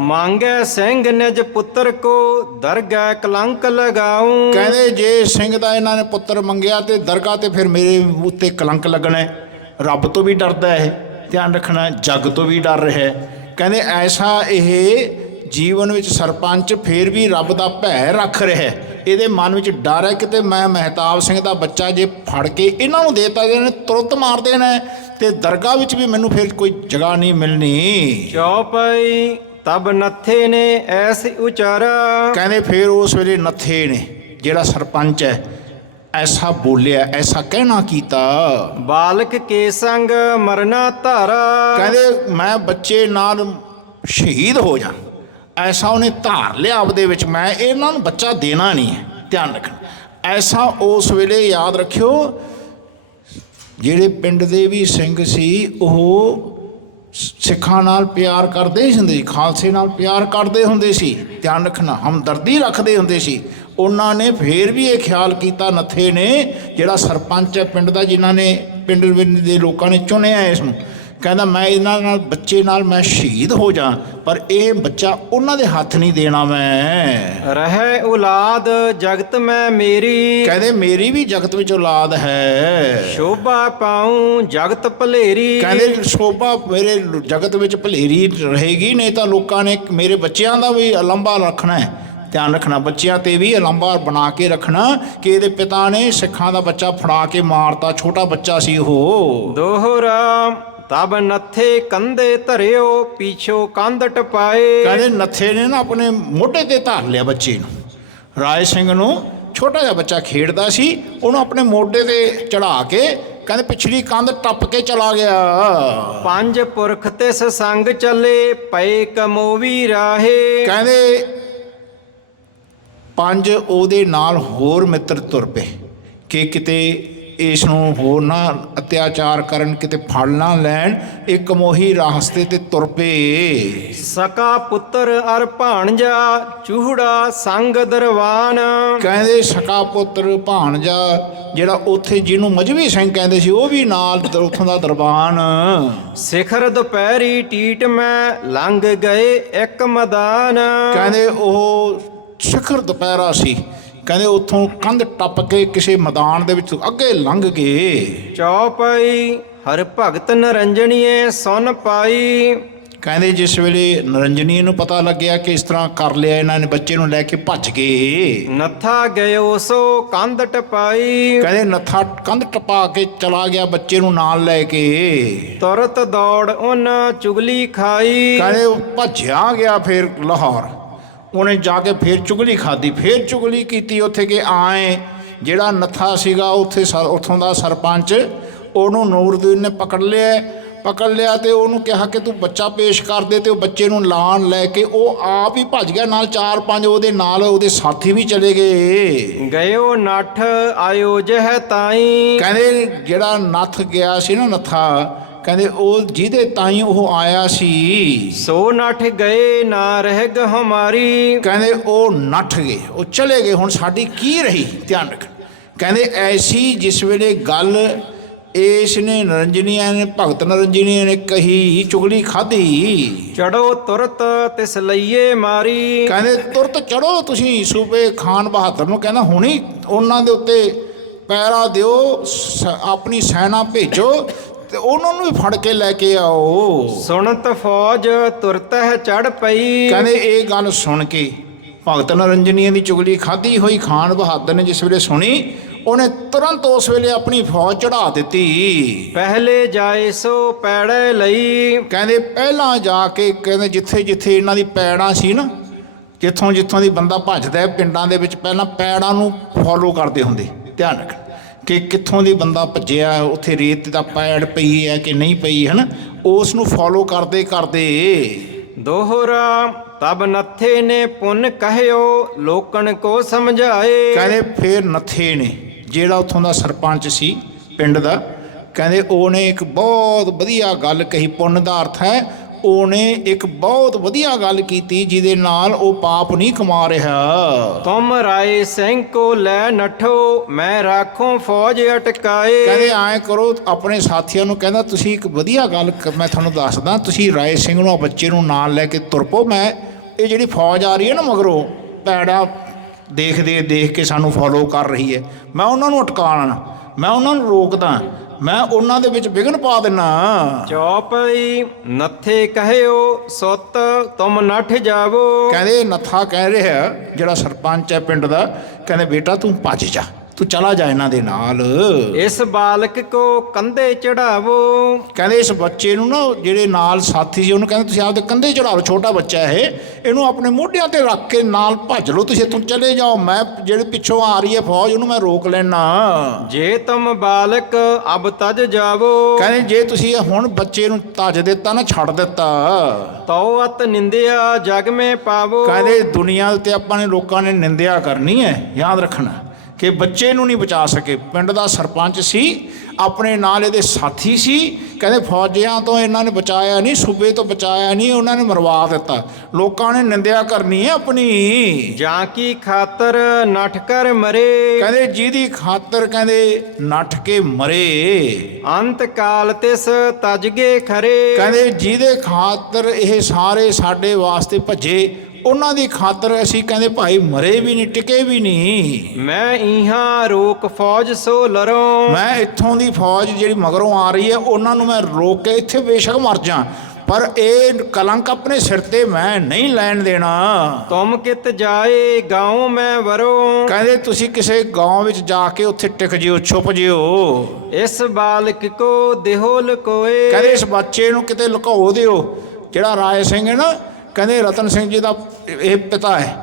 ਮੰਗੈ ਸਿੰਘ ਨਿਜ ਪੁੱਤਰ ਕੋ ਦਰਗਹਿ ਕਲੰਕ ਲਗਾਉ। ਕਹਿੰਦੇ ਜੇ ਸਿੰਘ ਦਾ ਇਹਨਾਂ ਨੇ ਪੁੱਤਰ ਮੰਗਿਆ ਤੇ ਦਰਗਾਹ ਤੇ ਫਿਰ ਮੇਰੇ ਉੱਤੇ ਕਲੰਕ ਲੱਗਣਾ ਹੈ। ਰੱਬ ਤੋਂ ਵੀ ਡਰਦਾ ਹੈ, ਧਿਆਨ ਰੱਖਣਾ, ਜੱਗ ਤੋਂ ਵੀ ਡਰ ਰਿਹਾ ਹੈ। ਕਹਿੰਦੇ ਐਸਾ ਇਹ ਜੀਵਨ ਵਿੱਚ ਸਰਪੰਚ ਫਿਰ ਵੀ ਰੱਬ ਦਾ ਭੈ ਰੱਖ ਰਿਹਾ ਹੈ। ਇਹਦੇ ਮਨ ਵਿੱਚ ਡਰ ਹੈ ਕਿਤੇ ਮੈਂ ਮਹਿਤਾਬ ਸਿੰਘ ਦਾ ਬੱਚਾ ਜੇ ਫੜ ਕੇ ਇਹਨਾਂ ਨੂੰ ਦੇਤਾ, ਇਹਨੇ ਤੁਰੰਤ ਮਾਰ ਦੇਣਾ ਤੇ ਦਰਗਾਹ ਵਿੱਚ ਵੀ ਮੈਨੂੰ ਫਿਰ ਕੋਈ ਜਗ੍ਹਾ ਨਹੀਂ ਮਿਲਣੀ। ਚੌਪਈ ਤਬ ਨੱਥੇ ਨੇ ਐਸੀ ਉਚਾਰਾ। ਕਹਿੰਦੇ ਫਿਰ ਉਸ ਵੇਲੇ ਨੱਥੇ ਨੇ, ਜਿਹੜਾ ਸਰਪੰਚ ਹੈ, ਐਸਾ ਬੋਲਿਆ, ਐਸਾ ਕਹਿਣਾ ਕੀਤਾ, ਬਾਲਕ ਕੇ ਸੰਗ ਮਰਨਾ ਧਾਰਾ। ਕਹਿੰਦੇ ਮੈਂ ਬੱਚੇ ਨਾਲ ਸ਼ਹੀਦ ਹੋ ਜਾ, ਐਸਾ ਉਹਨੇ ਧਾਰ ਲਿਆ ਆਪਦੇ ਵਿੱਚ, ਮੈਂ ਇਹਨਾਂ ਨੂੰ ਬੱਚਾ ਦੇਣਾ ਨਹੀਂ ਹੈ। ਧਿਆਨ ਰੱਖਣਾ, ਐਸਾ ਉਸ ਵੇਲੇ ਯਾਦ ਰੱਖਿਓ। ਜਿਹੜੇ ਪਿੰਡ ਦੇ ਵੀ ਸਿੰਘ ਸੀ ਉਹ ਸਿੱਖਾਂ ਨਾਲ ਪਿਆਰ ਕਰਦੇ ਹੀ ਹੁੰਦੇ ਸੀ, ਖਾਲਸੇ ਨਾਲ ਪਿਆਰ ਕਰਦੇ ਹੁੰਦੇ ਸੀ। ਧਿਆਨ ਰੱਖਣਾ, ਹਮਦਰਦੀ ਰੱਖਦੇ ਹੁੰਦੇ ਸੀ। ਉਹਨਾਂ ਨੇ ਫਿਰ ਵੀ ਇਹ ਖਿਆਲ ਕੀਤਾ, ਨੱਥੇ ਨੇ, ਜਿਹੜਾ ਸਰਪੰਚ ਹੈ ਪਿੰਡ ਦਾ, ਜਿਨ੍ਹਾਂ ਨੇ ਪਿੰਡ ਦੇ ਲੋਕਾਂ ਨੇ ਚੁਣਿਆ ਇਸ ਨੂੰ, ਕਹਿੰਦਾ ਮੈਂ ਇਹਨਾਂ ਨਾਲ ਬੱਚੇ ਨਾਲ ਮੈਂ ਸ਼ਹੀਦ ਹੋ ਜਾ, ਪਰ ਇਹ ਬੱਚਾ ਉਹਨਾਂ ਦੇ ਹੱਥ ਨਹੀਂ ਦੇਣਾ ਮੈਂ। ਰਹਿ ਔਲਾਦ ਜਗਤ ਮੈਂ ਮੇਰੀ। ਕਹਿੰਦੇ ਮੇਰੀ ਵੀ ਜਗਤ ਵਿੱਚ ਔਲਾਦ ਹੈ। ਸ਼ੋਭਾ ਪਾਉ ਜਗਤ ਭਲੇਰੀ। ਕਹਿੰਦੇ ਸ਼ੋਭਾ ਮੇਰੇ ਜਗਤ ਵਿੱਚ ਭਲੇਰੀ ਰਹੇਗੀ, ਨਹੀਂ ਤਾਂ ਲੋਕਾਂ ਨੇ ਮੇਰੇ ਬੱਚਿਆਂ ਦਾ ਵੀ ਅਲੰਬਾ ਰੱਖਣਾ ਹੈ। ਧਿਆਨ ਰੱਖਣਾ, ਬੱਚਿਆਂ ਤੇ ਵੀ ਅਲੰਬਾ ਬਣਾ ਕੇ ਰੱਖਣਾ ਕਿ ਇਹਦੇ ਪਿਤਾ ਨੇ ਸਿੱਖਾਂ ਦਾ ਬੱਚਾ ਫੜਾ ਕੇ ਮਾਰਤਾ, ਛੋਟਾ ਬੱਚਾ ਸੀ ਉਹ। ਦੋਹਰਾ ਤਬ ਨੱਥੇ ਕੰਧੇ ਧਰਿਓ ਪੀਛੋ ਕੰਧ ਟਪਾਏ। ਕਹਿੰਦੇ ਨੱਥੇ ਨੇ ਨਾ ਆਪਣੇ ਮੋਢੇ ਤੇ ਧਰ ਲਿਆ ਬੱਚੇ ਨੂੰ, ਰਾਏ ਸਿੰਘ ਨੂੰ, ਛੋਟਾ ਜਿਹਾ ਬੱਚਾ ਖੇਡਦਾ ਸੀ, ਉਹਨੂੰ ਆਪਣੇ ਮੋਢੇ ਤੇ ਚੜਾ ਕੇ ਕਹਿੰਦੇ ਪਿਛਲੀ ਕੰਧ ਟੱਪ ਕੇ ਚਲਾ ਗਿਆ। ਪੰਜ ਪੁਰਖ ਤਿਸ ਸੰਗ ਚੱਲੇ ਪਏ ਕਮੋਵੀ ਰਾਹੇ। ਕਹਿੰਦੇ ਪੰਜ ਉਹਦੇ ਨਾਲ ਹੋਰ ਮਿੱਤਰ ਤੁਰ ਪਏ ਕਿ ਕਿਤੇ ਇਸ ਨੂੰ ਹੋਰ ਨਾ ਅਤਿਆਚਾਰ ਕਰਨ, ਕਿਤੇ ਫੜ ਨਾ ਲੈਣ। ਇੱਕ ਮੋਹੀ ਰਾਸਤੇ ਤੇ ਤੁਰ ਪਏ। ਸਕਾ ਪੁੱਤਰ ਅਰ ਭਾਣਜਾ ਚੂਹੜਾ ਸੰਗ ਦਰਵਾਨ। ਕਹਿੰਦੇ ਸਕਾ ਪੁੱਤਰ ਭਾਣਜਾ ਜਿਹੜਾ ਉੱਥੇ ਜਿਹਨੂੰ ਮਜਵੀ ਸਿੰਘ ਕਹਿੰਦੇ ਸੀ ਉਹ ਵੀ ਨਾਲ ਉੱਥੋਂ ਦਾ ਦਰਬਾਨ। ਸਿਖਰ ਦੁਪਹਿਰੀ ਟੀਟ ਮੈਂ ਲੰਘ ਗਏ ਇੱਕ ਮੈਦਾਨ। ਕਹਿੰਦੇ ਉਹ ਸਿਖਰ ਦੁਪਹਿਰਾ ਸੀ, ਕਹਿੰਦੇ ਉੱਥੋਂ ਕੰਧ ਟੱਪ ਕੇ ਕਿਸੇ ਮੈਦਾਨ ਦੇ ਵਿੱਚ ਅੱਗੇ ਲੰਘ ਗਏ। ਚੌਪਈ ਹਰ ਭਗਤ ਨਰੰਜਣੀਏ ਸੁਨ ਪਾਈ। ਕਹਿੰਦੇ ਜਿਸ ਵੇਲੇ ਨਰੰਜਨੀ ਨੂੰ ਪਤਾ ਲੱਗਿਆ ਕਿ ਇਸ ਤਰ੍ਹਾਂ ਕਰ ਲਿਆ ਇਹਨਾਂ ਨੇ, ਬੱਚੇ ਨੂੰ ਲੈ ਕੇ ਭੱਜ ਗਏ। ਨੱਥਾ ਗਇਓ ਸੋ ਕੰਧ ਟਪਾਈ। ਕਹਿੰਦੇ ਨੱਥਾ ਕੰਧ ਟਪਾ ਕੇ ਚਲਾ ਗਿਆ ਬੱਚੇ ਨੂੰ ਨਾਲ ਲੈ ਕੇ। ਤੁਰਤ ਦੌੜ ਉਨ ਚੁਗਲੀ ਖਾਈ। ਕਹਿੰਦੇ ਉਹ ਭੱਜਿਆ ਗਿਆ ਫਿਰ ਲਾਹੌਰ। ਉਹਨੇ ਜਾ ਕੇ ਫਿਰ ਚੁਗਲੀ ਖਾਧੀ, ਫਿਰ ਚੁਗਲੀ ਕੀਤੀ ਉੱਥੇ ਕਿ ਆਏ ਜਿਹੜਾ ਨੱਥਾ ਸੀਗਾ ਉੱਥੇ ਉੱਥੋਂ ਦਾ ਸਰਪੰਚ, ਉਹਨੂੰ ਨੂਰਦੀਨ ਨੇ ਪਕੜ ਲਿਆ ਤੇ ਉਹਨੂੰ ਕਿਹਾ ਕਿ ਤੂੰ ਬੱਚਾ ਪੇਸ਼ ਕਰ ਦੇ। ਤੇ ਉਹ ਬੱਚੇ ਨੂੰ ਲਾਣ ਲੈ ਕੇ ਉਹ ਆਪ ਹੀ ਭੱਜ ਗਿਆ, ਨਾਲ 4-5 ਉਹਦੇ ਨਾਲ ਉਹਦੇ ਸਾਥੀ ਵੀ ਚਲੇ ਗਏ। ਗਇਓ ਨੱਠ ਆਇਓ ਜਹ ਤਾਈ। ਕਹਿੰਦੇ ਜਿਹੜਾ ਨੱਥ ਗਿਆ ਸੀ ਨਾ ਨੱਥਾ, ਕਹਿੰਦੇ ਉਹ ਜਿਹਦੇ ਤਾਈਂ ਉਹ ਆਇਆ ਸੀ ਸੋ ਨੱਠ ਗਏ ਨਾ ਰਹਿ ਗ ਹਮਾਰੀ। ਕਹਿੰਦੇ ਉਹ ਨੱਠ ਗਏ, ਉਹ ਚਲੇ ਗਏ, ਹੁਣ ਸਾਡੀ ਕੀ ਰਹੀ। ਧਿਆਨ ਰੱਖ। ਕਹਿੰਦੇ ਐਸੀ ਜਿਸ ਵੇਲੇ ਗੱਲ ਇਸ ਨੇ ਨਰੰਜਨੀਆਂ ਨੇ, ਭਗਤ ਨਰੰਜਨੀਆਂ ਨੇ ਕਹੀ, ਚੁਗਲੀ ਖਾਧੀ। ਚੜੋ ਤੁਰਤ ਤਿਸ ਲਈਏ ਮਾਰੀ। ਕਹਿੰਦੇ ਤੁਰਤ ਚੜੋ ਤੁਸੀਂ ਸੂਬੇ ਖਾਨ ਬਹਾਦਰ ਨੂੰ, ਕਹਿੰਦਾ ਹੁਣੀ ਉਹਨਾਂ ਦੇ ਉੱਤੇ ਪੈਰਾ ਦਿਓ, ਆਪਣੀ ਸੈਨਾ ਭੇਜੋ ਤੇ ਉਹਨਾਂ ਨੂੰ ਵੀ ਫੜ ਕੇ ਲੈ ਕੇ ਆਓ। ਸੁਣਤ ਫੌਜ ਤੁਰਤ ਹੈ ਚੜ ਪਈ। ਕਹਿੰਦੇ ਇਹ ਗੱਲ ਸੁਣ ਕੇ ਭਗਤ ਨਰੰਜਨੀਆਂ ਦੀ ਚੁਗਲੀ ਖਾਧੀ ਹੋਈ ਖਾਨ ਬਹਾਦਰ ਨੇ ਜਿਸ ਵੇਲੇ ਸੁਣੀ, ਉਹਨੇ ਤੁਰੰਤ ਉਸ ਵੇਲੇ ਆਪਣੀ ਫੌਜ ਚੜਾ ਦਿੱਤੀ। ਪਹਿਲੇ ਜਾਏ ਸੋ ਪੈੜੇ ਲਈ। ਕਹਿੰਦੇ ਪਹਿਲਾਂ ਜਾ ਕੇ, ਕਹਿੰਦੇ ਜਿੱਥੇ ਜਿੱਥੇ ਇਹਨਾਂ ਦੀ ਪੈੜਾਂ ਸੀ ਨਾ, ਜਿੱਥੋਂ ਜਿੱਥੋਂ ਦੀ ਬੰਦਾ ਭੱਜਦਾ ਪਿੰਡਾਂ ਦੇ ਵਿੱਚ, ਪਹਿਲਾਂ ਪੈੜਾਂ ਨੂੰ ਫੋਲੋ ਕਰਦੇ ਹੁੰਦੇ। ਧਿਆਨ ਰੱਖ ਕਿ ਕਿੱਥੋਂ ਦੀ ਬੰਦਾ ਭੱਜਿਆ, ਉੱਥੇ ਰੇਤ ਦਾ ਪੈੜ ਪਈ ਹੈ ਕਿ ਨਹੀਂ ਪਈ, ਹੈ ਨਾ, ਉਸ ਨੂੰ ਫੋਲੋ ਕਰਦੇ ਕਰਦੇ ਦੋਹਰਾ ਤਬ ਨੱਥੇ ਨੇ ਪੁੰਨ ਕਹਿਓ ਲੋਕਣ ਕੋ ਸਮਝਾਏ। ਕਹਿੰਦੇ ਫੇਰ ਨੱਥੇ ਨੇ ਜਿਹੜਾ ਉੱਥੋਂ ਦਾ ਸਰਪੰਚ ਸੀ ਪਿੰਡ ਦਾ, ਕਹਿੰਦੇ ਉਹਨੇ ਇੱਕ ਬਹੁਤ ਵਧੀਆ ਗੱਲ ਕਹੀ। ਪੁੰਨ ਦਾ ਅਰਥ ਹੈ ਉਹਨੇ ਇੱਕ ਬਹੁਤ ਵਧੀਆ ਗੱਲ ਕੀਤੀ ਜਿਹਦੇ ਨਾਲ ਉਹ ਪਾਪ ਨਹੀਂ ਕਮਾ ਰਿਹਾ। ਤੁਮ ਰਾਏ ਸਿੰਘ ਕੋ ਲੈ ਨਠੋ ਮੈਂ ਰਾਖੋਂ ਫੌਜ ਅਟਕਾਏ। ਕਹਿੰਦੇ ਐਂ ਕਰੋ ਆਪਣੇ ਸਾਥੀਆਂ ਨੂੰ, ਕਹਿੰਦਾ ਤੁਸੀਂ ਇੱਕ ਵਧੀਆ ਗੱਲ ਮੈਂ ਤੁਹਾਨੂੰ ਦੱਸਦਾ, ਤੁਸੀਂ ਰਾਏ ਸਿੰਘ ਨੂੰ ਬੱਚੇ ਨੂੰ ਨਾਲ ਲੈ ਕੇ ਤੁਰ ਪਓ। ਮੈਂ ਇਹ ਜਿਹੜੀ ਫੌਜ ਆ ਰਹੀ ਹੈ ਨਾ ਮਗਰੋਂ, ਪੈੜਾ ਦੇਖ ਕੇ ਸਾਨੂੰ ਫੋਲੋ ਕਰ ਰਹੀ ਹੈ, ਮੈਂ ਉਹਨਾਂ ਨੂੰ ਅਟਕਾ ਲੈਣਾ, ਮੈਂ ਉਹਨਾਂ ਨੂੰ ਰੋਕਦਾ, ਮੈਂ ਉਹਨਾਂ ਦੇ ਵਿੱਚ ਵਿਘਨ ਪਾ ਦਿੰਨਾ। ਚੌਪਈ ਨੱਥੇ ਕਹਿਓ ਸੁੱਤ ਤੁਮ ਨੱਠ ਜਾਵੋ। ਕਹਿੰਦੇ ਨੱਥਾ ਕਹਿ ਰਿਹਾ ਜਿਹੜਾ ਸਰਪੰਚ ਹੈ ਪਿੰਡ ਦਾ, ਕਹਿੰਦੇ ਬੇਟਾ ਤੂੰ ਭੱਜ ਜਾ, ਤੂੰ ਚਲਾ ਜਾ ਇਹਨਾਂ ਦੇ ਨਾਲ। ਇਸ ਬਾਲਕ ਕੋ ਕੰਧੇ ਚੜਾਵੋ। ਕਹਿੰਦੇ ਇਸ ਬੱਚੇ ਨੂੰ ਨਾ ਜਿਹੜੇ ਨਾਲ ਸਾਥੀ ਸੀ ਉਹਨੂੰ ਕਹਿੰਦੇ ਤੁਸੀਂ ਆਪਦੇ ਕੰਧੇ ਚੜਾਓ, ਛੋਟਾ ਬੱਚਾ ਇਹ, ਇਹਨੂੰ ਆਪਣੇ ਮੋਢਿਆਂ ਤੇ ਰੱਖ ਕੇ ਨਾਲ ਭੱਜ ਲਓ, ਤੁਸੀਂ ਇੱਥੋਂ ਚਲੇ ਜਾਓ, ਮੈਂ ਜਿਹੜੇ ਪਿੱਛੋਂ ਆ ਰਹੀ ਹੈ ਫੌਜ ਉਹਨੂੰ ਮੈਂ ਰੋਕ ਲੈਣਾ। ਜੇ ਤੁਮ ਬਾਲਕ ਅਬ ਤਜ ਜਾਵੋ। ਕਹਿੰਦੇ ਜੇ ਤੁਸੀਂ ਹੁਣ ਬੱਚੇ ਨੂੰ ਤਜ ਦਿੱਤਾ ਨਾ, ਛੱਡ ਦਿੱਤਾ, ਤਉ ਅਤ ਨਿੰਦਿਆ ਜਗ ਮੇ ਪਾਵੋ। ਕਹਿੰਦੇ ਦੁਨੀਆ ਤੇ ਆਪਾਂ ਨੇ ਲੋਕਾਂ ਨੇ ਨਿੰਦਿਆ ਕਰਨੀ ਹੈ, ਯਾਦ ਰੱਖਣਾ ਕਿ ਬੱਚੇ ਨੂੰ ਨਹੀਂ ਬਚਾ ਸਕੇ। ਪਿੰਡ ਦਾ ਸਰਪੰਚ ਸੀ, ਆਪਣੇ ਨਾਲ ਇਹਦੇ ਸਾਥੀ ਸੀ, ਕਹਿੰਦੇ ਫੌਜੀਆਂ ਤੋਂ ਇਹਨਾਂ ਨੇ ਬਚਾਇਆ ਨਹੀਂ, ਸੂਬੇ ਤੋਂ ਬਚਾਇਆ ਨਹੀਂ, ਉਹਨਾਂ ਨੇ ਮਰਵਾ ਦਿੱਤਾ। ਲੋਕਾਂ ਨੇ ਨਿੰਦਿਆ ਕਰਨੀ ਹੈ ਆਪਣੀ। ਜਾਂ ਕੀ ਖਾਤਰ ਨੱਠ ਕਰ ਮਰੇ। ਕਹਿੰਦੇ ਜਿਹਦੀ ਖਾਤਰ ਕਹਿੰਦੇ ਨੱਠ ਕੇ ਮਰੇ, ਅੰਤ ਕਾਲ ਤਿਸ ਤਜਗੇ ਖਰੇ। ਕਹਿੰਦੇ ਜਿਹਦੇ ਖਾਤਰ ਇਹ ਸਾਰੇ ਸਾਡੇ ਵਾਸਤੇ ਭੱਜੇ, ਉਹਨਾਂ ਦੀ ਖਾਤਰ ਅਸੀਂ ਕਹਿੰਦੇ ਭਾਈ ਮਰੇ ਵੀ ਨਹੀਂ, ਟਿਕੇ ਵੀ ਨਹੀਂ। ਮੈਂ ਇਹਾਂ ਰੋਕ ਫੌਜ ਸੋ ਲਰੋਂ। ਮੈਂ ਇੱਥੋਂ ਦੀ ਫੌਜ ਜਿਹੜੀ ਮਗਰੋਂ ਆ ਰਹੀ ਹੈ ਉਹਨਾਂ ਨੂੰ ਮੈਂ ਰੋਕ ਕੇ ਇੱਥੇ ਬੇਸ਼ੱਕ ਮਰ ਜਾ, ਪਰ ਇਹ ਕਲੰਕ ਆਪਣੇ ਸਿਰ ਤੇ ਮੈਂ ਨਹੀਂ ਲੈਣ ਦੇਣਾ। ਤੁਮ ਕਿਤ ਜਾਏ ਗਾਉਂ ਮੈਂ ਵਰੋ। ਕਹਿੰਦੇ ਤੁਸੀਂ ਕਿਸੇ ਗਾਉਂ ਵਿੱਚ ਜਾ ਕੇ ਉੱਥੇ ਟਿਕ ਜਿਓ, ਛੁਪ ਜਿਓ। ਇਸ ਬਾਲਕ ਕੋ ਦੇਹੋ ਲਕੋਏ। ਕਹਿੰਦੇ ਇਸ ਬੱਚੇ ਨੂੰ ਕਿਤੇ ਲੁਕਾਓ ਦਿਓ। ਜਿਹੜਾ ਰਾਏ ਸਿੰਘ ਹੈ ਨਾ, ਕਹਿੰਦੇ ਰਤਨ ਸਿੰਘ ਜੀ ਦਾ ਇਹ ਪਿਤਾ ਹੈ,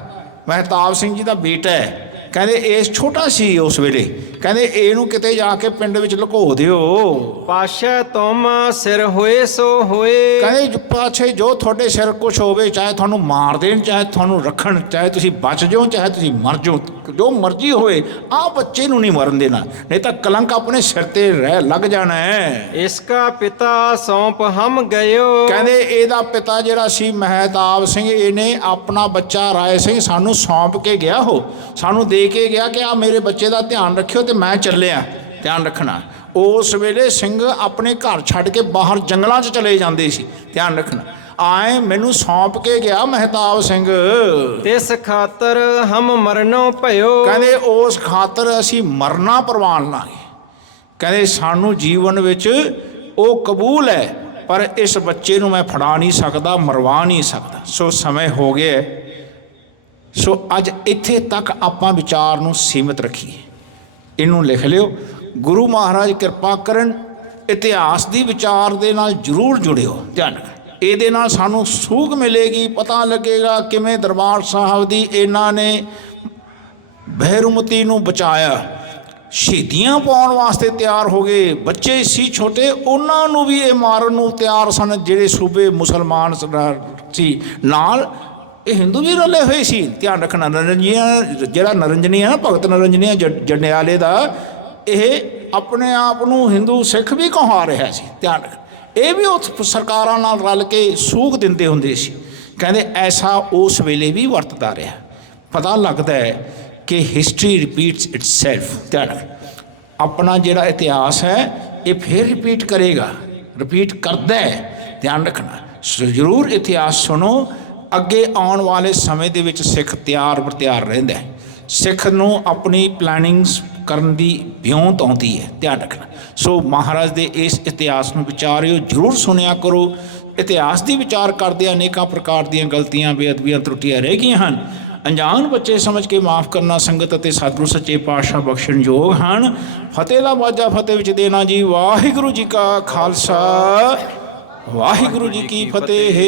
ਮਹਿਤਾਬ ਸਿੰਘ ਜੀ ਦਾ ਬੇਟਾ ਹੈ, ਕਹਿੰਦੇ ਇਸ ਛੋਟਾ ਸੀ ਉਸ ਵੇਲੇ, ਕਹਿੰਦੇ ਇਹਨੂੰ ਕਿਤੇ ਜਾ ਕੇ ਪਿੰਡ ਵਿੱਚ ਲੁਕੋ ਦਿਓ। ਪਾਸ਼ੈ ਤੁਮ ਸਿਰ ਹੋਏ ਸੋ ਹੋਏ। ਕਹਿੰਦੇ ਪਾਛੇ ਜੋ ਤੁਹਾਡੇ ਸਿਰ ਕੁਛ ਹੋਵੇ, ਚਾਹੇ ਤੁਹਾਨੂੰ ਮਾਰ ਦੇਣ, ਚਾਹੇ ਤੁਹਾਨੂੰ ਰੱਖਣ, ਚਾਹੇ ਤੁਸੀਂ ਬਚ ਜਾਓ, ਚਾਹੇ ਤੁਸੀਂ ਮਰ ਜਾਓ, ਜੋ ਮਰਜ਼ੀ ਹੋਏ, ਆਹ ਬੱਚੇ ਨੂੰ ਨਹੀਂ ਮਰਨ ਦੇਣਾ, ਨਹੀਂ ਤਾਂ ਕਲੰਕ ਆਪਣੇ ਸਿਰ ਤੇ ਰਹਿ ਲੱਗ ਜਾਣਾ ਹੈ। ਇਸਕਾ ਪਿਤਾ ਸੌਂਪ ਹਮ ਗਇਓ। ਕਹਿੰਦੇ ਇਹਦਾ ਪਿਤਾ ਜਿਹੜਾ ਸੀ ਮਹਿਤਾਬ ਸਿੰਘ, ਇਹਨੇ ਆਪਣਾ ਬੱਚਾ ਰਾਏ ਸਿੰਘ ਸਾਨੂੰ ਸੌਂਪ ਕੇ ਗਿਆ, ਹੋ ਸਾਨੂੰ ਦੇ ਕੇ ਗਿਆ ਕਿ ਆ ਮੇਰੇ ਬੱਚੇ ਦਾ ਧਿਆਨ ਰੱਖਿਓ, ਤੇ ਮੈਂ ਚੱਲਿਆ ਧਿਆਨ ਰੱਖਣਾ। ਉਸ ਵੇਲੇ ਸਿੰਘ ਆਪਣੇ ਘਰ ਛੱਡ ਕੇ ਬਾਹਰ ਜੰਗਲਾਂ 'ਚ ਚਲੇ ਜਾਂਦੇ ਸੀ, ਧਿਆਨ ਰੱਖਣਾ। ਆਏ ਮੈਨੂੰ ਸੌਂਪ ਕੇ ਗਿਆ ਮਹਿਤਾਬ ਸਿੰਘ, ਤਿਸ ਖਾਤਰ ਹਮ ਮਰਨੋ ਭਇਓ। ਕਹਿੰਦੇ ਉਸ ਖਾਤਰ ਅਸੀਂ ਮਰਨਾ ਪ੍ਰਵਾਨ ਲਾਂਗੇ। ਕਹਿੰਦੇ ਸਾਨੂੰ ਜੀਵਨ ਵਿੱਚ ਉਹ ਕਬੂਲ ਹੈ, ਪਰ ਇਸ ਬੱਚੇ ਨੂੰ ਮੈਂ ਫੜਾ ਨਹੀਂ ਸਕਦਾ, ਮਰਵਾ ਨਹੀਂ ਸਕਦਾ। ਸੋ ਸਮੇਂ ਹੋ ਗਿਆ। ਸੋ ਅੱਜ ਇੱਥੇ ਤੱਕ ਆਪਾਂ ਵਿਚਾਰ ਨੂੰ ਸੀਮਿਤ ਰੱਖੀਏ। ਇਹਨੂੰ ਲਿਖ ਲਿਓ। ਗੁਰੂ ਮਹਾਰਾਜ ਕਿਰਪਾ ਕਰਨ, ਇਤਿਹਾਸ ਦੀ ਵਿਚਾਰ ਦੇ ਨਾਲ ਜ਼ਰੂਰ ਜੁੜਿਓ, ਧਿਆਨ ਰੱਖਣਾ। ਇਹਦੇ ਨਾਲ ਸਾਨੂੰ ਸੂਝ ਮਿਲੇਗੀ, ਪਤਾ ਲੱਗੇਗਾ ਕਿਵੇਂ ਦਰਬਾਰ ਸਾਹਿਬ ਦੀ ਇਹਨਾਂ ਨੇ ਬਹਿਰੁਮਤੀ ਨੂੰ ਬਚਾਇਆ, ਸ਼ਹੀਦੀਆਂ ਪਾਉਣ ਵਾਸਤੇ ਤਿਆਰ ਹੋ ਗਏ। ਬੱਚੇ ਸੀ ਛੋਟੇ, ਉਹਨਾਂ ਨੂੰ ਵੀ ਇਹ ਮਾਰਨ ਨੂੰ ਤਿਆਰ ਸਨ, ਜਿਹੜੇ ਸੂਬੇ ਮੁਸਲਮਾਨ ਸੀ ਨਾਲ ਇਹ ਹਿੰਦੂ ਵੀ ਰਲੇ ਹੋਏ ਸੀ। ਧਿਆਨ ਰੱਖਣਾ। ਨਰਿੰਜੀਆਂ ਜਿਹੜਾ ਨਰਿੰਜਨੀ ਹੈ ਨਾ, ਭਗਤ ਨਰਿੰਜਨੀਆ ਜੰਡਿਆਲੇ ਦਾ, ਇਹ ਆਪਣੇ ਆਪ ਨੂੰ ਹਿੰਦੂ ਸਿੱਖ ਵੀ ਕਹਾ ਰਿਹਾ ਸੀ, ਧਿਆਨ ਰੱਖ। ਇਹ ਵੀ ਉਸ ਸਰਕਾਰਾਂ ਨਾਲ ਰਲ ਕੇ ਸੂਖ ਦਿੰਦੇ ਹੁੰਦੇ ਸੀ। ਕਹਿੰਦੇ ਐਸਾ ਉਸ ਵੇਲੇ ਵੀ ਵਰਤਦਾ ਰਿਹਾ। ਪਤਾ ਲੱਗਦਾ ਹੈ ਕਿ ਹਿਸਟਰੀ ਰਿਪੀਟਸ ਇਟਸੈਲਫ, ਧਿਆਨ ਰੱਖ। ਆਪਣਾ ਜਿਹੜਾ ਇਤਿਹਾਸ ਹੈ ਇਹ ਫਿਰ ਰਿਪੀਟ ਕਰੇਗਾ, ਰਿਪੀਟ ਕਰਦਾ ਹੈ, ਧਿਆਨ ਰੱਖਣਾ। ਜ਼ਰੂਰ ਇਤਿਹਾਸ ਸੁਣੋ। ਅੱਗੇ ਆਉਣ ਵਾਲੇ ਸਮੇਂ ਦੇ ਵਿੱਚ ਸਿੱਖ ਤਿਆਰ ਬਰ ਤਿਆਰ ਰਹਿੰਦਾ ਹੈ। ਸਿੱਖ ਨੂੰ ਆਪਣੀ ਪਲੈਨਿੰਗਸ ਕਰਨ ਦੀ ਵਿਉਂਤ ਆਉਂਦੀ ਹੈ, ਧਿਆਨ ਰੱਖਣਾ। ਸੋ ਮਹਾਰਾਜ ਦੇ ਇਸ ਇਤਿਹਾਸ ਨੂੰ ਵਿਚਾਰਿਓ, ਜ਼ਰੂਰ ਸੁਣਿਆ ਕਰੋ। ਇਤਿਹਾਸ ਦੀ ਵਿਚਾਰ ਕਰਦੇ ਅਨੇਕਾਂ ਪ੍ਰਕਾਰ ਦੀਆਂ ਗਲਤੀਆਂ, ਬੇਅਦਬੀਆਂ, ਤਰੁੱਟੀਆਂ ਰਹਿ ਗਈਆਂ ਹਨ। ਅਣਜਾਣ ਬੱਚੇ ਸਮਝ ਕੇ ਮਾਫ਼ ਕਰਨਾ ਸੰਗਤ ਅਤੇ ਸਤਿਗੁਰੂ ਸੱਚੇ ਪਾਤਸ਼ਾਹ ਬਖਸ਼ਣ ਯੋਗ ਹਨ। ਫਤਿਹ ਦਾ ਵਾਜਾ ਫਤਿਹ ਵਿੱਚ ਦੇਣਾ ਜੀ। ਵਾਹਿਗੁਰੂ ਜੀ ਕਾ ਖਾਲਸਾ, ਵਾਹਿਗੁਰੂ ਜੀ ਕੀ ਫਤਿਹ।